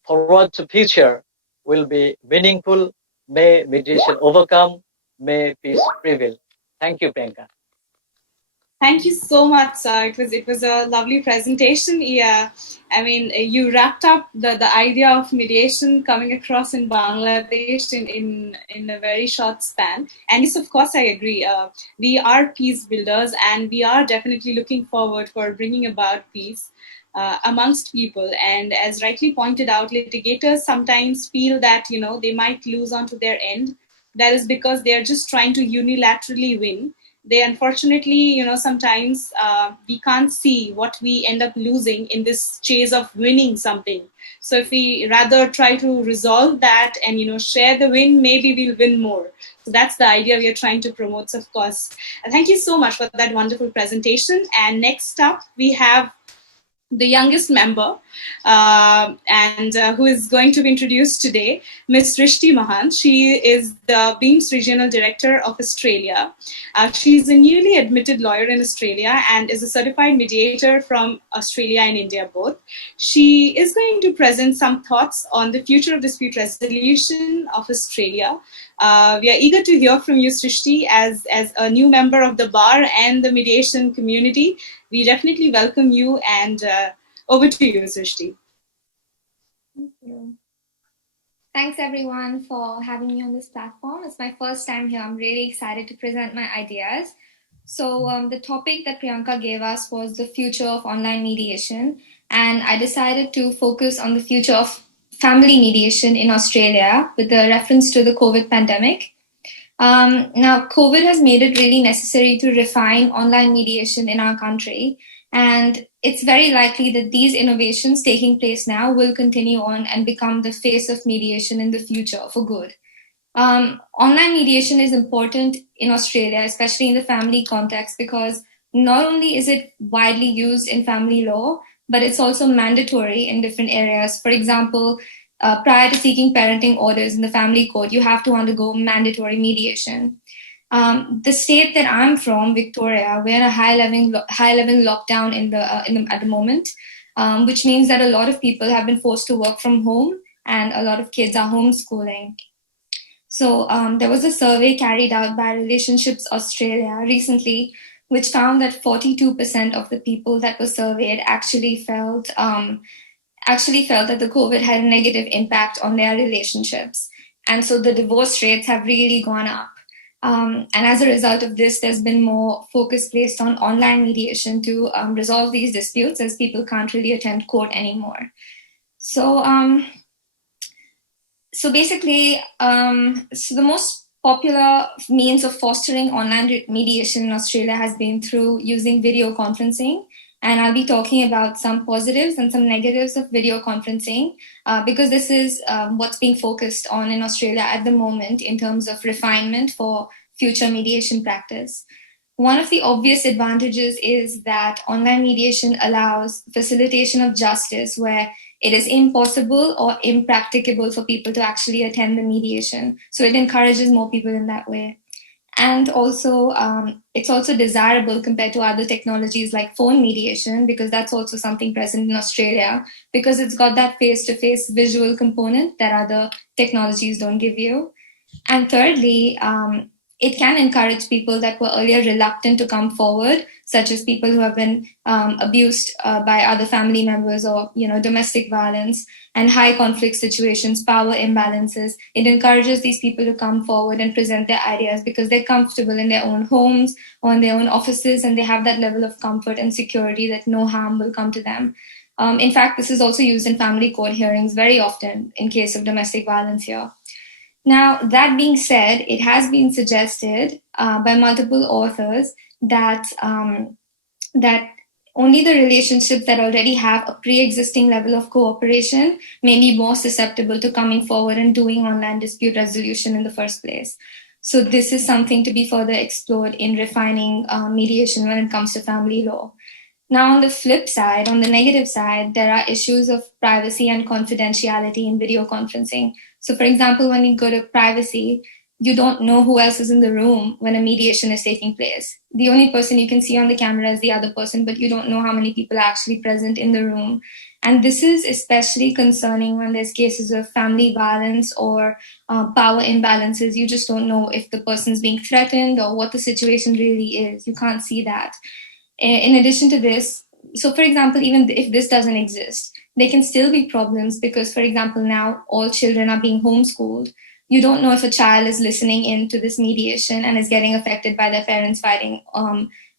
forward to future, will be meaningful. May mediation overcome. May peace prevail. Thank you, Priyanka. Thank you so much, sir. It was a lovely presentation. Yeah, I mean, you wrapped up the idea of mediation coming across in Bangladesh in a very short span. And yes, of course, I agree. We are peace builders, and we are definitely looking forward for bringing about peace amongst people. And as rightly pointed out, litigators sometimes feel that they might lose onto their end. That is because they are just trying to unilaterally win. They unfortunately, sometimes we can't see what we end up losing in this chase of winning something. So if we rather try to resolve that and, share the win, maybe we'll win more. So that's the idea we are trying to promote, of course. Thank you so much for that wonderful presentation. And next up, we have the youngest member, and who is going to be introduced today, Ms. Srishti Mahant. She is the BEAMS Regional Director of Australia. She's a newly admitted lawyer in Australia and is a certified mediator from Australia and India both. She is going to present some thoughts on the future of dispute resolution of Australia. We are eager to hear from you, Srishti, as a new member of the bar and the mediation community. We definitely welcome you, and over to you, Srishti. Thank you. Thanks everyone for having me on this platform. It's my first time here. I'm really excited to present my ideas. So the topic that Priyanka gave us was the future of online mediation, and I decided to focus on the future of family mediation in Australia with a reference to the COVID pandemic. Now, COVID has made it really necessary to refine online mediation in our country, and it's very likely that these innovations taking place now will continue on and become the face of mediation in the future for good. Online mediation is important in Australia, especially in the family context, because not only is it widely used in family law, but it's also mandatory in different areas. For example, prior to seeking parenting orders in the family court, you have to undergo mandatory mediation. The state that I'm from, Victoria, we're in a high-level lockdown at the moment, which means that a lot of people have been forced to work from home, and a lot of kids are homeschooling. So there was a survey carried out by Relationships Australia recently, which found that 42% of the people that were surveyed actually felt that the COVID had a negative impact on their relationships. And so the divorce rates have really gone up. And as a result of this, there's been more focus placed on online mediation to resolve these disputes, as people can't really attend court anymore. So basically, the most popular means of fostering online mediation in Australia has been through using video conferencing. And I'll be talking about some positives and some negatives of video conferencing, because this is what's being focused on in Australia at the moment in terms of refinement for future mediation practice. One of the obvious advantages is that online mediation allows facilitation of justice where it is impossible or impracticable for people to actually attend the mediation. So it encourages more people in that way. And also, it's also desirable compared to other technologies like phone mediation, because that's also something present in Australia, because it's got that face-to-face visual component that other technologies don't give you. And thirdly, it can encourage people that were earlier reluctant to come forward, such as people who have been abused by other family members, or domestic violence and high conflict situations, power imbalances. It encourages these people to come forward and present their ideas because they're comfortable in their own homes or in their own offices, and they have that level of comfort and security that no harm will come to them. In fact, this is also used in family court hearings very often in case of domestic violence here. Now, that being said, it has been suggested by multiple authors that only the relationships that already have a pre-existing level of cooperation may be more susceptible to coming forward and doing online dispute resolution in the first place. So this is something to be further explored in refining mediation when it comes to family law. Now, on the flip side, on the negative side, there are issues of privacy and confidentiality in video conferencing. So, for example, when you go to privacy, you don't know who else is in the room when a mediation is taking place. The only person you can see on the camera is the other person, but you don't know how many people are actually present in the room. And this is especially concerning when there's cases of family violence or power imbalances. You just don't know if the person's being threatened or what the situation really is. You can't see that. In addition to this, so for example, even if this doesn't exist, there can still be problems because, for example, now all children are being homeschooled. You don't know if a child is listening into this mediation and is getting affected by their parents fighting,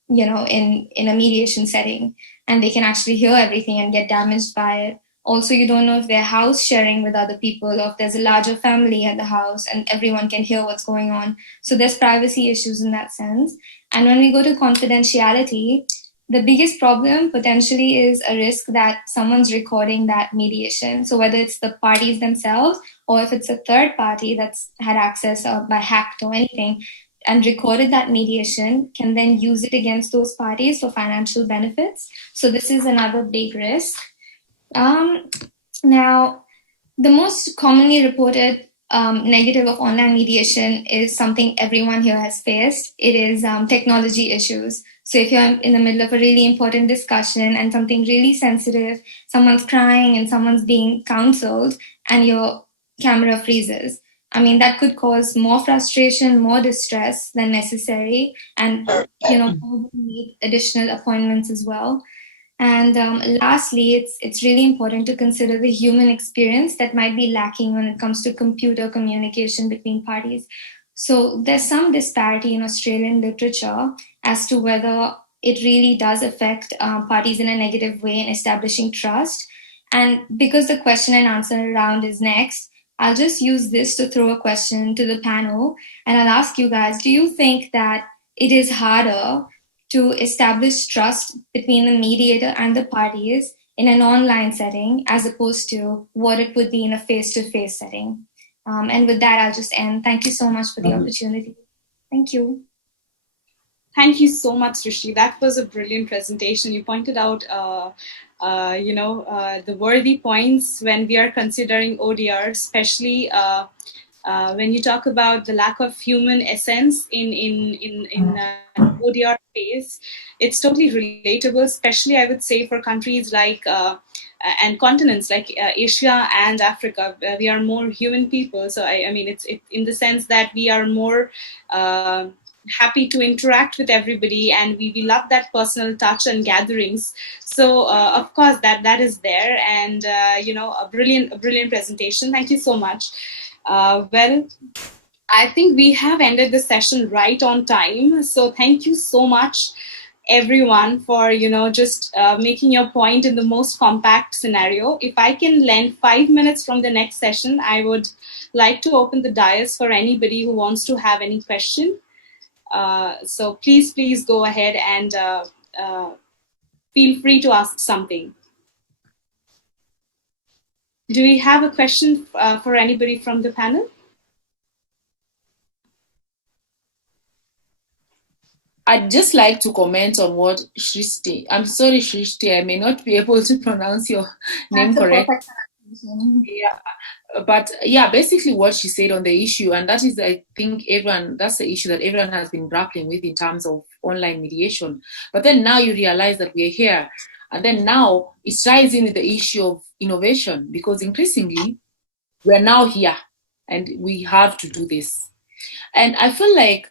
in a mediation setting, and they can actually hear everything and get damaged by it. Also, you don't know if they're house sharing with other people or if there's a larger family at the house and everyone can hear what's going on. So there's privacy issues in that sense. And when we go to confidentiality, the biggest problem potentially is a risk that someone's recording that mediation. So whether it's the parties themselves or if it's a third party that's had access by hacked or anything, and recorded that mediation can then use it against those parties for financial benefits. So this is another big risk. Now, the most commonly reported negative of online mediation is something everyone here has faced. It is technology issues. So if you're in the middle of a really important discussion and something really sensitive, someone's crying and someone's being counseled and your camera freezes, I mean, that could cause more frustration, more distress than necessary, and need additional appointments as well. And lastly, it's really important to consider the human experience that might be lacking when it comes to computer communication between parties. So there's some disparity in Australian literature as to whether it really does affect parties in a negative way in establishing trust. And because the question and answer round is next, I'll just use this to throw a question to the panel. And I'll ask you guys, do you think that it is harder to establish trust between the mediator and the parties in an online setting as opposed to what it would be in a face-to-face setting? And with that, I'll just end. Thank you so much for the opportunity. Thank you. Thank you so much, Srishti. That was a brilliant presentation. You pointed out, the worthy points when we are considering ODR, especially when you talk about the lack of human essence in ODR space. It's totally relatable, especially I would say for countries like and continents like Asia and Africa. We are more human people, so I mean it's in the sense that we are more happy to interact with everybody, and we love that personal touch and gatherings. So of course that is there, and a brilliant presentation. Thank you so much. Well, I think we have ended the session right on time. So thank you so much, everyone, for just making your point in the most compact scenario. If I can lend 5 minutes from the next session, I would like to open the dais for anybody who wants to have any question. So please go ahead and feel free to ask something. Do we have a question for anybody from the panel? I'd just like to comment on what Srishti, I'm sorry, Srishti, I may not be able to pronounce your name correctly. Yeah, but yeah, basically what she said on the issue, and that is, I think that's the issue that everyone has been grappling with in terms of online mediation. But then now you realize that we're here, and then now it ties in with the issue of innovation, because increasingly we're now here and we have to do this. And I feel like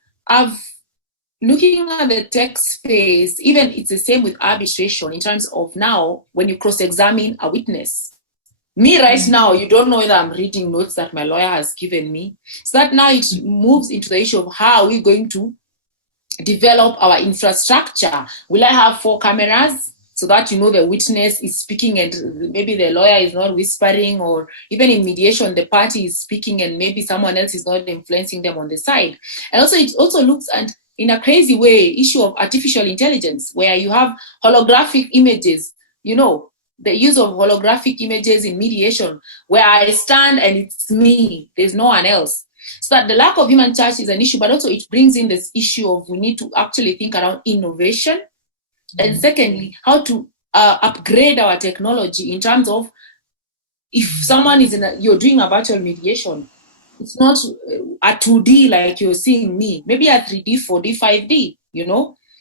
looking at the tech space, even it's the same with arbitration in terms of now when you cross-examine a witness. Me right now, you don't know whether I'm reading notes that my lawyer has given me. So that now it moves into the issue of how are we going to develop our infrastructure. Will I have 4 cameras so that the witness is speaking and maybe the lawyer is not whispering, or even in mediation, the party is speaking and maybe someone else is not influencing them on the side. And also it also looks at, in a crazy way, issue of artificial intelligence, where you have holographic images, the use of holographic images in mediation, where I stand and it's me, there's no one else. So that the lack of human touch is an issue, but also it brings in this issue of we need to actually think around innovation. And secondly, how to upgrade our technology in terms of, if someone is you're doing a virtual mediation, it's not a 2D like you're seeing me, maybe a 3D, 4D, 5D,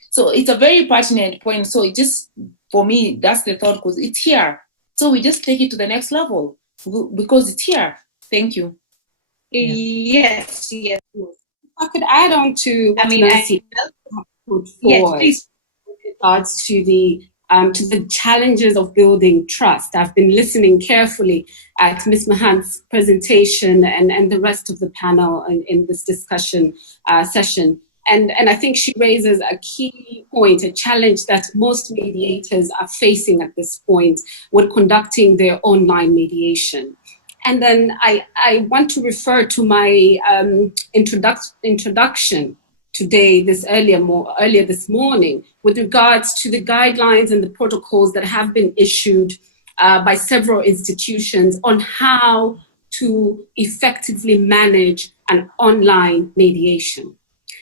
So it's a very pertinent point. So it just, for me, that's the thought, because it's here. So we just take it to the next level because it's here. Thank you. Yes. I could add on to what Mercy put forward with regards to the challenges of building trust. I've been listening carefully at Ms. Mahant's presentation and the rest of the panel in this discussion session. And I think she raises a key point, a challenge that most mediators are facing at this point when conducting their online mediation. And then I want to refer to my introduction today, earlier this morning, with regards to the guidelines and the protocols that have been issued by several institutions on how to effectively manage an online mediation.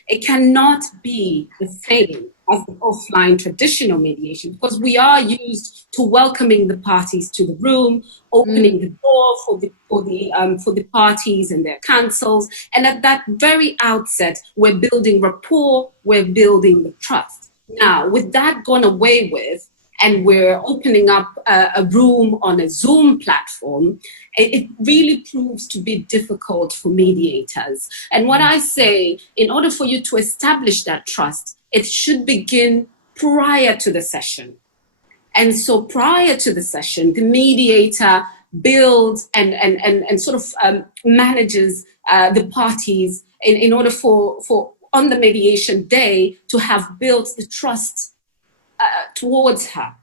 It cannot be the same as the offline traditional mediation, because we are used to welcoming the parties to the room, opening the door for the parties and their counsels, and at that very outset, we're building rapport, we're building the trust. Now, with that gone away with, and we're opening up a room on a Zoom platform, it really proves to be difficult for mediators. And what I say, in order for you to establish that trust, it should begin prior to the session. And so prior to the session, the mediator builds and sort of manages the parties in order for on the mediation day to have built the trust towards her,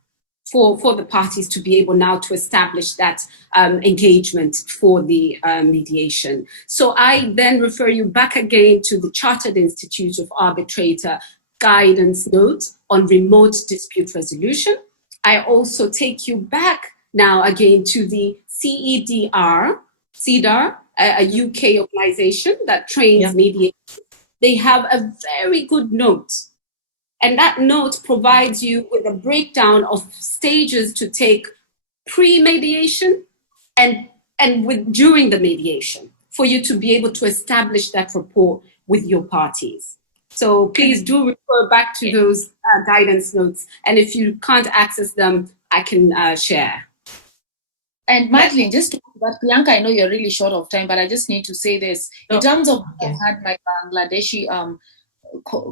for the parties to be able now to establish that engagement for the mediation. So I then refer you back again to the Chartered Institute of Arbitrator guidance note on remote dispute resolution. I also take you back now again to the CEDR, a UK organization that trains mediators. They have a very good note. And that note provides you with a breakdown of stages to take pre-mediation and during the mediation for you to be able to establish that rapport with your parties. So please do refer back to those guidance notes. And if you can't access them, I can share. And Madeline, just to but Priyanka, I know you're really short of time, but I just need to say this. In terms of, I've had my Bangladeshi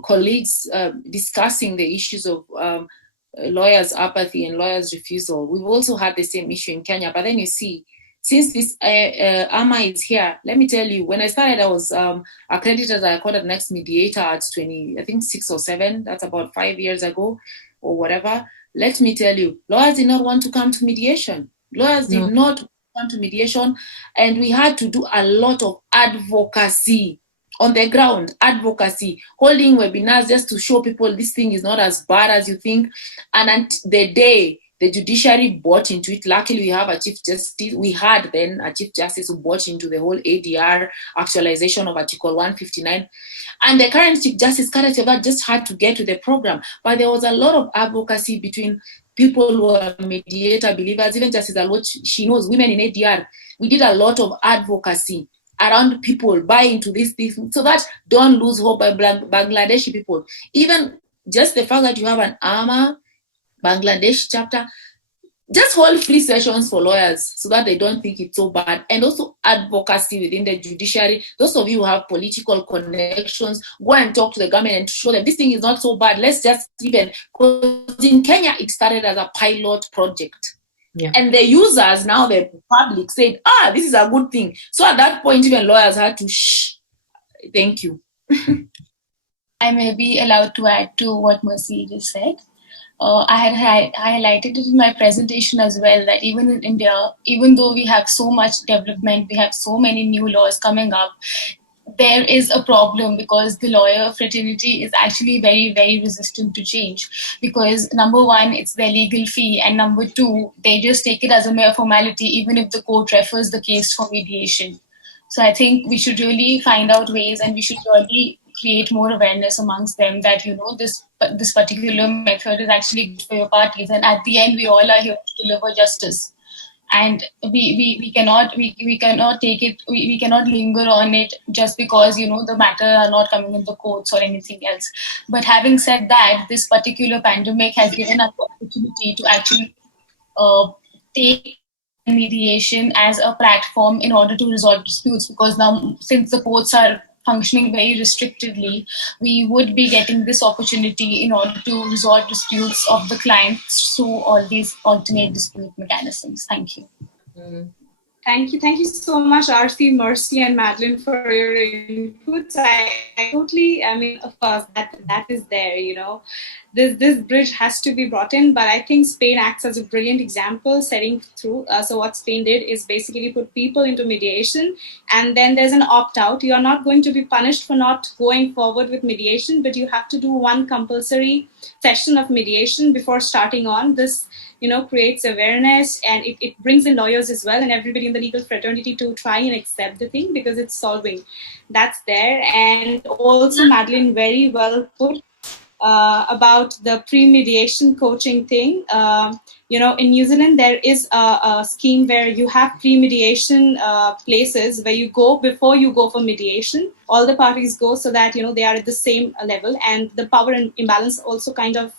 colleagues discussing the issues of lawyers' apathy and lawyers' refusal. We've also had the same issue in Kenya. But then you see, since this AAMA is here, let me tell you, when I started, I was accredited as a court next mediator at 6 or 7. That's about 5 years ago or whatever. Let me tell you, lawyers did not want to come to mediation. Lawyers did not come to mediation, and we had to do a lot of advocacy on the ground, advocacy, holding webinars just to show people this thing is not as bad as you think. And the day the judiciary bought into it, luckily we have a chief justice, we had then a chief justice who bought into the whole ADR actualization of Article 159. And the current chief justice, courtesy of that, just had to get to the program. But there was a lot of advocacy between people who are mediator believers, even Justice Alwot, she knows women in ADR. We did a lot of advocacy around people buy into this thing so that don't lose hope by Bangladeshi people. Even just the fact that you have an AAMA Bangladesh chapter, just hold free sessions for lawyers so that they don't think it's so bad. And also advocacy within the judiciary. Those of you who have political connections, go and talk to the government and show them this thing is not so bad. Let's just even, because in Kenya, it started as a pilot project. And the users, now the public, said, this is a good thing. So at that point, even lawyers had to shh. Thank you. I may be allowed to add to what Mercy just said. I had highlighted it in my presentation as well, that even in India, even though we have so much development, we have so many new laws coming up, there is a problem because the lawyer fraternity is actually very, very resistant to change. Because number one, it's their legal fee, and number two, they just take it as a mere formality, even if the court refers the case for mediation. So I think we should really find out ways, and we should really create more awareness amongst them that, this particular method is actually good for your parties. And at the end, we all are here to deliver justice. And we cannot take it, we cannot linger on it just because, the matter are not coming in the courts or anything else. But having said that, this particular pandemic has given us the opportunity to actually take mediation as a platform in order to resolve disputes, because now, since the courts are functioning very restrictively, we would be getting this opportunity in order to resolve disputes of the clients through all these alternate dispute mechanisms. Thank you. Thank you so much, RC, Mercy, and Madeline, for your inputs. I totally, of course, that is there, this bridge has to be brought in. But I think Spain acts as a brilliant example, setting through. So what Spain did is basically put people into mediation, and then there's an opt-out. You are not going to be punished for not going forward with mediation, but you have to do one compulsory session of mediation before starting on. This, creates awareness, and it brings in lawyers as well and everybody in the legal fraternity to try and accept the thing, because it's solving. That's there. And also Madeline very well put about the pre-mediation coaching thing. In New Zealand, there is a scheme where you have pre-mediation places where you go before you go for mediation. All the parties go so that, they are at the same level, and the power imbalance also kind of,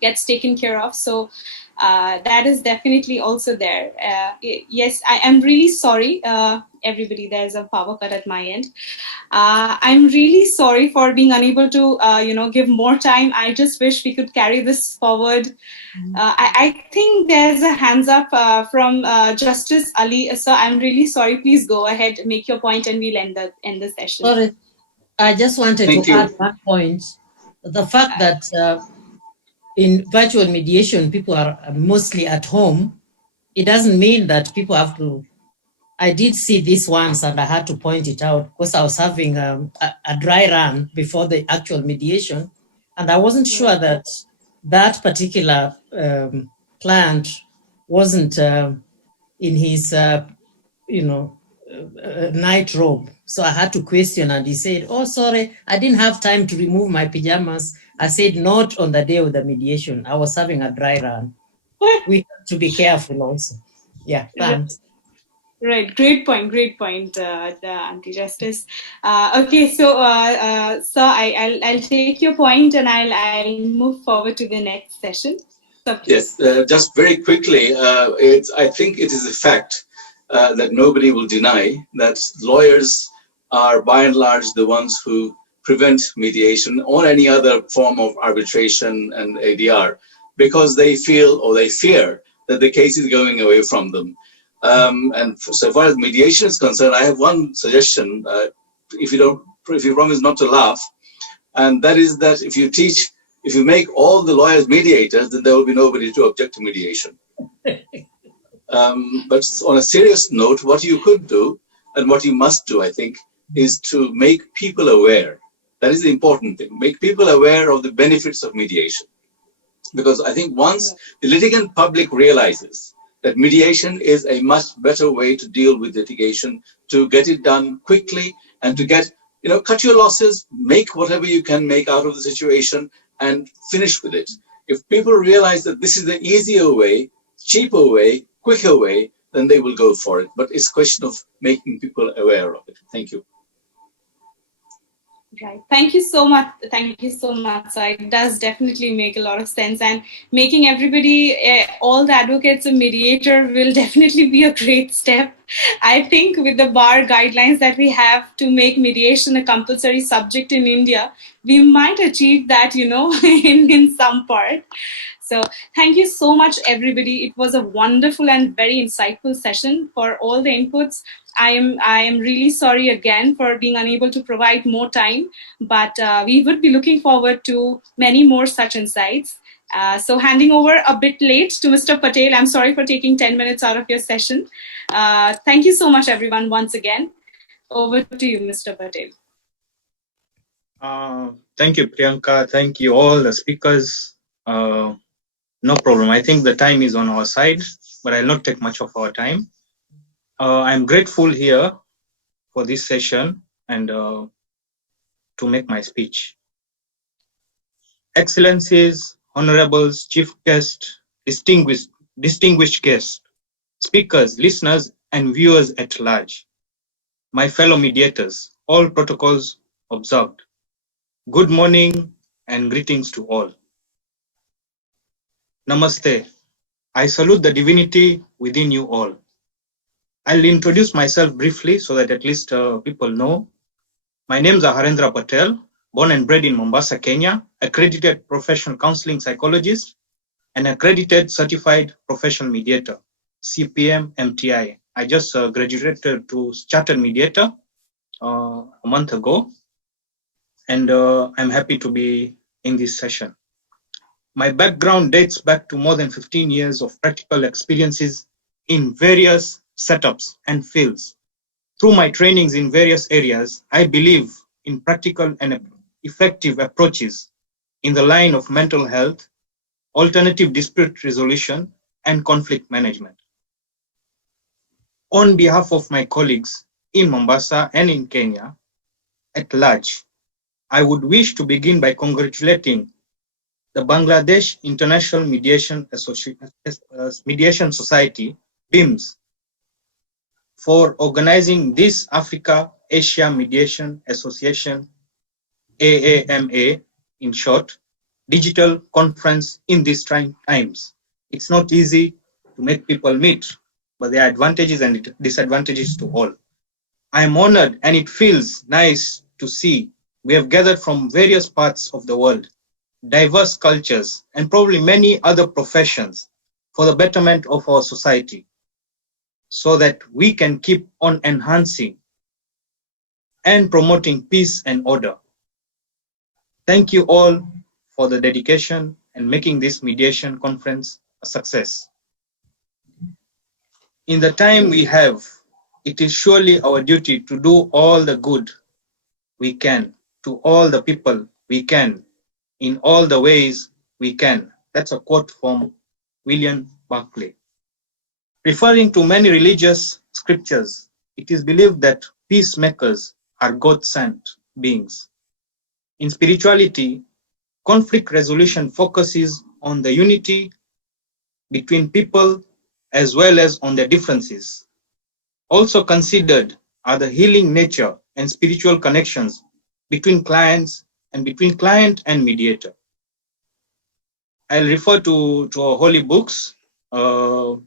gets taken care of. So that is definitely also there. Yes, I am really sorry, everybody. There's a power cut at my end. I'm really sorry for being unable to, give more time. I just wish we could carry this forward. I think there's a hands up from Justice Ali. So I'm really sorry. Please go ahead, make your point, and we'll end the session. Sorry, I just wanted to add one point. The fact that in virtual mediation, people are mostly at home, it doesn't mean that people have to. I did see this once and I had to point it out because I was having a dry run before the actual mediation, and I wasn't sure that that particular client wasn't in his, night robe. So I had to question, and he said, "Oh, sorry, I didn't have time to remove my pajamas." I said, "Not on the day of the mediation. I was having a dry run." We have to be careful also. Yeah, thanks. Right, great point, Auntie Justice. Okay, so I'll take your point and I'll move forward to the next session. So yes, just very quickly, I think it is a fact that nobody will deny that lawyers are by and large the ones who prevent mediation or any other form of arbitration and ADR because they feel or they fear that the case is going away from them. And so far as mediation is concerned, I have one suggestion, if you promise not to laugh, and that is that if you make all the lawyers mediators, then there will be nobody to object to mediation. But on a serious note, what you could do and what you must do, I think, is to make people aware. That is the important thing. Make people aware of the benefits of mediation. Because I think once the litigant public realizes that mediation is a much better way to deal with litigation, to get it done quickly and to get, cut your losses, make whatever you can make out of the situation and finish with it. If people realize that this is the easier way, cheaper way, quicker way, then they will go for it. But it's a question of making people aware of it. Thank you. Right. Thank you so much. So it does definitely make a lot of sense, and making everybody, all the advocates a mediator will definitely be a great step. I think with the bar guidelines that we have to make mediation a compulsory subject in India, we might achieve that, in some part. So thank you so much, everybody. It was a wonderful and very insightful session for all the inputs. I am really sorry again for being unable to provide more time, but we would be looking forward to many more such insights. So handing over a bit late to Mr. Patel. I'm sorry for taking 10 minutes out of your session. Thank you so much, everyone, once again. Over to you, Mr. Patel. Thank you, Priyanka. Thank you, all the speakers. No problem. I think the time is on our side, but I'll not take much of our time. I'm grateful here for this session and to make my speech. Excellencies, honorables, chief guest, distinguished guests, speakers, listeners, and viewers at large. My fellow mediators, all protocols observed. Good morning and greetings to all. Namaste. I salute the divinity within you all. I'll introduce myself briefly so that at least people know. My name is Harendra Patel, born and bred in Mombasa, Kenya, accredited professional counseling psychologist, and accredited certified professional mediator, CPM MTI. I just graduated to chartered mediator a month ago, and I'm happy to be in this session. My background dates back to more than 15 years of practical experiences in various setups and fields. Through my trainings in various areas, I believe in practical and effective approaches in the line of mental health, alternative dispute resolution, and conflict management. On behalf of my colleagues in Mombasa and in Kenya at large, I would wish to begin by congratulating the Bangladesh International Mediation Society, BIMS, for organizing this Africa-Asia Mediation Association, AAMA in short, digital conference in these trying times. It's not easy to make people meet, but there are advantages and disadvantages to all. I am honored and it feels nice to see we have gathered from various parts of the world, diverse cultures, and probably many other professions for the betterment of our society, so that we can keep on enhancing and promoting peace and order. Thank you all for the dedication and making this mediation conference a success. In the time we have, it is surely our duty to do all the good we can to all the people we can in all the ways we can. That's a quote from William Barclay. Referring to many religious scriptures, it is believed that peacemakers are God-sent beings. In spirituality, conflict resolution focuses on the unity between people as well as on their differences. Also considered are the healing nature and spiritual connections between clients and between client and mediator. I'll refer to our holy books. In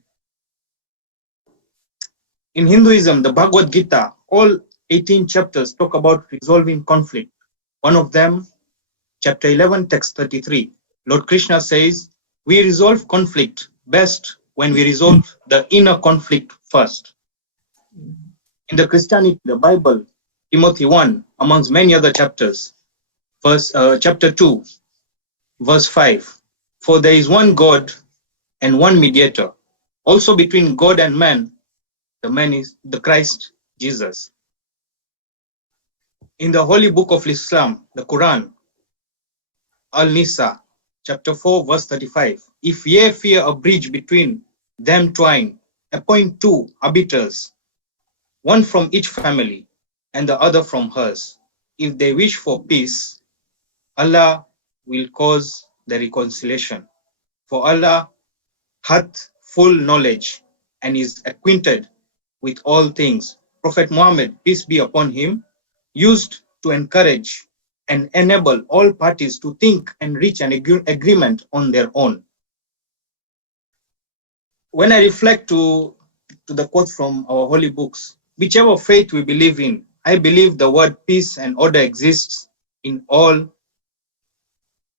Hinduism, the Bhagavad Gita, all 18 chapters talk about resolving conflict. One of them, chapter 11, text 33, Lord Krishna says, we resolve conflict best when we resolve the inner conflict first. In the Christianity, the Bible, Timothy 1, amongst many other chapters, chapter 2, verse 5, for there is one God and one mediator, also between God and man, the man is the Christ Jesus. In the Holy Book of Islam, the Quran, Al-Nisa, chapter 4, verse 35, if ye fear a breach between them twain, appoint 2 arbiters, one from each family and the other from hers. If they wish for peace, Allah will cause the reconciliation. For Allah hath full knowledge and is acquainted with all things. Prophet Muhammad, peace be upon him, used to encourage and enable all parties to think and reach an agreement on their own. When I reflect to the quotes from our holy books, whichever faith we believe in, I believe the word peace and order exists in all.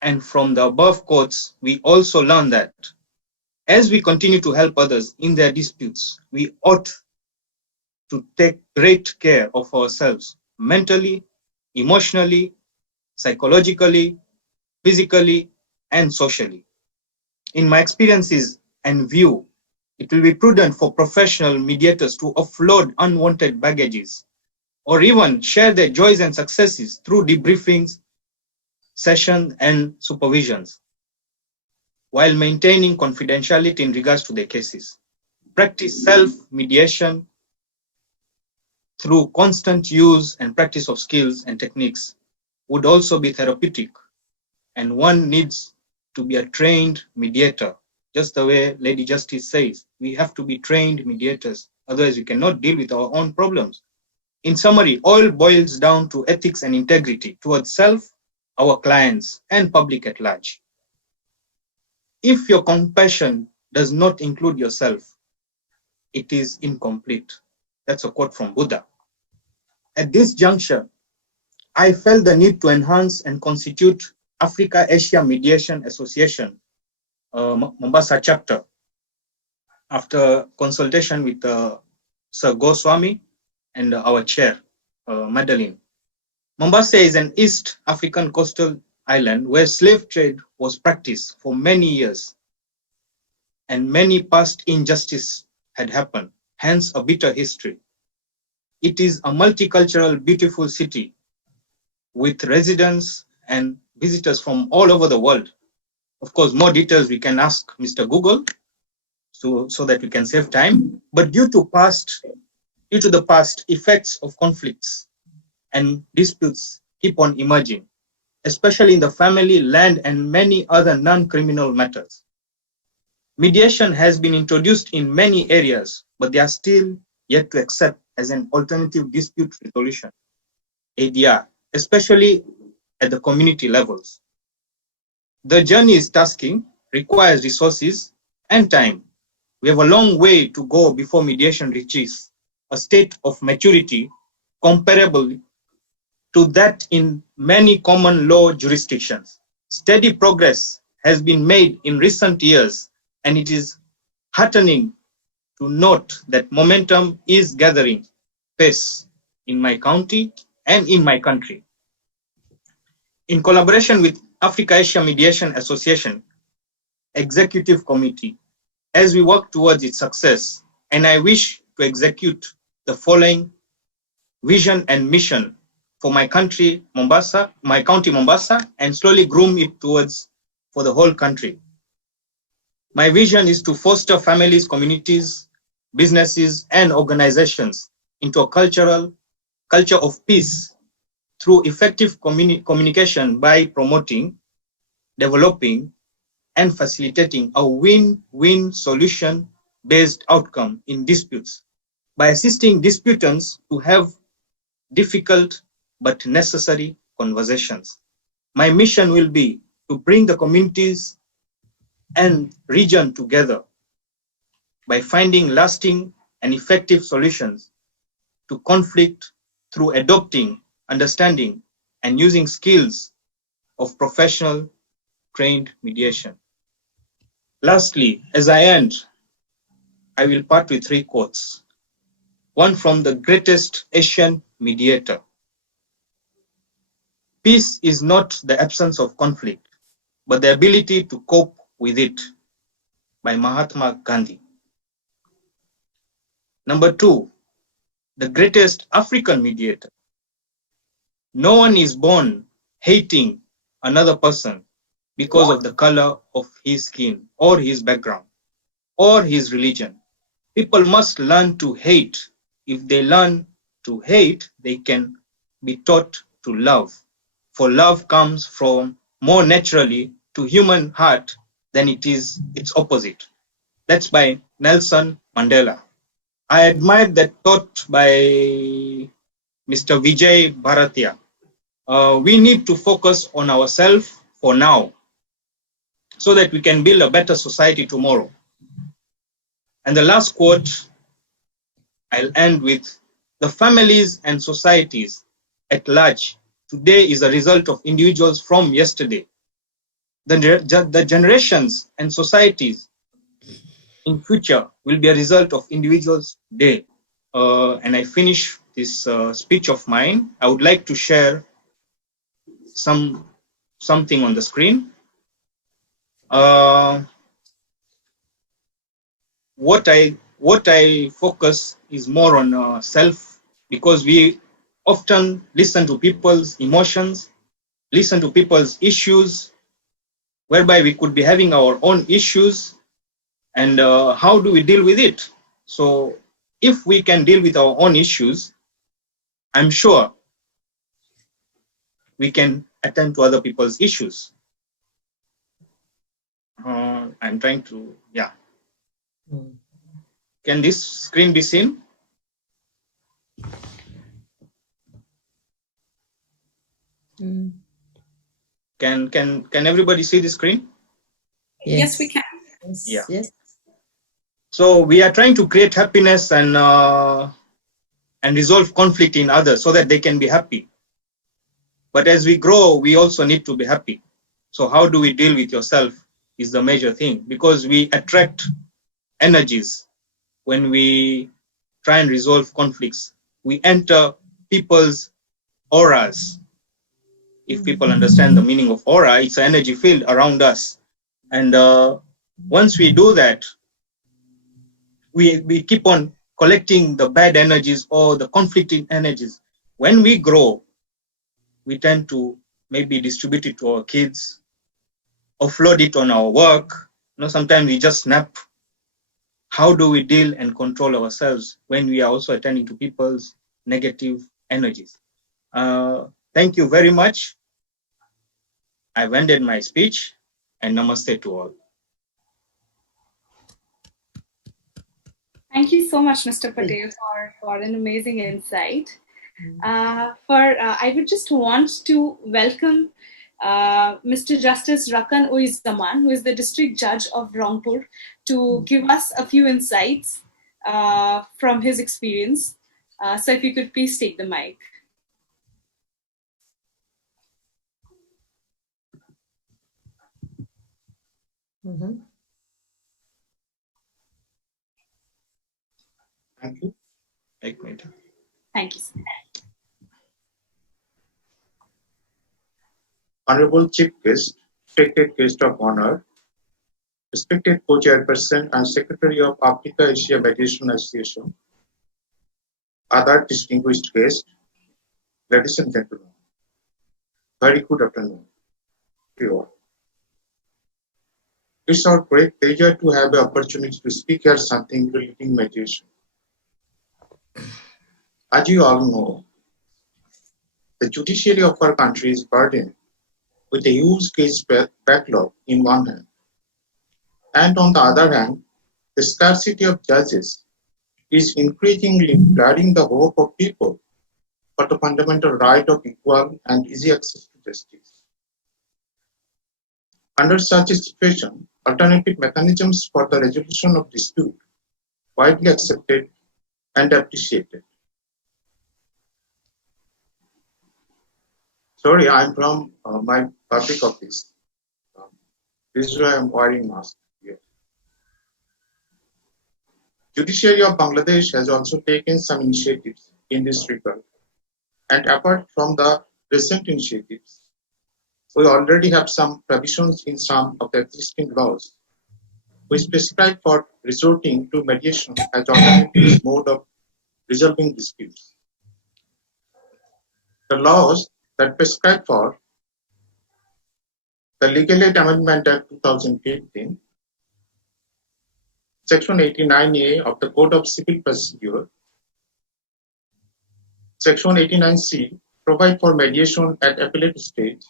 And from the above quotes, we also learn that as we continue to help others in their disputes, we ought to take great care of ourselves mentally, emotionally, psychologically, physically, and socially. In my experiences and view, it will be prudent for professional mediators to offload unwanted baggages or even share their joys and successes through debriefings, sessions, and supervisions, while maintaining confidentiality in regards to their cases. Practice self-mediation through constant use and practice of skills and techniques would also be therapeutic, and one needs to be a trained mediator. Just the way Lady Justice says, we have to be trained mediators, otherwise we cannot deal with our own problems. In summary, all boils down to ethics and integrity towards self, our clients, and public at large. If your compassion does not include yourself, it is incomplete. That's a quote from Buddha. At this juncture, I felt the need to enhance and constitute Africa-Asia Mediation Association, Mombasa chapter, after consultation with Sir Goswami and our chair, Madeline. Mombasa is an East African coastal island where slave trade was practiced for many years and many past injustice had happened, hence a bitter history. It is a multicultural, beautiful city with residents and visitors from all over the world. Of course, more details we can ask Mr. Google so that we can save time. But due to the past, effects of conflicts and disputes keep on emerging, especially in the family, land, and many other non-criminal matters. Mediation has been introduced in many areas, but they are still yet to accept as an alternative dispute resolution, ADR, especially at the community levels. The journey is tasking, requires resources and time. We have a long way to go before mediation reaches a state of maturity comparable to that in many common law jurisdictions. Steady progress has been made in recent years, and it is heartening to note that momentum is gathering pace in my county and in my country. In collaboration with Africa Asia Mediation Association Executive Committee, as we work towards its success, and I wish to execute the following vision and mission for my country, Mombasa, my county, Mombasa, and slowly groom it towards for the whole country. My vision is to foster families, communities, businesses, and organizations into a culture of peace through effective communication by promoting, developing, and facilitating a win-win solution-based outcome in disputes by assisting disputants to have difficult but necessary conversations. My mission will be to bring the communities and region together by finding lasting and effective solutions to conflict through adopting, understanding, and using skills of professional trained mediation. Lastly, as I end, I will part with 3 quotes. One from the greatest Asian mediator. Peace is not the absence of conflict, but the ability to cope with it, by Mahatma Gandhi. Number 2, the greatest African mediator. No one is born hating another person because of the color of his skin or his background or his religion. People must learn to hate. If they learn to hate, they can be taught to love. For love comes from more naturally to human heart than it is its opposite. That's by Nelson Mandela. I admired that thought by Mr. Vijay Bharatia. We need to focus on ourselves for now so that we can build a better society tomorrow. And the last quote I'll end with: the families and societies at large today is a result of individuals from yesterday. The generations and societies in future will be a result of individuals today. And I finish this speech of mine. I would like to share something on the screen. What I focus is more on self, because we often listen to people's emotions, listen to people's issues, whereby we could be having our own issues, and how do we deal with it? So if we can deal with our own issues, I'm sure we can attend to other people's issues. I'm trying to, yeah. Can this screen be seen? Can everybody see the screen? Yes, we can. Yeah. Yes. So we are trying to create happiness and resolve conflict in others so that they can be happy. But as we grow, we also need to be happy. So how do we deal with yourself is the major thing, because we attract energies when we try and resolve conflicts. We enter people's auras. if people understand the meaning of aura, it's an energy field around us. And once we do that, we keep on collecting the bad energies or the conflicting energies. When we grow, we tend to maybe distribute it to our kids, offload it on our work. Sometimes we just snap. How do we deal and control ourselves when we are also attending to people's negative energies? Thank you very much. I've ended my speech, and namaste to all. Thank you so much, Mr. Patel, for an amazing insight. I would just want to welcome Mr. Justice Rakan Uizaman, who is the District Judge of Rangpur, to give us a few insights from his experience. So if you could please take the mic. Thank you. Thank you. Honorable Chief Guest, respected guest of honor, respected co-chairperson and Secretary of Africa Asia Mediation Association, other distinguished guests, ladies and gentlemen, very good afternoon to you all. It's our great pleasure to have the opportunity to speak here something relating mediation. As you all know, the judiciary of our country is burdened with a huge case backlog in one hand, and on the other hand, the scarcity of judges is increasingly blurring the hope of people for the fundamental right of equal and easy access to justice. Under such a situation, alternative mechanisms for the resolution of dispute widely accepted and appreciated. Sorry, I'm from my public office. This is why I'm wearing mask here. Judiciary of Bangladesh has also taken some initiatives in this regard. And apart from the recent initiatives, we already have some provisions in some of the existing laws which prescribe for resorting to mediation as alternative mode of resolving disputes. The laws that prescribe for the Legal Aid Amendment Act 2015, Section 89A of the Code of Civil Procedure, Section 89C provide for mediation at appellate stage.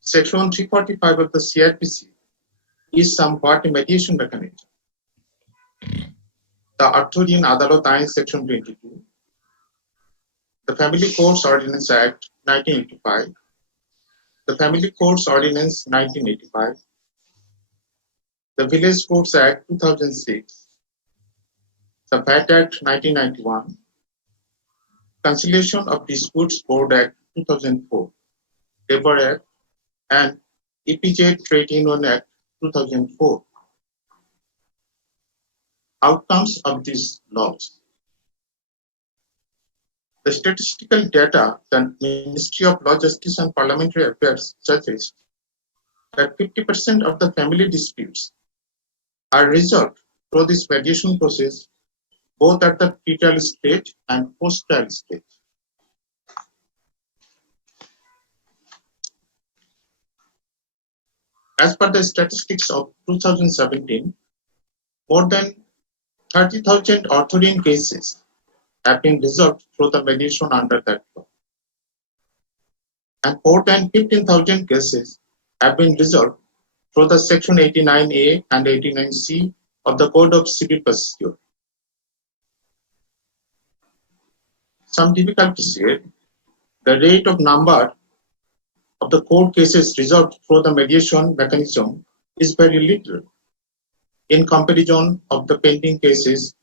Section 345 of the CRPC is somewhat a mediation mechanism. The Arthurian Adalat Ain Section 22, the Family Courts Ordinance Act 1985, the Family Courts Ordinance 1985, the Village Courts Act 2006, the VAT Act 1991, Conciliation of Disputes Board Act 2004, Labor Act, and EPJ Trade Union Act 2004. Outcomes of these laws. The statistical data that Ministry of Law, Justice and Parliamentary Affairs suggests that 50% of the family disputes are resolved through this mediation process, both at the pre-trial stage and post-trial stage. As per the statistics of 2017, more than 30,000 Arthurian cases have been resolved through the mediation under that law. And more than 15,000 cases have been resolved through the Section 89A and 89C of the Code of Civil Procedure. Some difficulties here. The rate of number of the court cases resolved through the mediation mechanism is very little in comparison of the pending cases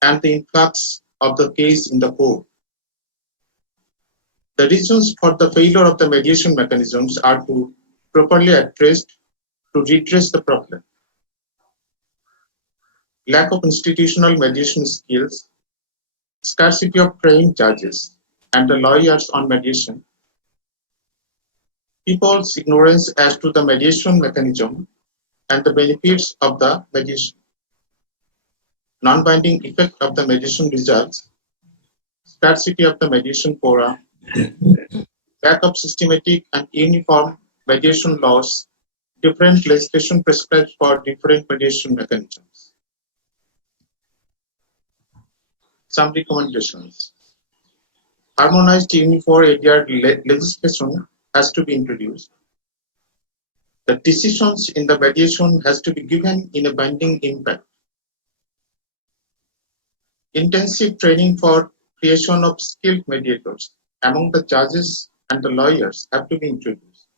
and the influx of the case in the court. The reasons for the failure of the mediation mechanisms are to properly addressed to redress the problem. Lack of institutional mediation skills, scarcity of trained judges and the lawyers on mediation, people's ignorance as to the mediation mechanism and the benefits of the mediation, non-binding effect of the mediation results, scarcity of the mediation forum, lack of systematic and uniform mediation laws, different legislation prescribed for different mediation mechanisms. Some recommendations. Harmonized uniform ADR legislation has to be introduced. The decisions in the mediation has to be given in a binding impact. Intensive training for creation of skilled mediators among the judges and the lawyers have to be introduced.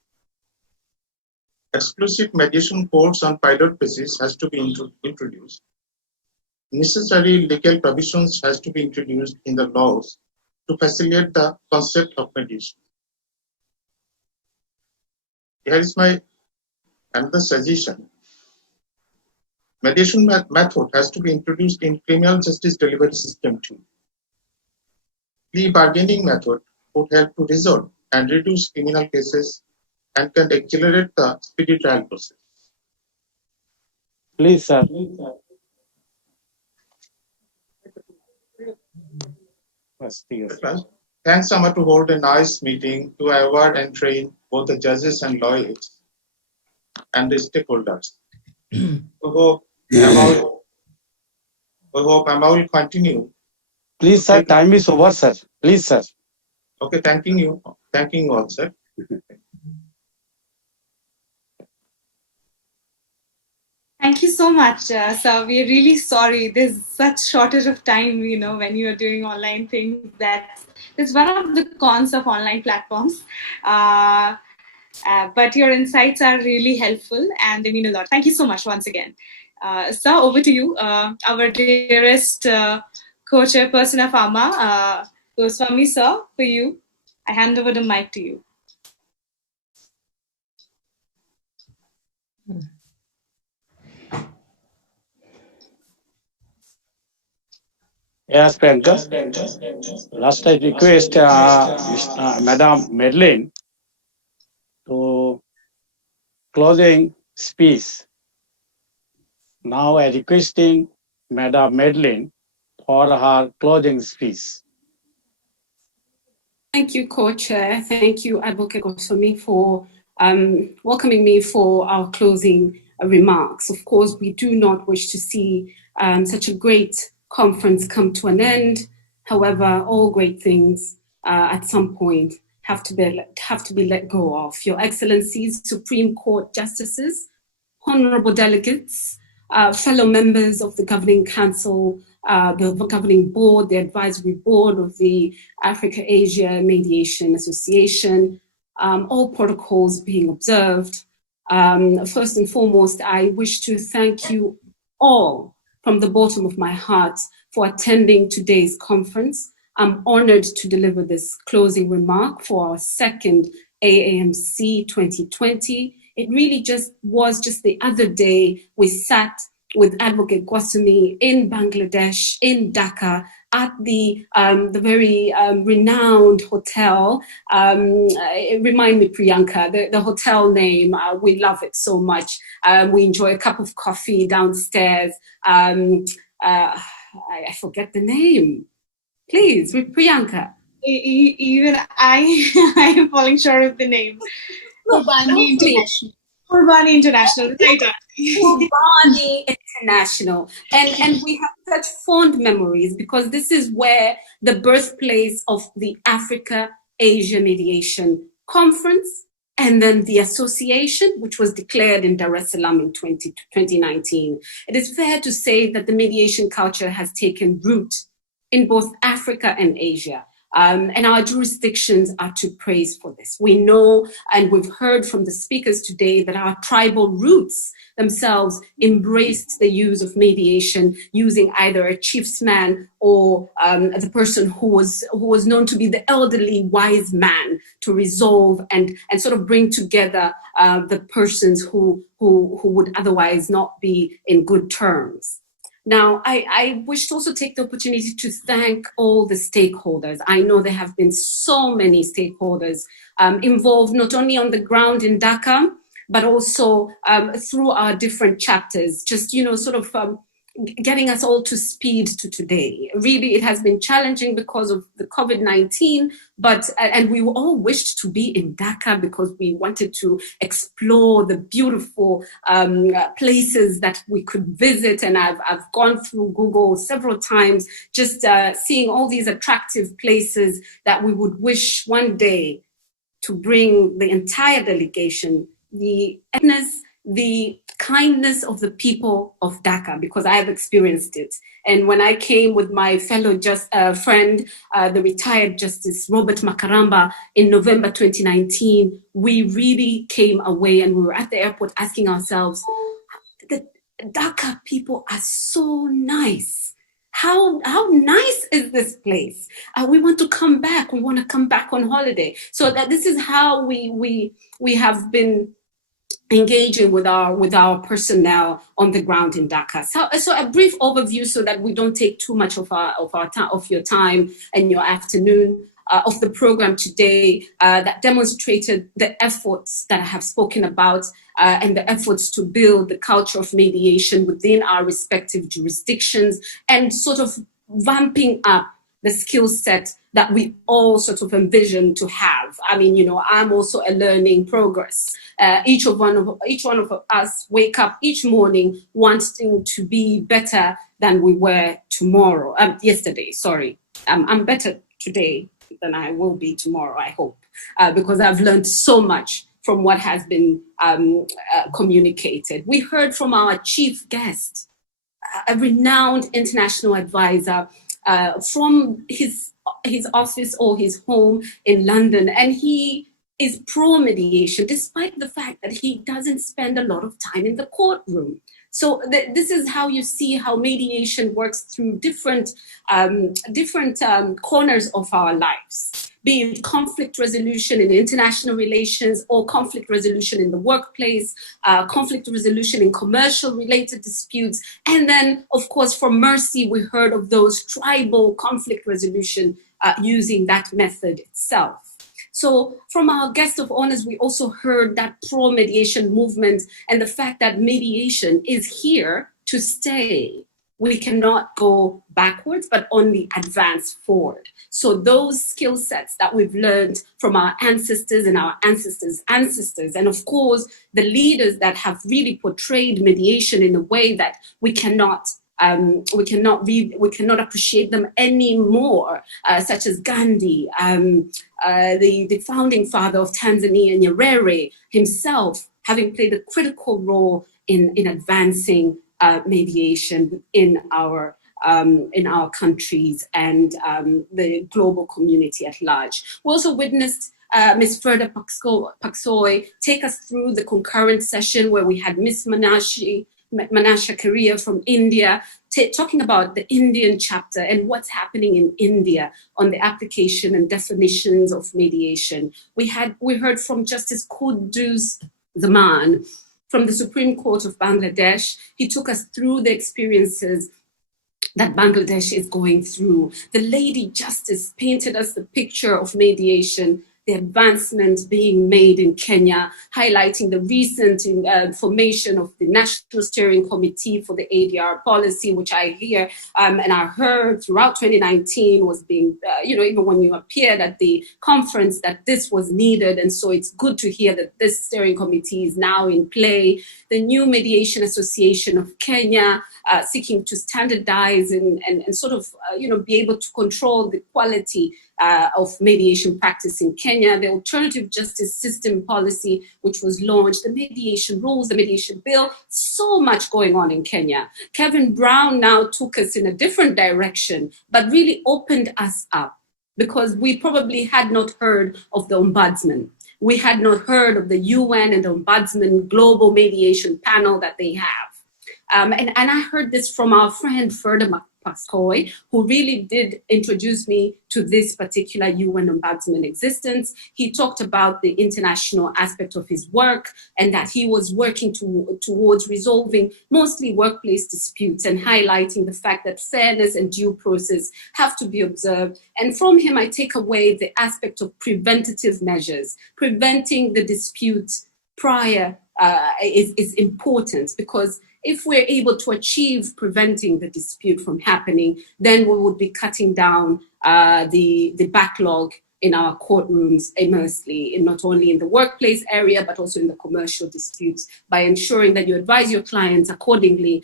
Exclusive mediation courts on pilot basis has to be introduced. Necessary legal provisions has to be introduced in the laws to facilitate the concept of mediation. Here is my another suggestion. Mediation method has to be introduced in criminal justice delivery system too. Plea bargaining method would help to resolve and reduce criminal cases and can accelerate the speedy trial process. Please, sir. Thanks, Amma, to hold a nice meeting to award and train both the judges and lawyers and the stakeholders. We hope Amma will continue. Please, sir, time is over, sir. Please, sir. Okay, thanking you all, sir. Thank you so much, sir. We're really sorry. There's such shortage of time, when you are doing online things. That's one of the cons of online platforms. But your insights are really helpful and they mean a lot. Thank you so much once again. Sir, over to you. Our dearest co-chairperson of AAMA, Goswami, sir, for you. I hand over the mic to you. Yes, Priyanka. Last I request Madam Madeline to closing speech. Now I requesting Madam Madeline for her closing speech. Thank you, Co-Chair. Thank you, Advocate Goswami, for welcoming me for our closing remarks. Of course, we do not wish to see such a great conference come to an end. However, all great things at some point have to be let go of. Your Excellencies, Supreme Court Justices, honorable delegates, fellow members of the Governing Council, the Governing Board, the Advisory Board of the Africa-Asia Mediation Association, all protocols being observed. First and foremost, I wish to thank you all from the bottom of my heart for attending today's conference. I'm honored to deliver this closing remark for our second AAMC 2020. It really was just the other day we sat with Advocate Goswami in Bangladesh, in Dhaka, at the very renowned hotel. Remind me, Priyanka, the hotel name. We love it so much. We enjoy a cup of coffee downstairs. I forget the name. Please, Priyanka. Even I am falling short of the name. Kurbani International. Kurbani International, right? Kurbani International. And we have such fond memories because this is where the birthplace of the Africa-Asia Mediation Conference and then the association, which was declared in Dar es Salaam in 2019. It is fair to say that the mediation culture has taken root in both Africa and Asia. And our jurisdictions are to praise for this. We know, and we've heard from the speakers today, that our tribal roots themselves embraced the use of mediation using either a chiefsman or the person who was known to be the elderly wise man to resolve and sort of bring together the persons who would otherwise not be in good terms. Now, I wish to also take the opportunity to thank all the stakeholders. I know there have been so many stakeholders involved, not only on the ground in Dhaka, but also through our different chapters, just, sort of getting us all to speed to today. Really, it has been challenging because of the COVID-19, and we all wished to be in Dhaka because we wanted to explore the beautiful places that we could visit. And I've gone through Google several times, just seeing all these attractive places that we would wish one day to bring the entire delegation, the kindness of the people of Dhaka, because I have experienced it. And when I came with my fellow friend, the retired Justice Robert Makaramba, in November 2019, we really came away and we were at the airport asking ourselves, the Dhaka people are so nice. How nice is this place? We want to come back. We want to come back on holiday. So that this is how we have been engaging with our personnel on the ground in Dhaka. So a brief overview so that we don't take too much of your time and your afternoon of the program today that demonstrated the efforts that I have spoken about and the efforts to build the culture of mediation within our respective jurisdictions and sort of vamping up the skill set that we all sort of envision to have. I mean, I'm also a learning progress. Each one of us wake up each morning wanting to be better than we were yesterday. Sorry, I'm better today than I will be tomorrow, I hope, because I've learned so much from what has been communicated. We heard from our chief guest, a renowned international advisor from his office or his home in London, and he is pro-mediation, despite the fact that he doesn't spend a lot of time in the courtroom. So this is how you see how mediation works through different corners of our lives, be it conflict resolution in international relations or conflict resolution in the workplace, conflict resolution in commercial related disputes. And then, of course, from Mercy, we heard of those tribal conflict resolution using that method itself. So from our guest of honors, we also heard that pro-mediation movement and the fact that mediation is here to stay. We cannot go backwards, but only advance forward. So those skill sets that we've learned from our ancestors and our ancestors' ancestors, and of course, the leaders that have really portrayed mediation in a way that we cannot appreciate them anymore, such as Gandhi, the founding father of Tanzania, Nyerere himself, having played a critical role in advancing mediation in our countries and the global community at large. We also witnessed Ms. Ferda Paksoy take us through the concurrent session where we had Ms. Manasha Karia from India, talking about the Indian chapter and what's happening in India on the application and definitions of mediation. We heard from Justice Quddus Zaman from the Supreme Court of Bangladesh. He took us through the experiences that Bangladesh is going through. The Lady Justice painted us the picture of mediation, the advancements being made in Kenya, highlighting the recent formation of the National Steering Committee for the ADR policy, which I hear and I heard throughout 2019 was being, even when you appeared at the conference, that this was needed. And so it's good to hear that this steering committee is now in play. The new Mediation Association of Kenya, seeking to standardize and sort of, be able to control the quality of mediation practice in Kenya, the alternative justice system policy, which was launched, the mediation rules, the mediation bill, so much going on in Kenya. Kevin Brown now took us in a different direction, but really opened us up because we probably had not heard of the ombudsman. We had not heard of the UN and the ombudsman global mediation panel that they have. And I heard this from our friend Ferda Pascoe, who really did introduce me to this particular UN Ombudsman existence. He talked about the international aspect of his work and that he was working towards resolving mostly workplace disputes and highlighting the fact that fairness and due process have to be observed. And from him, I take away the aspect of preventative measures. Preventing the disputes prior is important, because if we're able to achieve preventing the dispute from happening, then we would be cutting down the backlog in our courtrooms immensely, not only in the workplace area, but also in the commercial disputes, by ensuring that you advise your clients accordingly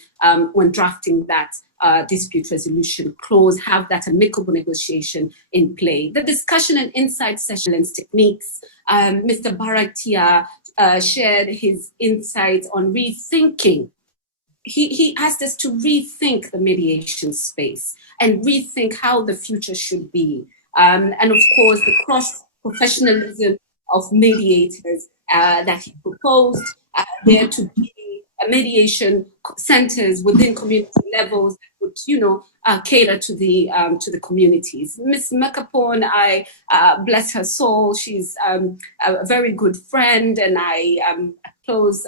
when drafting that dispute resolution clause, have that amicable negotiation in play. The discussion and insight sessions techniques, Mr. Baratia shared his insights on rethinking. He asked us to rethink the mediation space and rethink how the future should be. And of course, the cross-professionalism of mediators that he proposed, there to be mediation centers within community levels that would, cater to the communities. Ms. Mekapon, I bless her soul. She's a very good friend, and I a close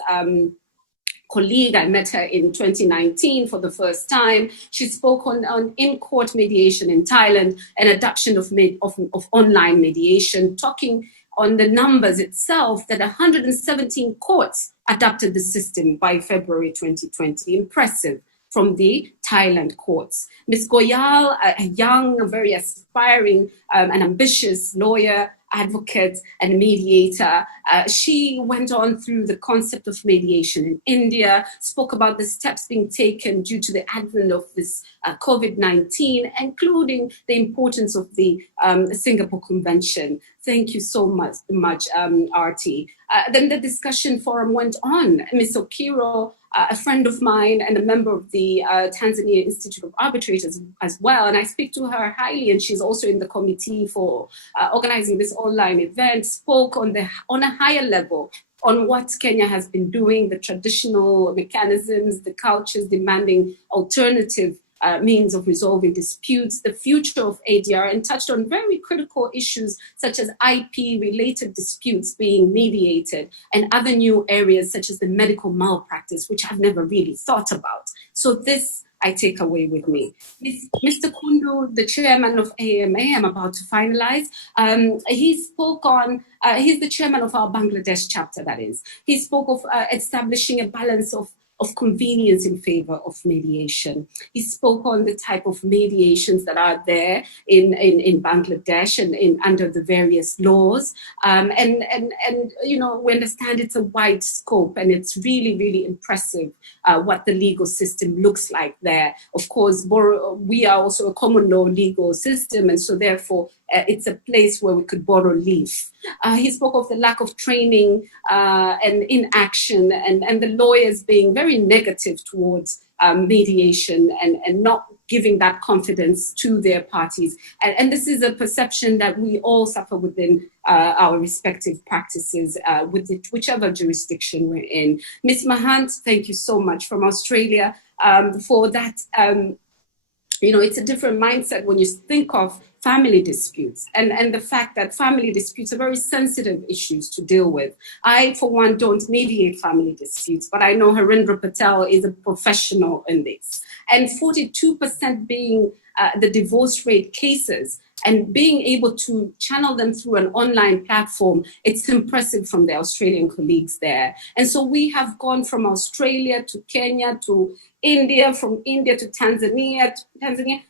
colleague. I met her in 2019 for the first time. She spoke on in-court mediation in Thailand and adoption of online mediation, talking on the numbers itself that 117 courts adopted the system by February 2020. Impressive from the Thailand courts. Ms. Goyal, a young, very aspiring and ambitious lawyer, advocate and mediator. She went on through the concept of mediation in India, spoke about the steps being taken due to the advent of this COVID-19, including the importance of the Singapore Convention. Thank you so much, Arti. Then the discussion forum went on. Ms. Okiro, a friend of mine and a member of the Tanzania Institute of Arbitrators as well, and I speak to her highly, and she's also in the committee for organizing this online event, spoke on a higher level on what Kenya has been doing, the traditional mechanisms, the cultures demanding alternative means of resolving disputes, the future of ADR, and touched on very critical issues such as IP-related disputes being mediated and other new areas such as the medical malpractice, which I've never really thought about. So this I take away with me. Mr. Kundu, the chairman of AAMA, I'm about to finalize. He spoke on, he's the chairman of our Bangladesh chapter, that is. He spoke of establishing a balance of convenience in favor of mediation. He spoke on the type of mediations that are there in Bangladesh and under the various laws. And we understand it's a wide scope, and it's really, really impressive what the legal system looks like there. Of course, we are also a common law legal system, and so therefore it's a place where we could borrow leaf. He spoke of the lack of training and inaction, and the lawyers being very negative towards mediation and not giving that confidence to their parties. And this is a perception that we all suffer within our respective practices, whichever jurisdiction we're in. Ms. Mahant, thank you so much from Australia for that. It's a different mindset when you think of family disputes and the fact that family disputes are very sensitive issues to deal with. I, for one, don't mediate family disputes, but I know Harindra Patel is a professional in this. And 42% being the divorce rate cases, and being able to channel them through an online platform, it's impressive from the Australian colleagues there. And so we have gone from Australia to Kenya to India, from India to Tanzania.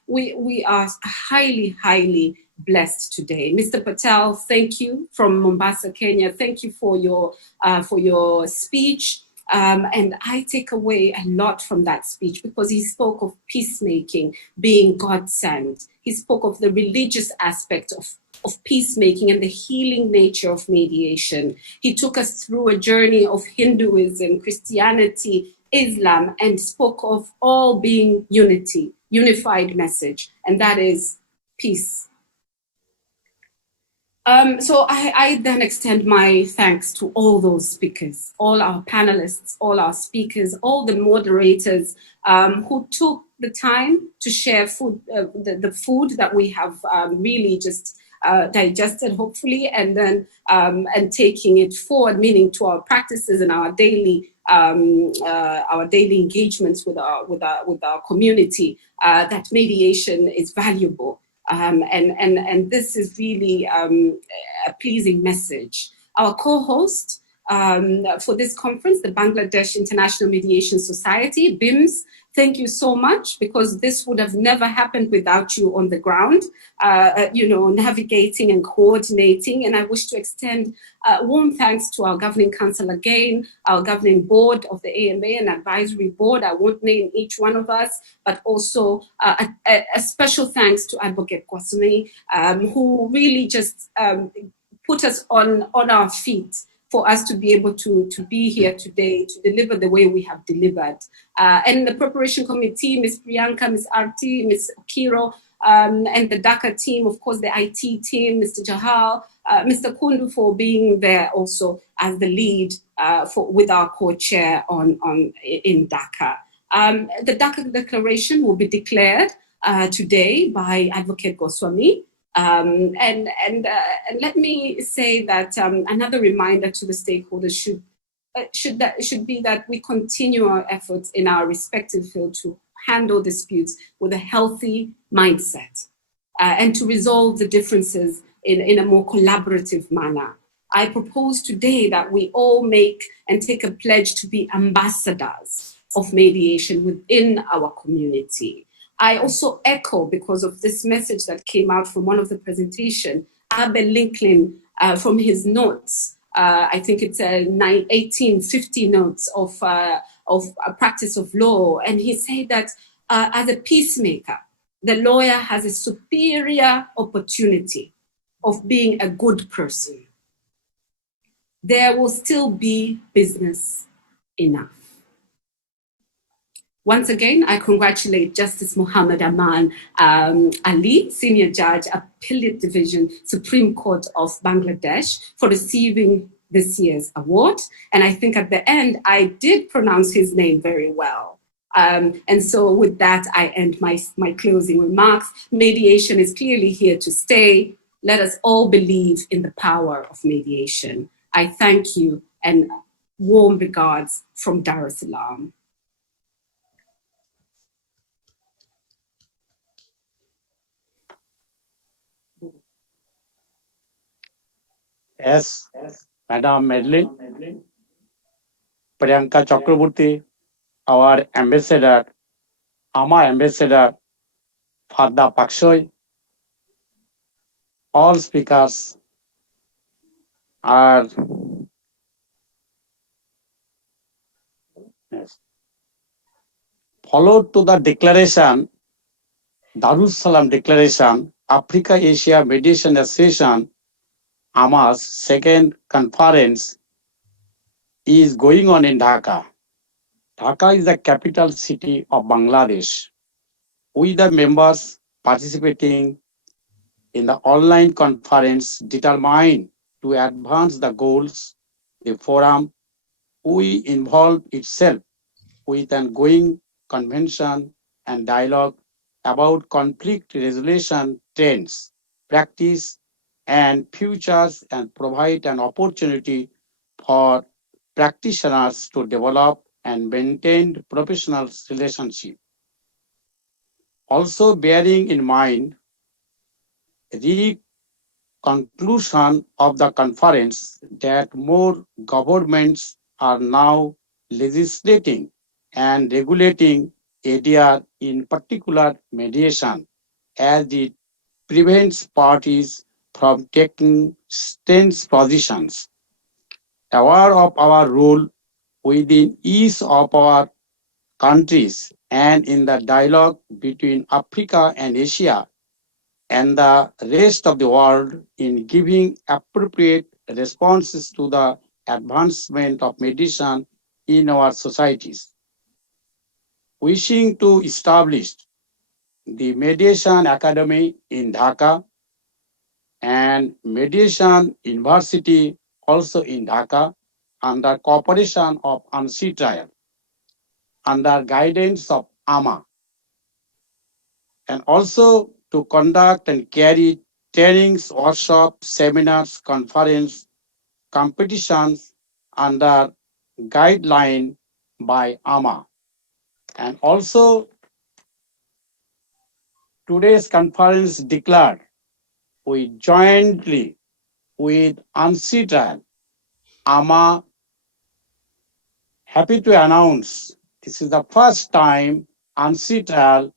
We are highly, highly blessed today. Mr. Patel, thank you from Mombasa, Kenya. Thank you for your speech. And I take away a lot from that speech because he spoke of peacemaking being God-sent. He spoke of the religious aspect of peacemaking and the healing nature of mediation. He took us through a journey of Hinduism, Christianity, Islam, and spoke of all being unity, unified message, and that is peace. So I then extend my thanks to all those speakers, all our panelists, all our speakers, all the moderators who took the time to share food, the food that we have really just digested, hopefully, and then and taking it forward, meaning to our practices and our daily engagements with our community. That mediation is valuable. And this is really a pleasing message. Our co-host for this conference, the Bangladesh International Mediation Society, BIMS, thank you so much, because this would have never happened without you on the ground, navigating and coordinating. And I wish to extend warm thanks to our governing council again, our governing board of the AMA and advisory board. I won't name each one of us, but also a special thanks to Advocate Kwasumi, who really just put us on our feet for us to be able to be here today, to deliver the way we have delivered. And the preparation committee, Ms. Priyanka, Ms. Arti, Ms. Kiro, and the DACA team, of course, the IT team, Mr. Jahal, Mr. Kundu for being there also as the lead with our co-chair in DACA. The DACA declaration will be declared today by Advocate Goswami. And let me say that another reminder to the stakeholders should be that we continue our efforts in our respective field to handle disputes with a healthy mindset and to resolve the differences in a more collaborative manner. I propose today that we all make and take a pledge to be ambassadors of mediation within our community. I also echo, because of this message that came out from one of the presentation, Abel Lincoln from his notes. I think it's 1850 notes of a practice of law. And he said that as a peacemaker, the lawyer has a superior opportunity of being a good person. There will still be business enough. Once again, I congratulate Justice Muhammad Aman Ali, Senior Judge, Appellate Division, Supreme Court of Bangladesh, for receiving this year's award. And I think at the end, I did pronounce his name very well. And so with that, I end my closing remarks. Mediation is clearly here to stay. Let us all believe in the power of mediation. I thank you, and warm regards from Dar es Salaam. Yes, Madam Madeline, Priyanka Chakraborty, our ambassador, AAMA ambassador, Fadda Paksoy, all speakers are followed to the declaration, Darussalam Declaration, Africa-Asia Mediation Association, AAMA's second conference is going on in Dhaka. Dhaka is the capital city of Bangladesh. We, the members participating in the online conference, determined to advance the goals. The forum we involve itself with an ongoing convention and dialogue about conflict resolution trends, practice, and futures, and provide an opportunity for practitioners to develop and maintain professional relationships. Also bearing in mind the conclusion of the conference that more governments are now legislating and regulating ADR, in particular mediation, as it prevents parties from taking stance positions. Aware of our role within each of our countries and in the dialogue between Africa and Asia and the rest of the world in giving appropriate responses to the advancement of mediation in our societies. Wishing to establish the Mediation Academy in Dhaka, and Mediation University, also in Dhaka, under cooperation of ANSI trial, under guidance of AAMA, and also to conduct and carry trainings, workshops, seminars, conference, competitions under guideline by AAMA. And also today's conference declared we jointly with ANSI trial, AAMA, happy to announce this is the first time ANSI trial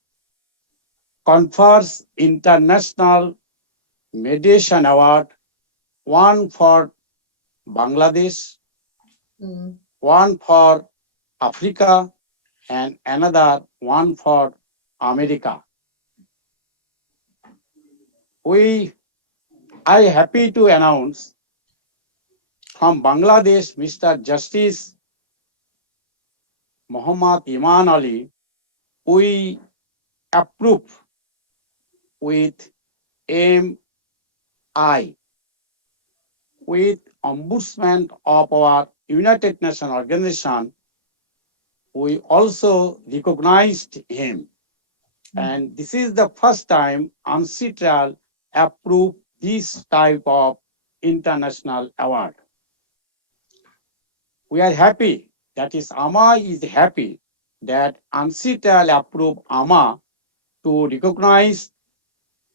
confers International Mediation Award, one for Bangladesh, one for Africa, and another one for America. I happy to announce from Bangladesh, Mr. Justice Muhammad Iman Ali, we approve with MI, with Ombudsman of our United Nations organization, we also recognized him. And this is the first time UNCITRAL approved this type of international award. We are happy, that is, AAMA is happy that UNCITRAL approved AAMA to recognize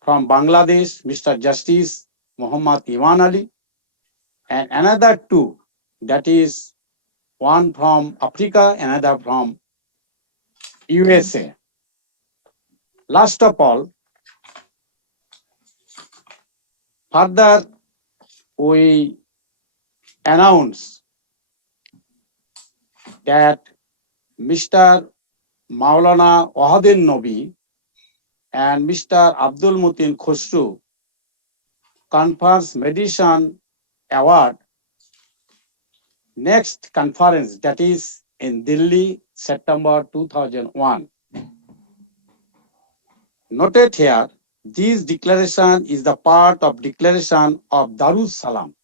from Bangladesh, Mr. Justice Muhammad Iman Ali, and another two, that is one from Africa, another from USA. Last of all, further we announce that Mr. Maulana Wahadin Nobi and Mr. Abdul Mutin Khosru confers Mediation Award next conference, that is in Delhi, September 2001. Noted here, this declaration is the part of declaration of Darus Salam.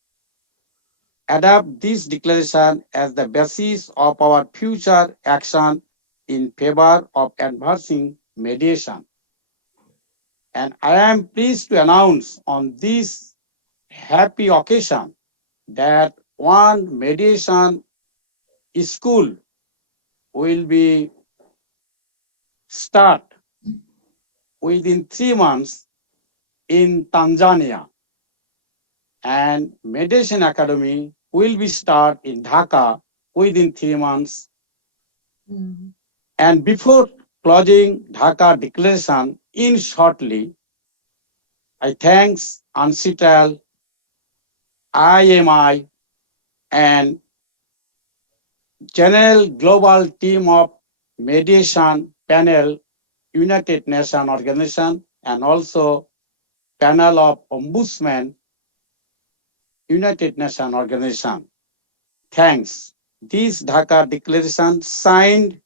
Adapt this declaration as the basis of our future action in favor of advancing mediation. And I am pleased to announce on this happy occasion that one mediation school will be start within 3 months in Tanzania, and Mediation Academy will be start in Dhaka within 3 months. And before closing Dhaka declaration in shortly, I thanks UNCITRAL, AAMI, and General Global Team of Mediation Panel, United Nations Organization, and also Panel of Ombudsman, United Nations Organization. Thanks. This Dhaka Declaration signed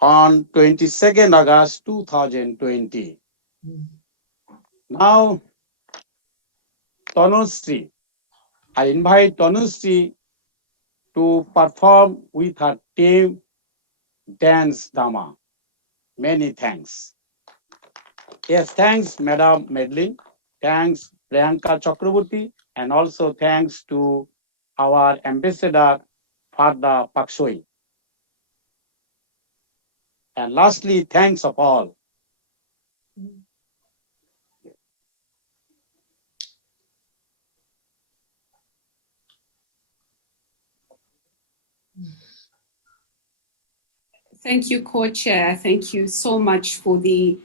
on 22nd August 2020. Now, Tanushree, I invite Tanushree to perform with her team dance drama. Many thanks. Yes, thanks, Madam Medlin. Thanks, Priyanka Chakraborty, and also thanks to our ambassador, Farda Paksoi. And lastly, thanks of all. Thank you, Co-Chair. Thank you so much for the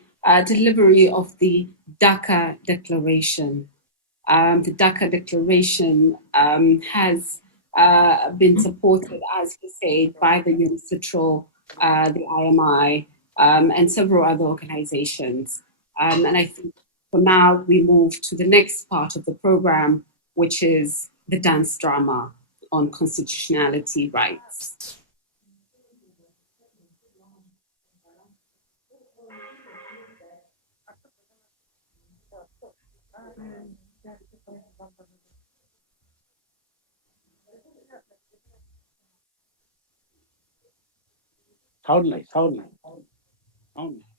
delivery of the Dhaka Declaration. The Dhaka Declaration has been supported, as he said, by the UNCITRAL, the IMI, and several other organizations. And I think for now, we move to the next part of the program, which is the dance drama on constitutionality rights. Sound নাই, sound নাই, sound নাই.